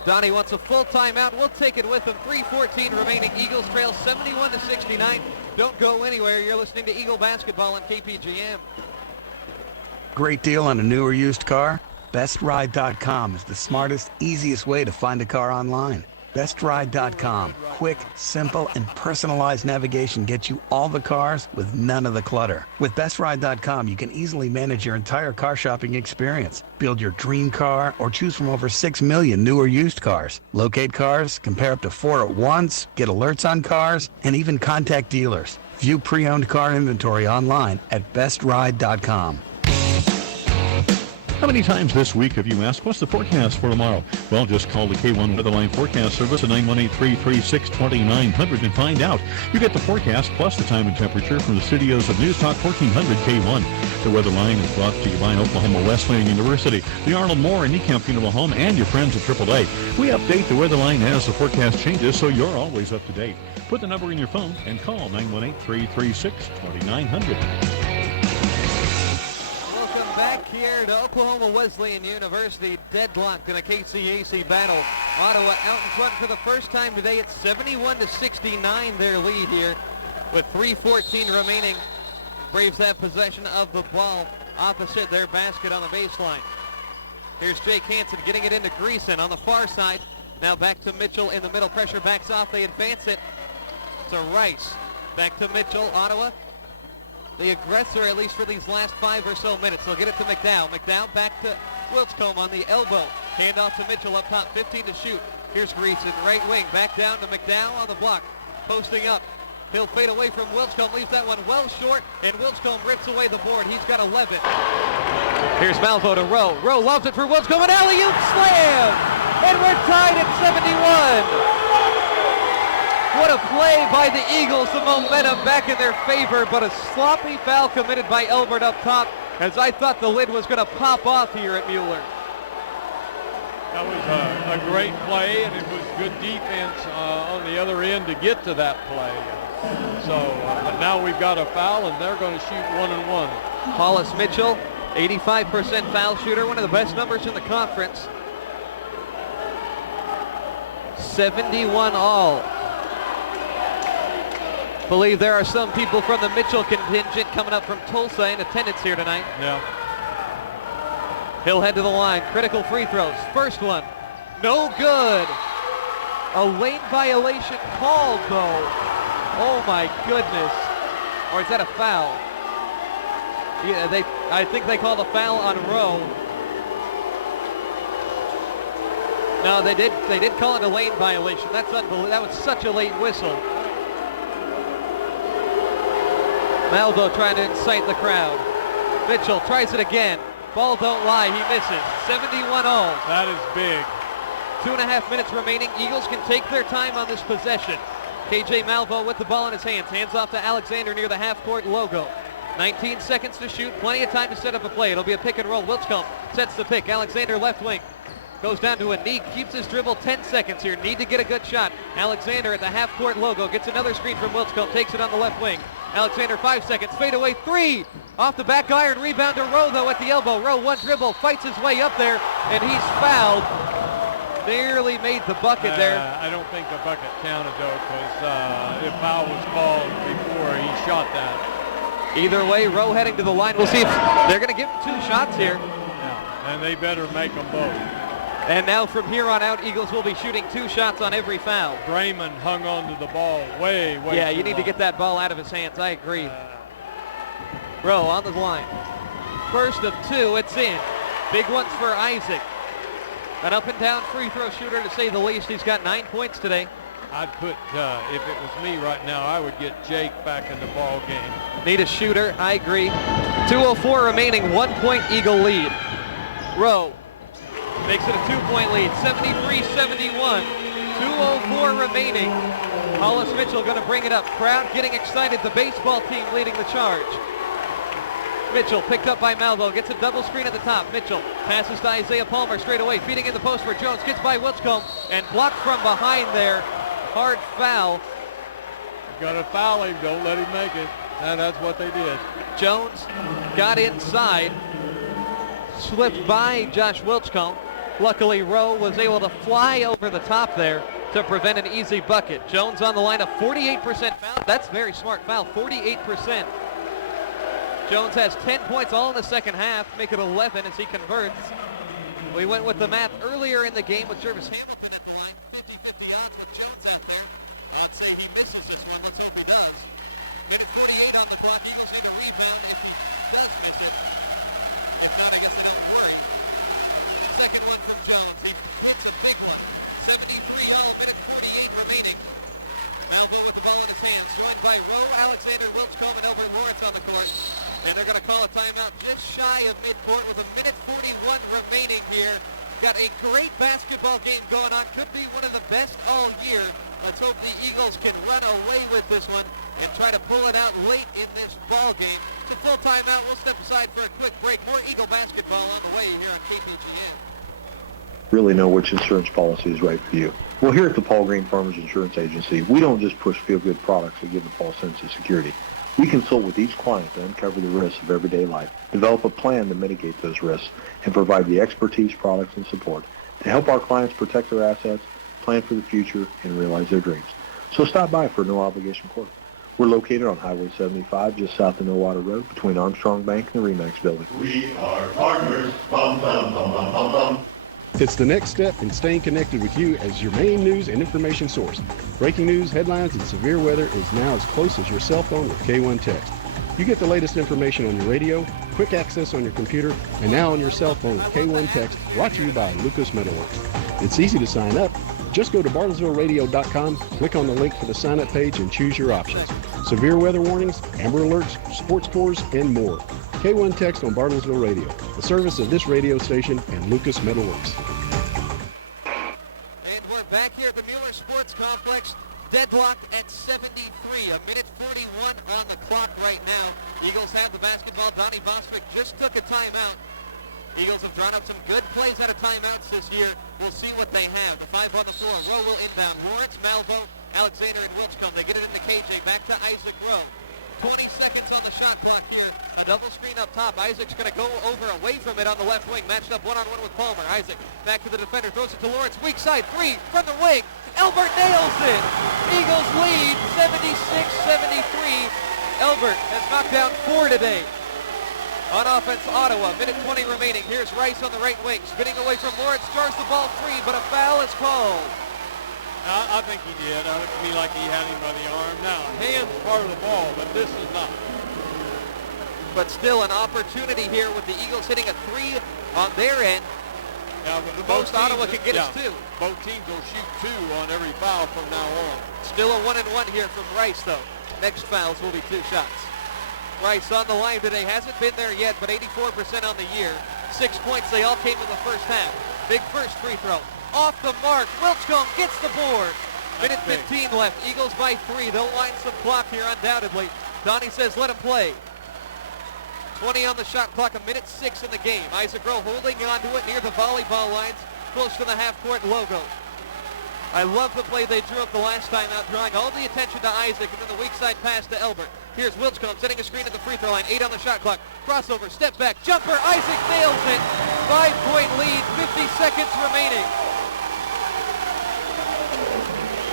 Donnie wants a full timeout. We'll take it with him. 3:14 remaining. Eagles trail 71-69. Don't go anywhere. You're listening to Eagle Basketball on KPGM. Great deal on a new or used car? BestRide.com is the smartest, easiest way to find a car online. BestRide.com. Quick, simple, and personalized navigation gets you all the cars with none of the clutter. With BestRide.com, you can easily manage your entire car shopping experience. Build your dream car or choose from over 6 million new or used cars. Locate cars, compare up to 4 at once, get alerts on cars, and even contact dealers. View pre-owned car inventory online at BestRide.com. How many times this week have you asked, what's the forecast for tomorrow? Well, just call the K1 Weatherline Forecast Service at 918-336-2900 and find out. You get the forecast plus the time and temperature from the studios of News Talk 1400 K1. The Weatherline is brought to you by Oklahoma Wesleyan University, the Arnold Moore and Niekamp Funeral Home, and your friends at AAA. We update the Weatherline as the forecast changes, so you're always up to date. Put the number in your phone and call 918-336-2900. Here to Oklahoma Wesleyan University, deadlocked in a KCAC battle. Ottawa out in front for the first time today. It's 71-69 their lead here with 3:14 remaining. Braves have possession of the ball opposite their basket on the baseline. Here's Jake Hansen getting it into Greason on the far side. Now back to Mitchell in the middle. Pressure backs off. They advance it to Rice. Back to Mitchell. Ottawa, the aggressor, at least for these last 5 or so minutes. They'll get it to McDowell. McDowell back to Wilscombe on the elbow. Hand off to Mitchell up top, 15 to shoot. Here's Greason, right wing, back down to McDowell on the block. Posting up He'll fade away from Wilscombe, leaves that one well short, and Wilscombe rips away the board. He's got 11. Here's Malvo to Rowe. Rowe lobs it for Wilscombe, an alley-oop slam! And we're tied at 71. What a play by the Eagles, the momentum back in their favor, but a sloppy foul committed by Elbert up top, as I thought the lid was going to pop off here at Mueller. That was a great play, and it was good defense on the other end to get to that play. But now we've got a foul, and they're going to shoot 1-1. Hollis Mitchell, 85% foul shooter, one of the best numbers in the conference. 71 all. Believe there are some people from the Mitchell contingent coming up from Tulsa in attendance here tonight. Yeah. He'll head to the line. Critical free throws. First one, no good. A lane violation called, though. Oh my goodness. Or is that a foul? Yeah, I think they called a foul on Rowe. No, they did call it a lane violation. That's unbelievable. That was such a late whistle. Malvo trying to incite the crowd. Mitchell tries it again. Ball don't lie, he misses. 71 all. That is big. 2.5 minutes remaining. Eagles can take their time on this possession. KJ Malvo with the ball in his hands. Hands off to Alexander near the half-court logo. 19 seconds to shoot. Plenty of time to set up a play. It'll be a pick and roll. Wilscombe sets the pick. Alexander left wing. Goes down to a knee. Keeps his dribble. 10 seconds here. Need to get a good shot. Alexander at the half-court logo. Gets another screen from Wilscombe. Takes it on the left wing. Alexander 5 seconds. Fade away 3. Off the back iron. Rebound to Rowe though at the elbow. Rowe one dribble. Fights his way up there. And he's fouled. Nearly made the bucket there. I don't think the bucket counted though, because if foul was called before he shot that. Either way, Rowe heading to the line. We'll see if they're going to give him 2 shots here. Yeah, and they better make them both. And now from here on out, Eagles will be shooting 2 shots on every foul. Draymond hung on to the ball way. Yeah, you need to get that ball out of his hands. I agree. Rowe on the line. First of 2, it's in. Big ones for Isaac. An up and down free throw shooter to say the least. He's got 9 points today. I'd put, if it was me right now, I would get Jake back in the ball game. Need a shooter, I agree. 2:04 remaining, 1-point Eagle lead. Rowe makes it a 2-point lead, 73-71. 2:04 remaining. Hollis Mitchell going to bring it up. Crowd getting excited. The baseball team leading the charge. Mitchell picked up by Malvo, gets a double screen at the top. Mitchell passes to Isaiah Palmer straight away, feeding in the post for Jones, gets by Wilscombe, and blocked from behind there. Hard foul. You got to foul him, don't let him make it. And that's what they did. Jones got inside, slipped by Josh Wilscombe. Luckily, Rowe was able to fly over the top there to prevent an easy bucket. Jones on the line, a 48% foul. That's very smart foul, 48%. Jones has 10 points all in the second half, make it 11 as he converts. We went with the math earlier in the game with Jervis Hamilton at the line. 50-50 odds with Jones out there. I'd say he misses this one. Let's hope he does. Minute 48 on the clock. Eagles need a rebound if he does miss it. If not, I guess they don't play. The second one from Jones. He puts a big one. 73 all, minute 48 remaining. Malvo with the ball in his hands, joined by Rowe, Alexander, Wilscombe, and Elbert Lawrence on the court. And they're going to call a timeout just shy of midcourt with a minute 41 remaining here. Got a great basketball game going on. Could be one of the best all year. Let's hope the Eagles can run away with this one and try to pull it out late in this ball game. It's a full timeout. We'll step aside for a quick break. More Eagle basketball on the way here on KPGN. Really know which insurance policy is right for you. Well, here at the Paul Green Farmers Insurance Agency, we don't just push feel-good products that give a false sense of security. We consult with each client to uncover the risks of everyday life, develop a plan to mitigate those risks, and provide the expertise, products, and support to help our clients protect their assets, plan for the future, and realize their dreams. So stop by for a no-obligation quote. We're located on Highway 75, just south of Nowata Road, between Armstrong Bank and the RE/MAX building. We are partners. Bum, bum, bum, bum, bum, bum. It's the next step in staying connected with you as your main news and information source. Breaking news, headlines, and severe weather is now as close as your cell phone with K1 Text. You get the latest information on your radio, quick access on your computer, and now on your cell phone with K1 Text, brought to you by Lucas Metalworks. It's easy to sign up, Just go to bartlesvilleradio.com, click on the link for the sign-up page, and choose your options. Severe weather warnings, Amber Alerts, sports scores, and more. K1 Text on Bartlesville Radio, the service of this radio station and Lucas Metalworks. And we're back here at the Mueller Sports Complex, deadlocked at 73. A minute 41 on the clock right now. Eagles have the basketball. Donnie Bostwick just took a timeout. Eagles have drawn up some good plays out of timeouts this year. We'll see what they have. The 5 on the floor. Rowe will inbound. Lawrence, Malvo, Alexander, and Wilchcomb. They get it into KJ. Back to Isaac Rowe. 20 seconds on the shot clock here. A double screen up top. Isaac's going to go over away from it on the left wing. Matched up one-on-one with Palmer. Isaac back to the defender. Throws it to Lawrence. Weak side. 3 from the wing. Elbert nails it. Eagles lead 76-73. Elbert has knocked down 4 today. On offense, Ottawa, minute 20 remaining. Here's Rice on the right wing, spinning away from Lawrence, jars the ball free, but a foul is called. I think he did. It looked to me like he had him by the arm. Now, hand's part of the ball, but this is not. But still an opportunity here with the Eagles hitting a 3 on their end. Yeah, but most Ottawa can get us 2. Both teams will shoot 2 on every foul from now on. Still a 1-and-1 here from Rice, though. Next fouls will be 2 shots. Rice on the line today, hasn't been there yet, but 84% on the year. 6 points, they all came in the first half. Big first free throw. Off the mark, Wilchcomb gets the board. Minute 15 left, Eagles by 3. They'll wind some clock here undoubtedly. Donnie says let him play. 20 on the shot clock, a minute 6 in the game. Isaac Rowe holding onto it near the volleyball lines, close to the half-court logo. I love the play they drew up the last time out, drawing all the attention to Isaac, and then the weak side pass to Elbert. Here's Wilchcomb setting a screen at the free throw line. 8 on the shot clock. Crossover, step back, jumper. Isaac nails it. 5-point lead, 50 seconds remaining.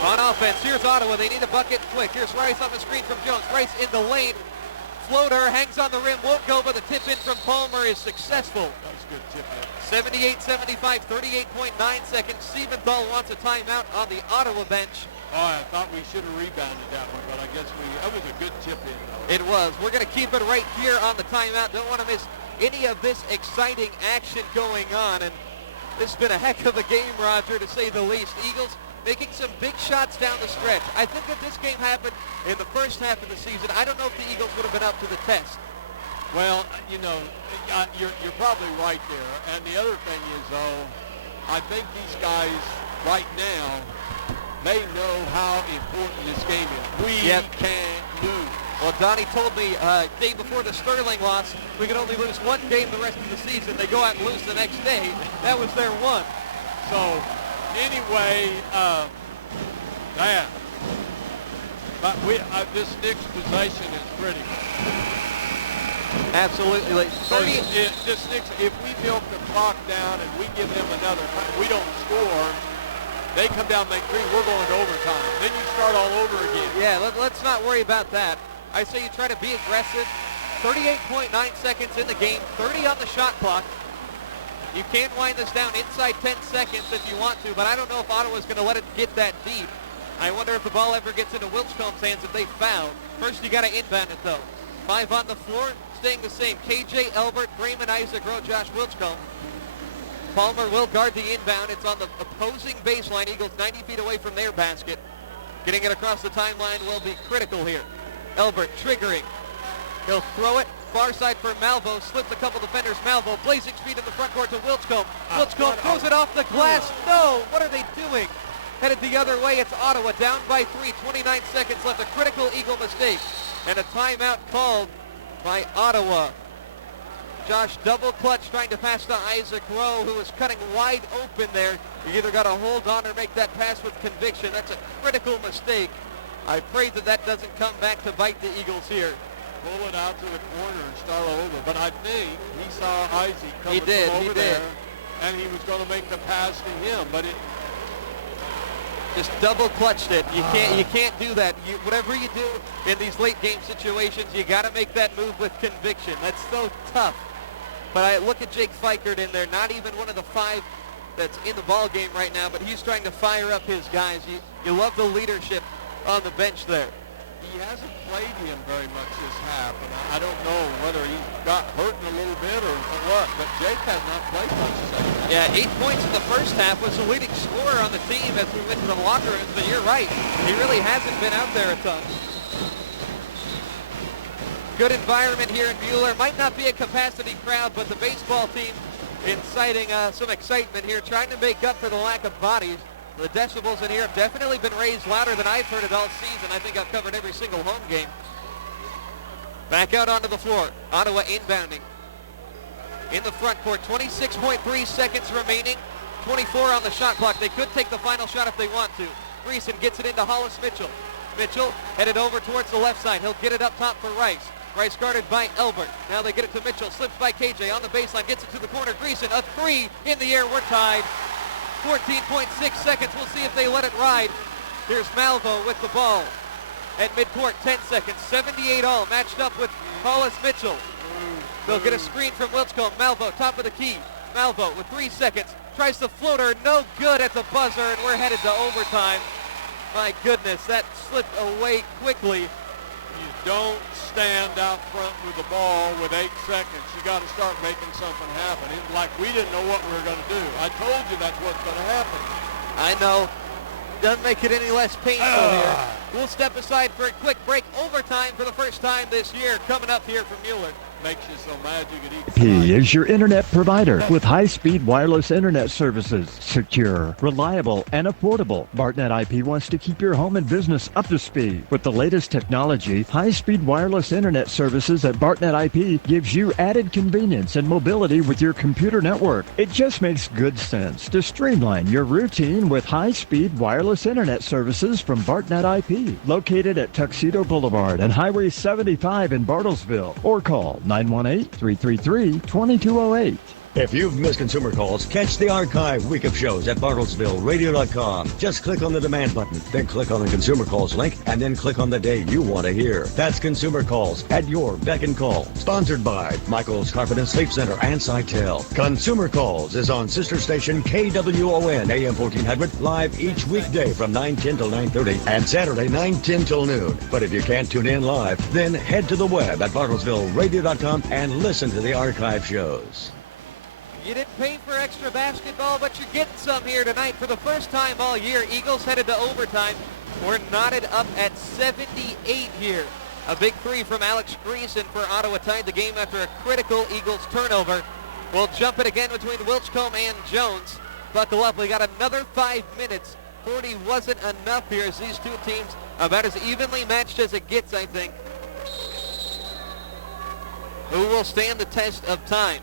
On offense, here's Ottawa. They need a bucket quick. Here's Rice on the screen from Jones. Rice in the lane. Floater hangs on the rim, won't go, but the tip in from Palmer is successful. That was a good tip in. 78-75, 38.9 seconds. Siebenthal wants a timeout on the Ottawa bench. Oh, I thought we should have rebounded that one, but I guess that was a good tip in, though. It was. We're going to keep it right here on the timeout. Don't want to miss any of this exciting action going on. And this has been a heck of a game, Roger, to say the least. Eagles making some big shots down the stretch. I think that this game happened in the first half of the season. I don't know if the Eagles would have been up to the test. Well, you know, you're probably right there. And the other thing is, though, I think these guys right now, they know how important this game is. We can't lose. Well, Donnie told me day before the Sterling loss, we could only lose 1 game the rest of the season. They go out and lose the next day. That was their 1. So, anyway, but this next possession is critical. Absolutely. So if we milk the clock down and we give them another, we don't score, they come down and make 3, we're going to overtime. Then you start all over again. Yeah, let's not worry about that. I say you try to be aggressive. 38.9 seconds in the game, 30 on the shot clock. You can wind this down inside 10 seconds if you want to, but I don't know if Ottawa's going to let it get that deep. I wonder if the ball ever gets into Wilchcomb's hands if they foul. First, you got to inbound it, though. 5 on the floor, staying the same. KJ, Elbert, Freeman, Isaac Rowe, Josh Wilchcomb. Palmer will guard the inbound. It's on the opposing baseline. Eagles 90 feet away from their basket. Getting it across the timeline will be critical here. Elbert triggering. He'll throw it. Far side for Malvo. Slips a couple defenders. Malvo blazing speed in the front court to Wilchcomb. Wilchcomb throws it off the glass. No! What are they doing? Headed the other way. It's Ottawa down by 3. 29 seconds left. A critical Eagle mistake. And a timeout called by Ottawa. Josh double clutch trying to pass to Isaac Rowe, who was cutting wide open there. You either got to hold on or make that pass with conviction. That's a critical mistake. I pray that doesn't come back to bite the Eagles here. Pull it out to the corner and start all over. But I think he saw Isaac coming from over he there, and he was going to make the pass to him. But it just double clutched it. You can't do that. Whatever you do in these late game situations, you got to make that move with conviction. That's so tough. But I look at Jake Fikert in there, not even one of the 5 that's in the ball game right now, but he's trying to fire up his guys. You love the leadership on the bench there. He hasn't played him very much this half, and I don't know whether he got hurt a little bit or what, but Jake has not played much second half. Yeah, 8 points in the first half, was the leading scorer on the team as we went to the locker rooms, but you're right. He really hasn't been out there a ton. Good environment here in Mueller. Might not be a capacity crowd, but the baseball team inciting some excitement here, trying to make up for the lack of bodies. The decibels in here have definitely been raised louder than I've heard it all season. I think I've covered every single home game. Back out onto the floor. Ottawa inbounding. In the front court, 26.3 seconds remaining. 24 on the shot clock. They could take the final shot if they want to. Greason gets it into Hollis Mitchell. Mitchell headed over towards the left side. He'll get it up top for Rice. Rice guarded by Elbert. Now they get it to Mitchell. Slips by KJ on the baseline. Gets it to the corner. Greason, a three in the air. We're tied. 14.6 seconds. We'll see if they let it ride. Here's Malvo with the ball. At midcourt, 10 seconds. 78 all. Matched up with Hollis Mitchell. They'll get a screen from Wilchcombe. Malvo, top of the key. Malvo with 3 seconds. Tries the floater. No good at the buzzer, and we're headed to overtime. My goodness, that slipped away quickly. You don't stand out front with the ball with 8 seconds. You got to start making something happen. It's like we didn't know what we were going to do. I told you that's what's going to happen. I know. Doesn't make it any less painful here. We'll step aside for a quick break. Overtime for the first time this year coming up here from Mueller. Makes you so mad you could eat. P is your internet provider with high-speed wireless internet services. Secure, reliable, and affordable. BartNet IP wants to keep your home and business up to speed. With the latest technology, high-speed wireless internet services at BartNet IP gives you added convenience and mobility with your computer network. It just makes good sense to streamline your routine with high-speed wireless internet services from BartNet IP, located at Tuxedo Boulevard and Highway 75 in Bartlesville, or call 918-333-2208. If you've missed consumer calls, catch the archive week of shows at BartlesvilleRadio.com. Just click on the demand button, then click on the consumer calls link, and then click on the day you want to hear. That's consumer calls at your beck and call. Sponsored by Michael's Carpet and Sleep Center and Sitel. Consumer Calls is on sister station KWON AM 1400, live each weekday from 9:10 till 9:30 and Saturday 9:10 till noon. But if you can't tune in live, then head to the web at BartlesvilleRadio.com and listen to the archive shows. You didn't pay for extra basketball, but you're getting some here tonight for the first time all year. Eagles headed to overtime. We're knotted up at 78 here. A big three from Alex Greason for Ottawa tied the game after a critical Eagles turnover. We'll jump it again between Wilchcombe and Jones. Buckle up, we got another 5 minutes. 40 wasn't enough here as these two teams about as evenly matched as it gets, I think. Who will stand the test of time?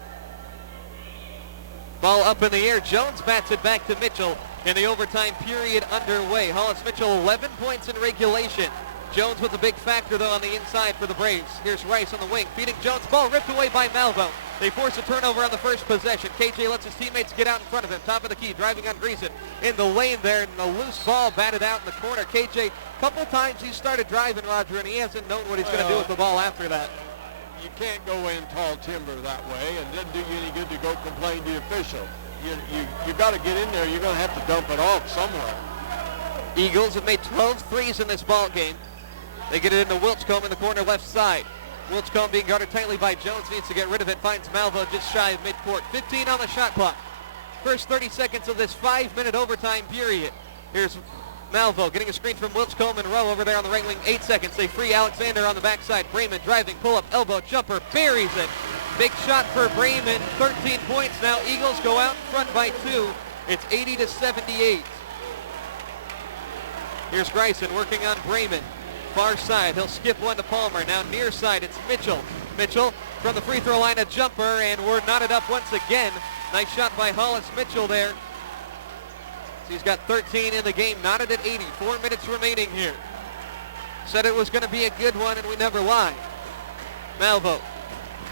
Ball up in the air. Jones bats it back to Mitchell in the overtime period underway. Hollis Mitchell 11 points in regulation. Jones with a big factor though on the inside for the Braves. Here's Rice on the wing feeding Jones. Ball ripped away by Malvo. They force a turnover on the first possession. KJ lets his teammates get out in front of him. Top of the key, driving on Greason in the lane there, and a loose ball batted out in the corner. KJ, couple times he started driving, Roger, and he hasn't known what he's going to do with the ball after that. You can't go in tall timber that way, and it doesn't do you any good to go complain to the official. You got to get in there. You're going to have to dump it off somewhere. Eagles have made 12 threes in this ball game. They get it into Wilchcombe in the corner left side. Wilchcombe being guarded tightly by Jones, needs to get rid of it, finds Malvo just shy of midcourt. 15 on the shot clock. First 30 seconds of this 5-minute overtime period. Here's Malvo getting a screen from Wilchcombe and Rowe over there on the right wing. 8 seconds. They free Alexander on the backside. Bremen driving, pull-up, elbow, jumper, buries it. Big shot for Bremen. 13 points now. Eagles go out in front by 2. It's 80-78. Here's Greason working on Bremen. Far side. He'll skip one to Palmer. Now near side. It's Mitchell. Mitchell from the free throw line, a jumper, and we're knotted up once again. Nice shot by Hollis Mitchell there. He's got 13 in the game, knotted at 80. 4 minutes remaining here. Said it was going to be a good one, and we never lie. Malvo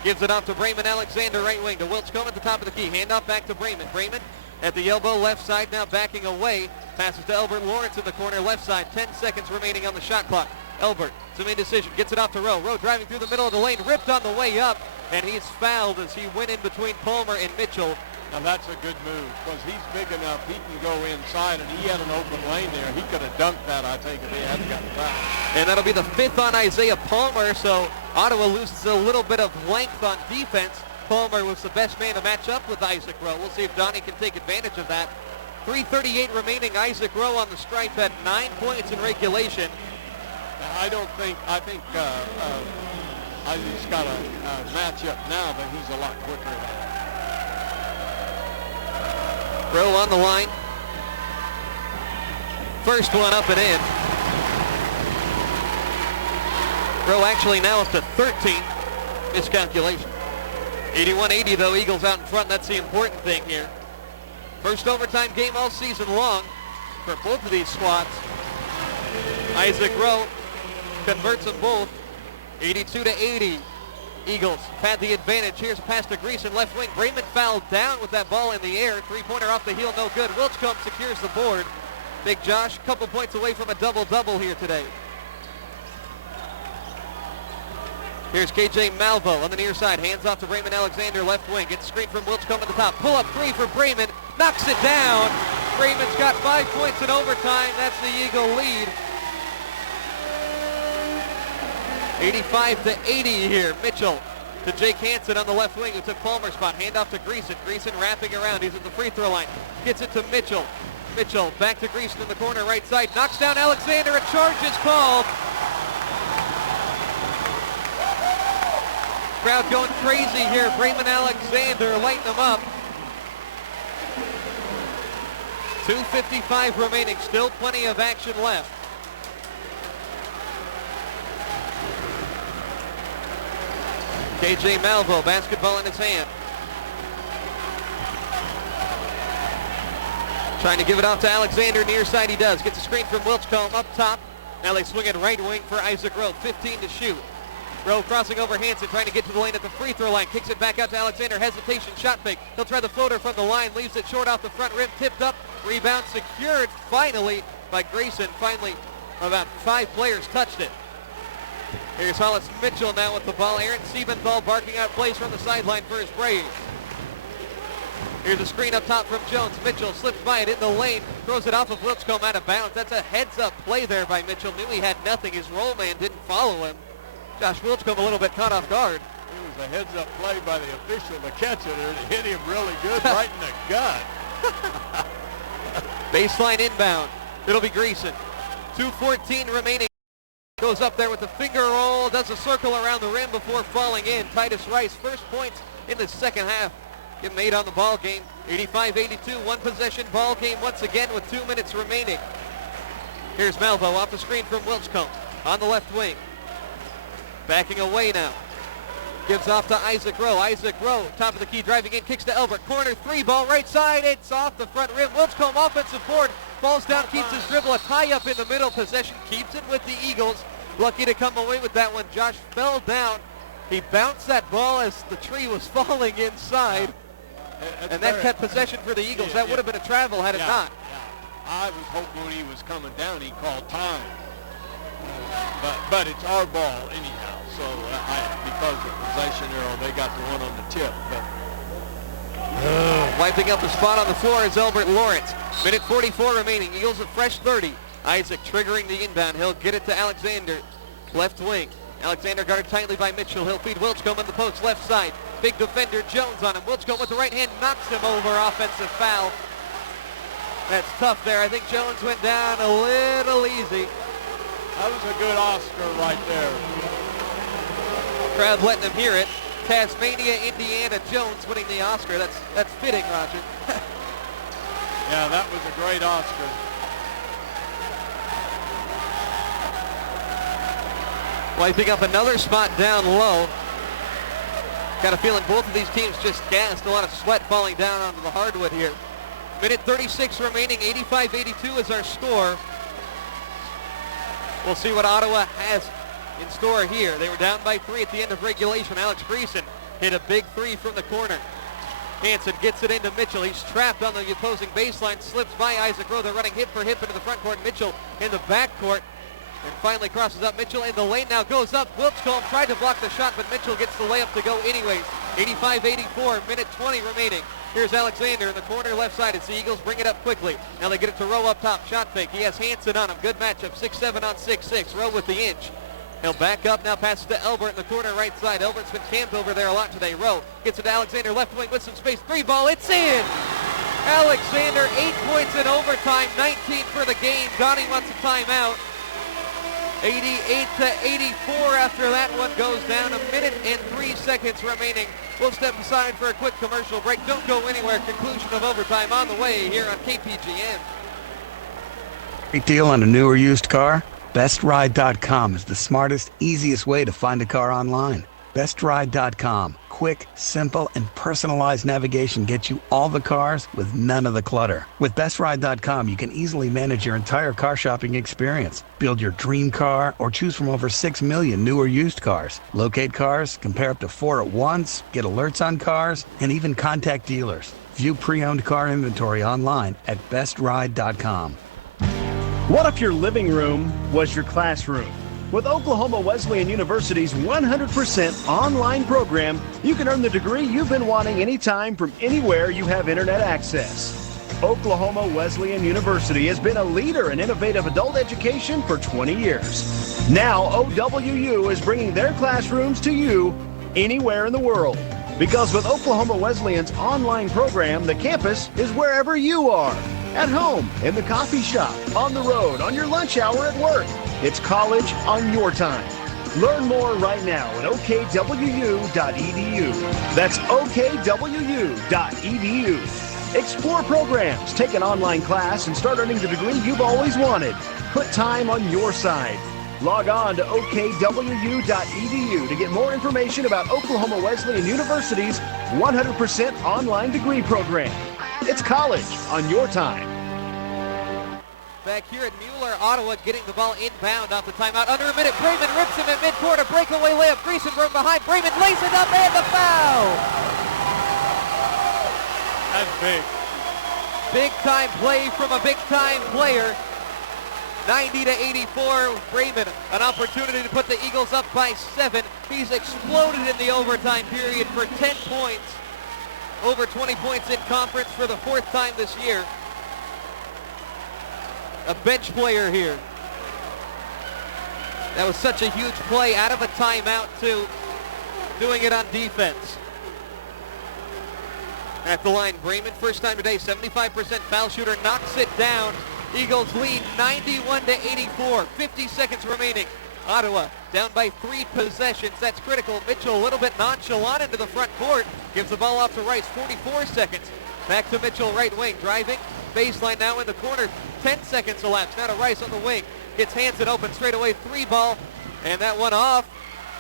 gives it off to Bremen. Alexander, right wing to Wilchcombe at the top of the key. Hand off back to Bremen. Bremen at the elbow, left side, now backing away. Passes to Elbert Lawrence in the corner, left side. 10 seconds remaining on the shot clock. Elbert, some indecision, gets it off to Rowe. Rowe driving through the middle of the lane, ripped on the way up, and he's fouled as he went in between Palmer and Mitchell. Now that's a good move because he's big enough. He can go inside, and he had an open lane there. He could have dunked that, I think, if he hadn't gotten fouled. And that'll be the 5th on Isaiah Palmer, so Ottawa loses a little bit of length on defense. Palmer was the best man to match up with Isaac Rowe. We'll see if Donnie can take advantage of that. 3:38 remaining. Isaac Rowe on the stripe at 9 points in regulation. I think Isaac's got a matchup now, but he's a lot quicker than that. Rowe on the line. First one up and in. Rowe actually now up to 13. Miscalculation. 81-80 though, Eagles out in front. That's the important thing here. First overtime game all season long for both of these squads. Isaac Rowe converts them both. 82-80. Eagles had the advantage. Here's a pass to Greason, left wing. Brayman fouled down with that ball in the air. Three-pointer off the heel, no good. Wilchcomb secures the board. Big Josh, couple points away from a double-double here today. Here's KJ Malvo on the near side. Hands off to Brayman Alexander, left wing. Gets screen from Wilchcomb at the top. Pull-up three for Brayman. Knocks it down. Brayman's got 5 points in overtime. That's the Eagle lead. 85-80 here. Mitchell to Jake Hansen on the left wing, who took Palmer's spot. Hand off to Greason. Greason wrapping around. He's at the free throw line. Gets it to Mitchell. Mitchell back to Greason in the corner, right side. Knocks down Alexander. A charge is called. Crowd going crazy here. Brayman Alexander lighting them up. 2:55 remaining. Still plenty of action left. KJ Malvo, basketball in his hand. Trying to give it off to Alexander, near side he does. Gets a screen from Wilchcomb up top. Now they swing it right wing for Isaac Rowe, 15 to shoot. Rowe crossing over Hansen, trying to get to the lane at the free throw line. Kicks it back out to Alexander, hesitation, shot fake. He'll try the floater from the line, leaves it short off the front rim, tipped up, rebound secured finally by Grayson. Finally, about 5 players touched it. Here's Hollis Mitchell now with the ball. Aaron Siebenthal barking out plays from the sideline for his Braves. Here's a screen up top from Jones. Mitchell slips by it in the lane, throws it off of Wilchcomb out of bounds. That's a heads-up play there by Mitchell. Knew he had nothing. His roll man didn't follow him. Josh Wilchcomb a little bit caught off guard. It was a heads-up play by the official to catch it, and it hit him really good right in the gut. Baseline inbound. It'll be Greason. 2:14 remaining. Goes up there with the finger roll, does a circle around the rim before falling in. Titus Rice, first points in the second half. Get made on the ball game. 85-82, one possession ball game once again with 2 minutes remaining. Here's Malvo off the screen from Wilchcomb on the left wing. Backing away now. Gives off to Isaac Rowe. Isaac Rowe, top of the key, driving in, kicks to Elbert. Corner three ball right side. It's off the front rim. Wilchcomb offensive board. Falls down, keeps his dribble. A tie up in the middle. Possession keeps it with the Eagles. Lucky to come away with that one. Josh fell down. He bounced that ball as the tree was falling inside. And that kept possession for the Eagles. That would have been a travel had it not. I was hoping when he was coming down, he called time. But it's our ball anyhow. So because of possession arrow, they got the one on the tip. But wiping up the spot on the floor is Elbert Lawrence. Minute 44 remaining. Eagles a fresh 30. Isaac triggering the inbound. He'll get it to Alexander. Left wing. Alexander guarded tightly by Mitchell. He'll feed Wilchcomb on the post left side. Big defender Jones on him. Wilchcomb with the right hand knocks him over. Offensive foul. That's tough there. I think Jones went down a little easy. That was a good Oscar right there. Crowd letting him hear it. Tasmania, Indiana, Jones winning the Oscar. That's fitting, Roger. Yeah, that was a great Oscar. Wiping up another spot down low. Got a feeling both of these teams just gassed. A lot of sweat falling down onto the hardwood here. Minute 36 remaining. 85-82 is our score. We'll see what Ottawa has in store here. They were down by 3 at the end of regulation. Alex Greason hit a big 3 from the corner. Hansen gets it into Mitchell. He's trapped on the opposing baseline. Slips by Isaac Rowe. They're running hip for hip into the front court. Mitchell in the back court. And finally crosses up. Mitchell in the lane now goes up. Wilchcomb tried to block the shot, but Mitchell gets the layup to go anyways. 85-84, minute 20 remaining. Here's Alexander in the corner left side. It's the Eagles. Bring it up quickly. Now they get it to Rowe up top. Shot fake. He has Hansen on him. Good matchup. 6'7" on 6'6". Rowe with the inch. He'll back up, now passes to Elbert in the corner right side. Elbert's been camped over there a lot today. Rowe gets it to Alexander, left wing with some space. 3 ball, it's in! Alexander, 8 points in overtime, 19 for the game. Donnie wants a timeout. 88-84 after that one goes down. 1 minute and 3 seconds remaining. We'll step aside for a quick commercial break. Don't go anywhere. Conclusion of overtime on the way here on KPGN. Great deal on a new or used car? BestRide.com is the smartest, easiest way to find a car online. BestRide.com. Quick, simple, and personalized navigation gets you all the cars with none of the clutter. With BestRide.com, you can easily manage your entire car shopping experience. Build your dream car or choose from over 6 million new or used cars. Locate cars, compare up to 4 at once, get alerts on cars, and even contact dealers. View pre-owned car inventory online at BestRide.com. What if your living room was your classroom? With Oklahoma Wesleyan University's 100% online program, you can earn the degree you've been wanting anytime from anywhere you have internet access. Oklahoma Wesleyan University has been a leader in innovative adult education for 20 years. Now, OWU is bringing their classrooms to you anywhere in the world. Because with Oklahoma Wesleyan's online program, the campus is wherever you are. At home, in the coffee shop, on the road, on your lunch hour at work. It's college on your time. Learn more right now at okwu.edu. That's okwu.edu. Explore programs, take an online class, and start earning the degree you've always wanted. Put time on your side. Log on to okwu.edu to get more information about Oklahoma Wesleyan University's 100% online degree program. It's college on your time. Back here at Mueller, Ottawa getting the ball inbound off the timeout. Under a minute, Brayman rips him at midcourt. A breakaway layup. Griesenberg behind. Brayman lays it up and the foul. That's big. Big time play from a big time player. 90-84, Brayman, an opportunity to put the Eagles up by 7. He's exploded in the overtime period for 10 points. Over 20 points in conference for the 4th time this year. A bench player here. That was such a huge play out of a timeout too. Doing it on defense. At the line, Brayman, first time today, 75% foul shooter, knocks it down. Eagles lead 91-84, 50 seconds remaining. Ottawa down by 3 possessions. That's critical. Mitchell a little bit nonchalant into the front court. Gives the ball off to Rice. 44 seconds. Back to Mitchell, right wing. Driving. Baseline now in the corner. 10 seconds elapsed. Now to Rice on the wing. Gets Hansen open straight away. 3 ball. And that one off.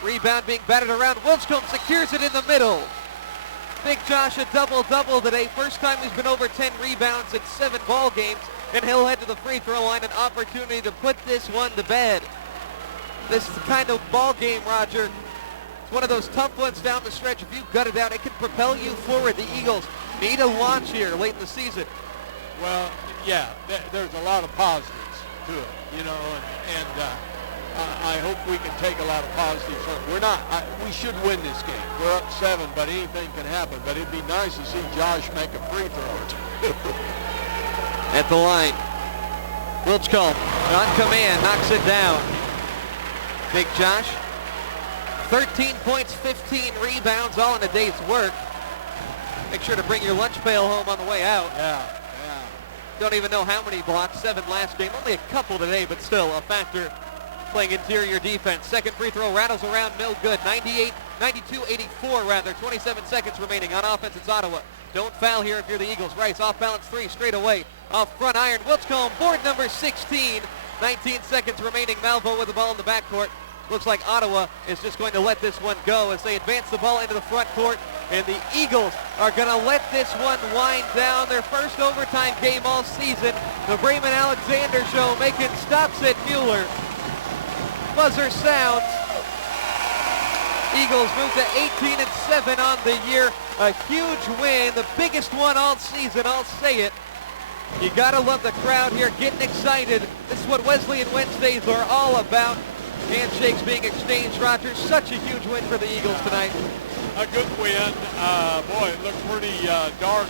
Rebound being batted around. Wilscombe secures it in the middle. Big Josh a double-double today. First time he's been over 10 rebounds in 7 ball games. And he'll head to the free throw line. An opportunity to put this one to bed. This is the kind of ball game, Roger. It's one of those tough ones down the stretch. If you gut it out, it can propel you forward. The Eagles need a launch here late in the season. Well, yeah, there's a lot of positives to it, you know, and I hope we can take a lot of positives from it. We should win this game. We're up 7, but anything can happen. But it'd be nice to see Josh make a free throw or 2. At the line, Wilchcombe on command, knocks it down. Big Josh, 13 points, 15 rebounds, all in a day's work. Make sure to bring your lunch pail home on the way out. Yeah. Don't even know how many blocks, 7 last game, only a couple today, but still a factor playing interior defense. Second free throw rattles around, no good. 92-84 rather, 27 seconds remaining. On offense, it's Ottawa. Don't foul here if you're the Eagles. Rice off balance 3 straight away. Off front iron, Wilscombe, board number 16. 19 seconds remaining. Malvo with the ball in the backcourt. Looks like Ottawa is just going to let this one go as they advance the ball into the front court. And the Eagles are going to let this one wind down. Their first overtime game all season. The Brayman Alexander show making stops at Mueller. Buzzer sounds. Eagles move to 18-7 on the year. A huge win, the biggest one all season, I'll say it. You gotta love the crowd here getting excited. This is what Wesleyan Wednesdays are all about. Handshakes being exchanged, Roger. Such a huge win for the Eagles tonight. A good win. Boy, it looked pretty dark.